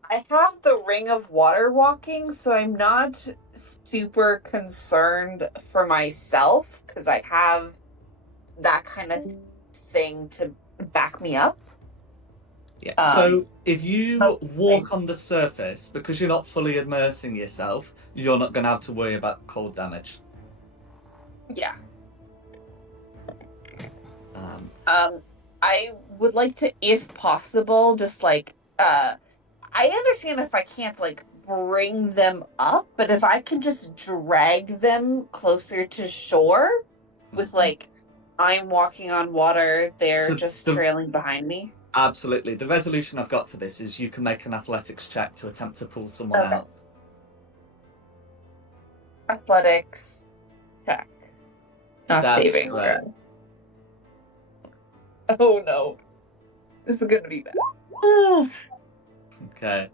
I have the ring of water walking, so I'm not super concerned for myself because I have that kind of thing to back me up. Yeah. So if you walk on the surface, because you're not fully immersing yourself, you're not going to have to worry about cold damage. Yeah. I would like to, if possible, just I understand if I can't bring them up, but if I can just drag them closer to shore with I'm walking on water, they're just trailing behind me. Absolutely. The resolution I've got for this is you can make an athletics check to attempt to pull someone out. Athletics check. Not That's saving. correct. Oh no. This is gonna be bad. Okay.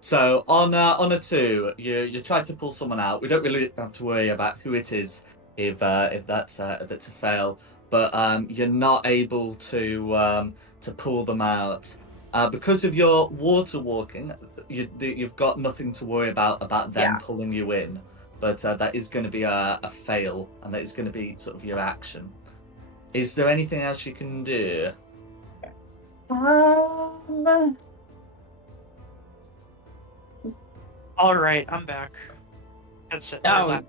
So on a 2, you try to pull someone out. We don't really have to worry about who it is if that's a fail, but you're not able to pull them out because of your water walking. You've got nothing to worry about them pulling you in, but that is going to be a fail, and that is going to be sort of your action. Is there anything else you can do? All right, I'm back. Headset, Oh,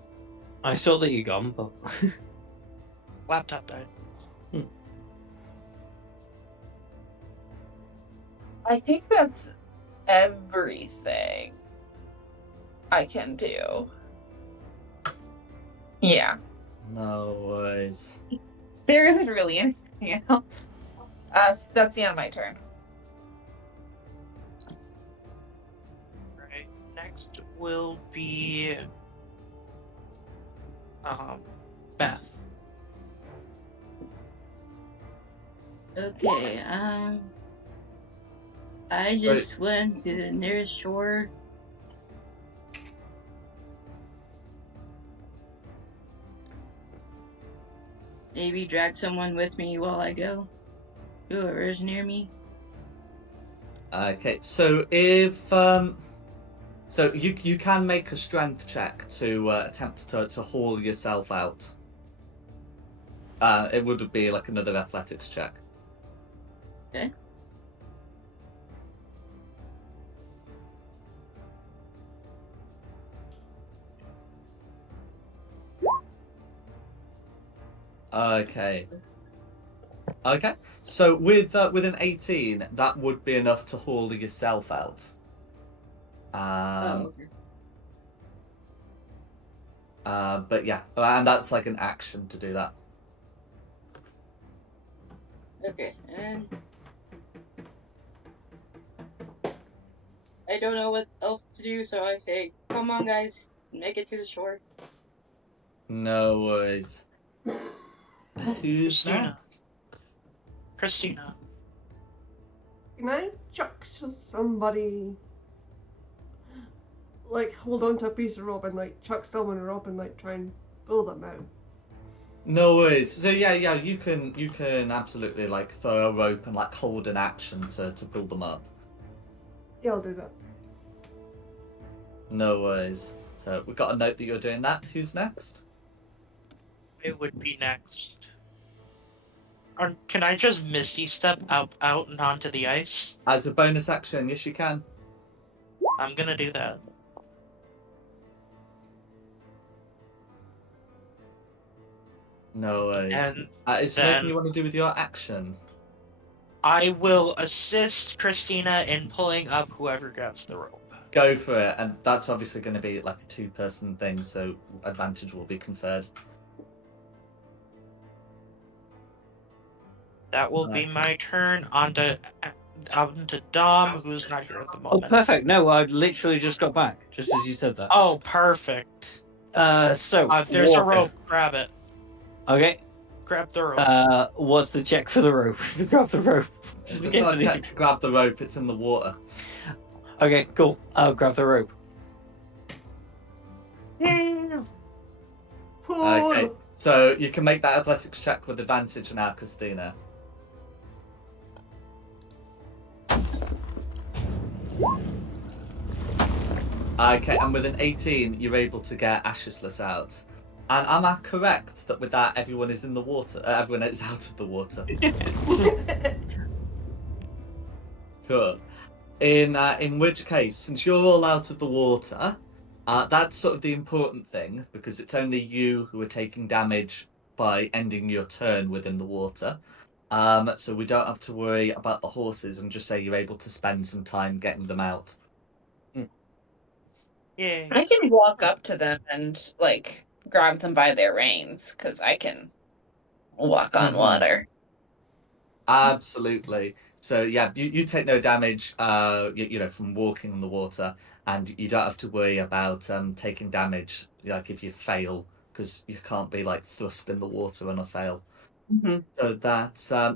I saw that you gone, but laptop died. I think that's everything I can do. Yeah. No worries. There isn't really anything else. So that's the end of my turn. Right. Next will be Beth. Okay, I just went to the nearest shore. Maybe drag someone with me while I go. Whoever is near me. Okay, so if so you can make a strength check to attempt to haul yourself out. It would be like another athletics check. Okay. Okay. Okay. So with an 18, that would be enough to haul yourself out. Oh, okay. But yeah, and that's like an action to do that. Okay, and I don't know what else to do, so I say, come on, guys, make it to the shore. No worries. Who's Christina. next? Christina. Can I chuck somebody, like, hold on to a piece of rope and, like, chuck someone a rope and, like, try and pull them out? No worries. So yeah, you can absolutely like throw a rope and like hold an action to pull them up. Yeah, I'll do that. No worries. So we've got a note that you're doing that. Who's next? It would be next. Or can I just Misty Step out and onto the ice? As a bonus action, yes you can. I'm gonna do that. No worries. And Is there anything then you want to do with your action? I will assist Christina in pulling up whoever grabs the rope. Go for it, and that's obviously going to be like a two-person thing, so advantage will be conferred. That will be my turn. Onto Dom, who's not here at the oh, moment. perfect. No, I literally just got back, just as you said that. Oh, perfect. So There's water. a rope. Grab it. Okay. Grab the rope. What's the check for the rope? Grab the rope. Just in It's case not I a need check to to grab the rope; it's in the water. Okay, cool. I'll grab the rope. Pull! Okay, so you can make that athletics check with advantage now, Christina. Okay, and with an 18, you're able to get Ashisless out. And am I correct that with that, everyone is in the water? Everyone is out of the water. Cool. In which case, since you're all out of the water, that's sort of the important thing because it's only you who are taking damage by ending your turn within the water. So we don't have to worry about the horses and just say you're able to spend some time getting them out. Yay. I can walk up to them and like grab them by their reins because I can walk on water. Absolutely. So yeah, you take no damage, you know, from walking in the water, and you don't have to worry about taking damage like if you fail because you can't be like thrust in the water on a fail. Mm-hmm. So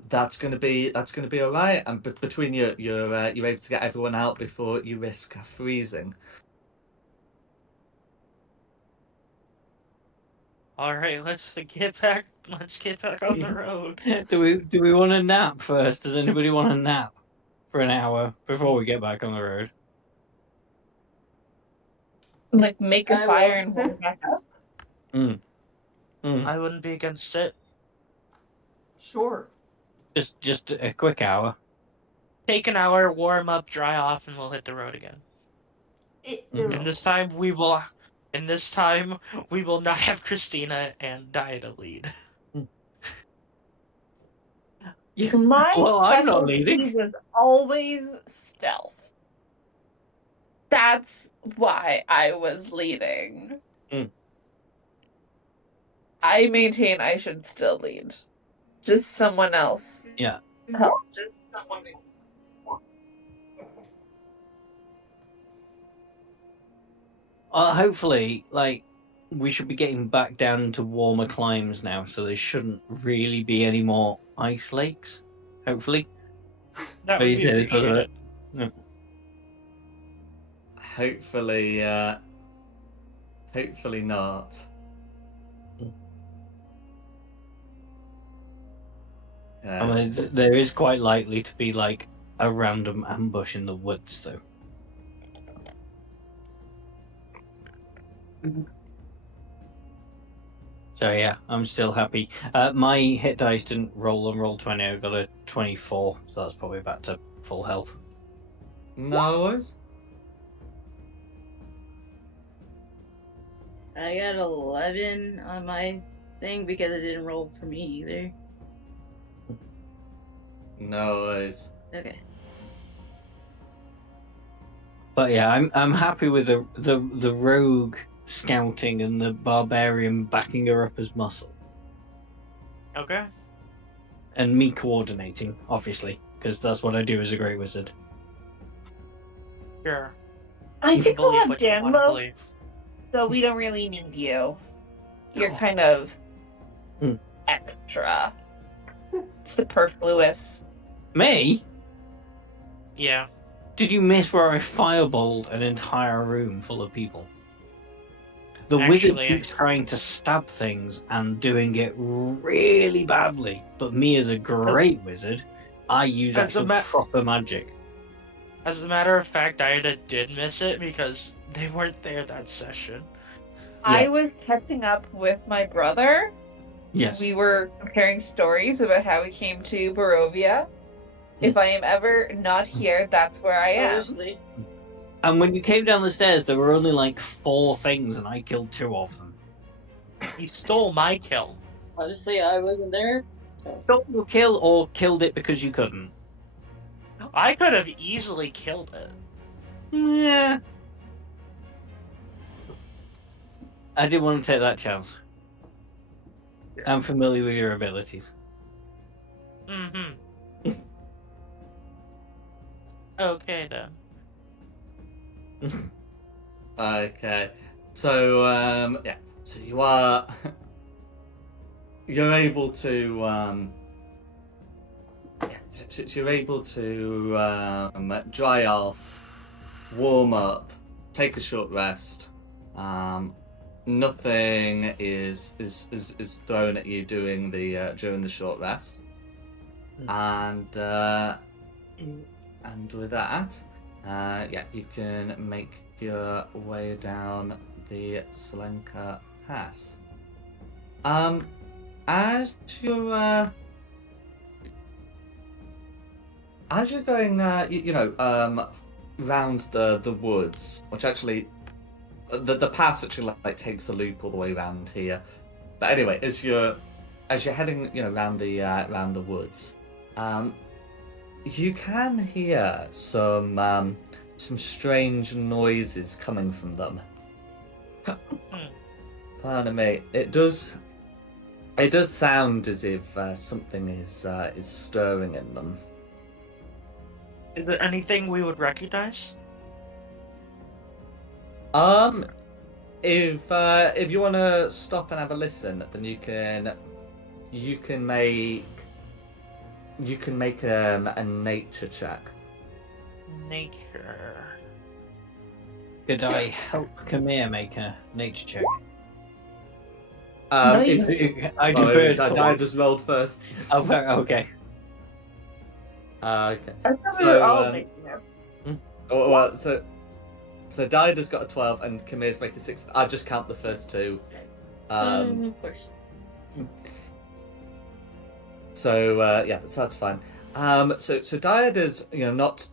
that's gonna be all right. And between you, you're able to get everyone out before you risk freezing. All right, let's get back. Let's get back on the road. Do we want a nap first? Does anybody want a nap for an hour before we get back on the road? Like make a I fire will. and warm back up. I wouldn't be against it. Sure. Just a quick hour. Take an hour, warm up, dry off, and we'll hit the road again. And No. this time we will And this time, we will not have Christina and Diana lead. Yeah. My Well, I'm not specialty leading. was always stealth. That's why I was leading. Mm. I maintain I should still lead. Just someone else. Yeah. Help. Just someone else. Hopefully, like, we should be getting back down into warmer climes now, so there shouldn't really be any more ice lakes. Hopefully. That What do would you be say, because of it? appreciated. Hopefully not. I mean, there is quite likely to be like a random ambush in the woods, though. So yeah, I'm still happy. My hit dice didn't roll on roll 20. I got a 24, so that's probably back to full health. No worries. I got 11 on my thing because it didn't roll for me either. No worries. Okay. But yeah, I'm happy with the rogue scouting and the barbarian backing her up as muscle, Okay. and me coordinating, obviously, because that's what I do as a great wizard. Sure. I You can think we'll believe have what you want to believe. Danlos, so we don't really need you. You're kind of Hmm. extra. Superfluous. Me? Yeah. Did you miss where I fireballed an entire room full of people? The wizard Actually, keeps trying to stab things and doing it really badly, but me as a great wizard, I use As a actual ma- proper magic. as a matter of fact, Diana did miss it because they weren't there that session. I Yeah. was catching up with my brother. Yes. We were comparing stories about how we came to Barovia. If I am ever not here, that's where I am. Obviously. And when you came down the stairs, there were only like 4 things, and I killed 2 of them. You stole my kill. Obviously, I wasn't there. Stole your kill or killed it because you couldn't? I could have easily killed it. Yeah. I didn't want to take that chance. I'm familiar with your abilities. Mm-hmm. Okay, then. Okay. So yeah. So you are you're able to yeah, so you're able to dry off, warm up, take a short rest. Nothing is thrown at you during the short rest. And with that, yeah, you can make your way down the Slenka Pass. As you're going, round the woods, which actually, the pass actually like takes a loop all the way around here. But anyway, as you're heading, round the woods, you can hear some strange noises coming from them. Pardon me. It does sound as if something is stirring in them. Is there anything we would recognize? If you want to stop and have a listen, then you can make a nature check. Nature. Could I help Kamir make a nature check? Nice. I deferred. I just rolled first. Oh, fair, okay. Okay. I thought we So, were all making it. Well, so Dida's got a 12 and Kamir's making 6. I just count the first 2. Of course. So yeah, that's fine. So Diada's not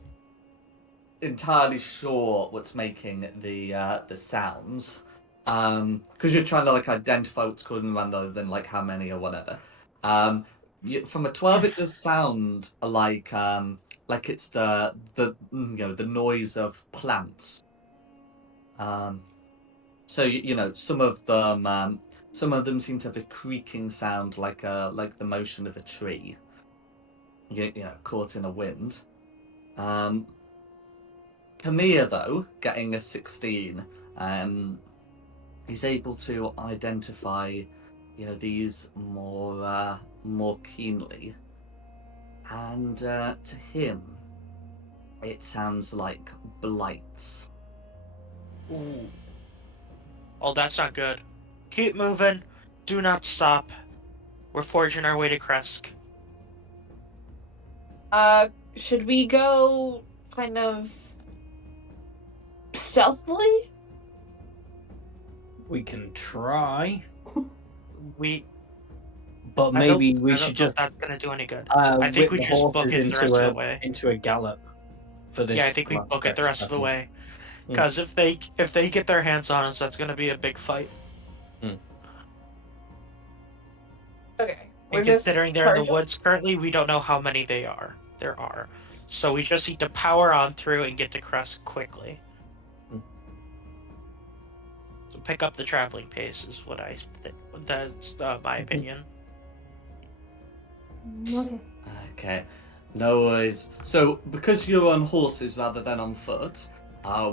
entirely sure what's making the sounds. because you're trying to like identify what's causing them rather than like how many or whatever. From a 12, it does sound like it's the the noise of plants. So some of them seem to have a creaking sound like the motion of a tree. Caught in a wind. Camilla, though, getting a 16, is able to identify, these more keenly, and to him, it sounds like blights. Ooh. Oh, that's not good. Keep moving. Do not stop. We're forging our way to Kresk. Should we go kind of stealthily? We can try, We. but I maybe don't we know should if just that's gonna do any good. I think whip we the just book horses it the rest of the way. into a gallop for this. Yeah, I think we last book it the stretch rest of the battle. way. Because if they get their hands on us, that's gonna be a big fight. Okay. We're And just considering they're in the charging? woods currently, we don't know how many there are. So we just need to power on through and get to Kresk quickly. So pick up the traveling pace is what I think. That's my opinion. Okay. Okay, no worries. So because you're on horses rather than on foot,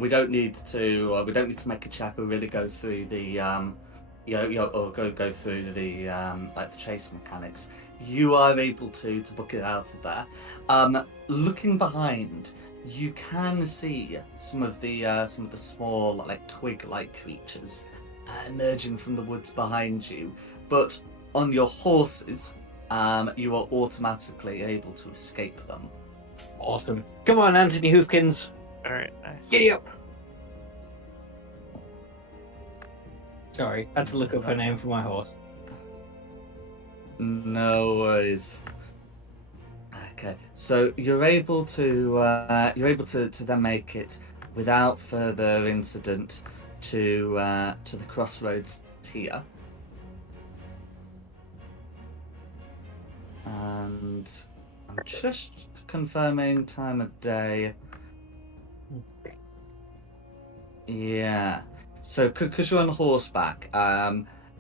we don't need to make a check or really go through the or go through the like the chase mechanics. You are able to book it out of there. Looking behind, you can see some of the small like twig-like creatures emerging from the woods behind you, but on your horses, you are automatically able to escape them. Awesome. Come on, Anthony Hoofkins. All right, nice. Giddy up. Sorry, I had to look up her name for my horse. No worries. Okay, so you're able to then make it without further incident to the crossroads here. And I'm just confirming time of day. Yeah. So because you're on horseback,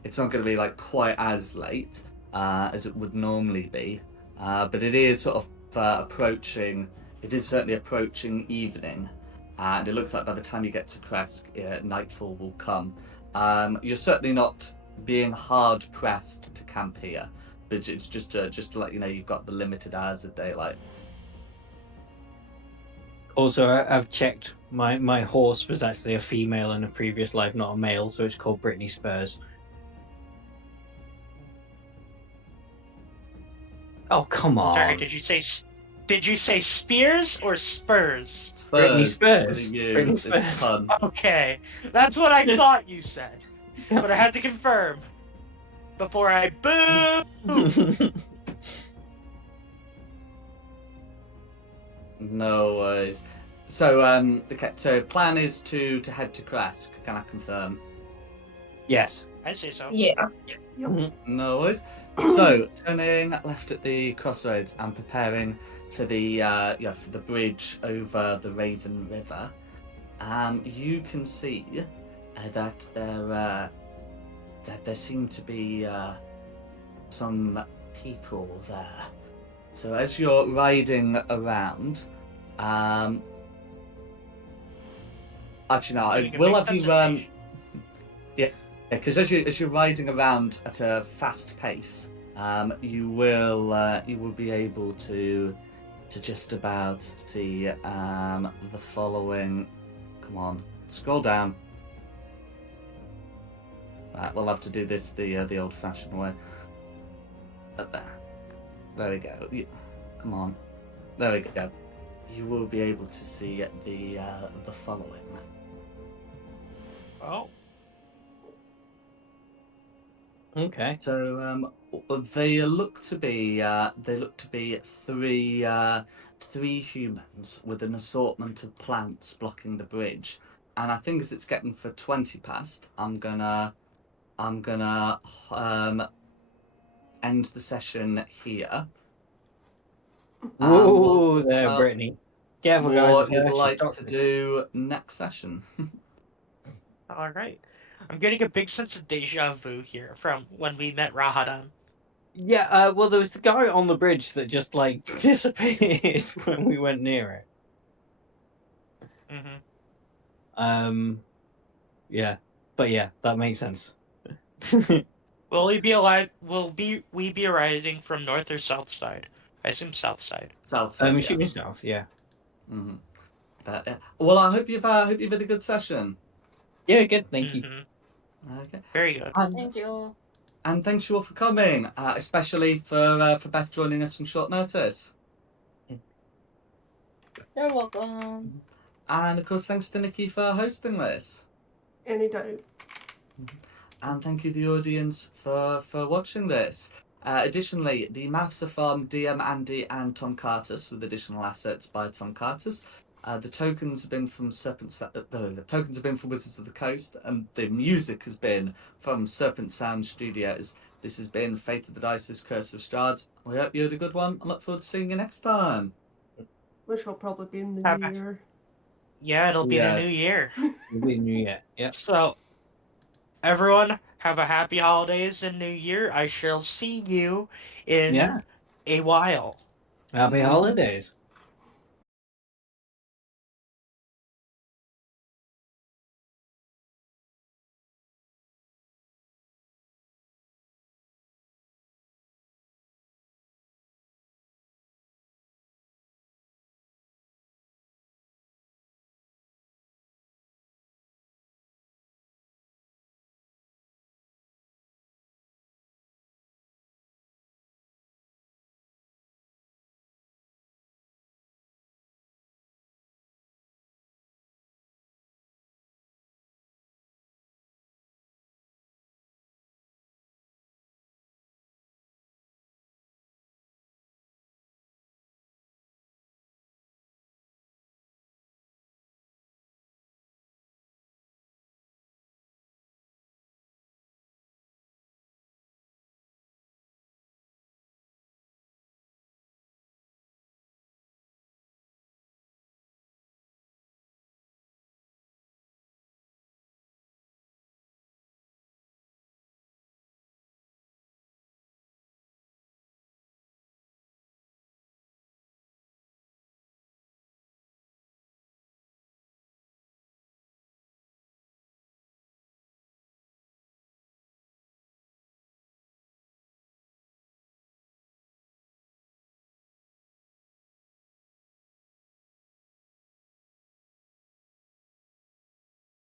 it's not going to be like quite as late as it would normally be, but it is sort of approaching. It is certainly approaching evening, and it looks like by the time you get to Kresk, nightfall will come. You're certainly not being hard pressed to camp here, but it's just to let you know you've got the limited hours of daylight. Also, I've checked. My horse was actually a female in a previous life, not a male, so it's called Brittany Spurs. Oh, come on. Sorry, did you say spears or spurs? Brittany Spurs. Spurs. You, Brittany it's Spurs. fun. Okay, that's what I thought you said, but I had to confirm before I boo. No worries. So, okay. So, plan is to head to Kresk. Can I confirm? Yes. I say so. Yeah. No worries. So, turning left at the crossroads and preparing for the for the bridge over the Raven River, you can see that there seem to be some people there. So as you're riding around, actually no, I will have you because as you're riding around at a fast pace, you will be able to just about see the following. Come on, scroll down. Right, we'll have to do this the old-fashioned way. There we go. Come on. There we go. You will be able to see the following. Oh. Okay. So they look to be three humans with an assortment of plants blocking the bridge, and I think as it's getting for 20 past, I'm gonna end the session here. Whoa there, Well, Brittany. Careful, guys. what If you'd she's like to toxic. do next session. All right. I'm getting a big sense of deja vu here from when we met Rahadan. Yeah, well, there was the guy on the bridge that just, like, disappeared when we went near it. Yeah. But yeah, that makes sense. Will we be alive? We be arriving from north or south side? I assume south side. South I'm side, yeah. assuming south, yeah. Mhm. But, well, I hope you've had a good session. Yeah, good, thank you. Okay. Very good. Thank you. And thanks you all for coming, especially for Beth joining us on short notice. You're welcome. And of course, thanks to Nikki for hosting this. Any doubt. And thank you, the audience, for watching this. Additionally, the maps are from DM Andy and Tom Cartus, with additional assets by Tom Cartus. The tokens have been from the tokens have been from Wizards of the Coast, and the music has been from Serpent Sound Studios. This has been Fate of the Dice's Curse of Strahd. We hope you had a good one. I look forward to seeing you next time. Which will probably be in the Have new a- year. Yeah, it'll be the Yes. new year. We knew yet. Yep. So, everyone, have a happy holidays and new year. I shall see you in Yeah. a while. Happy holidays.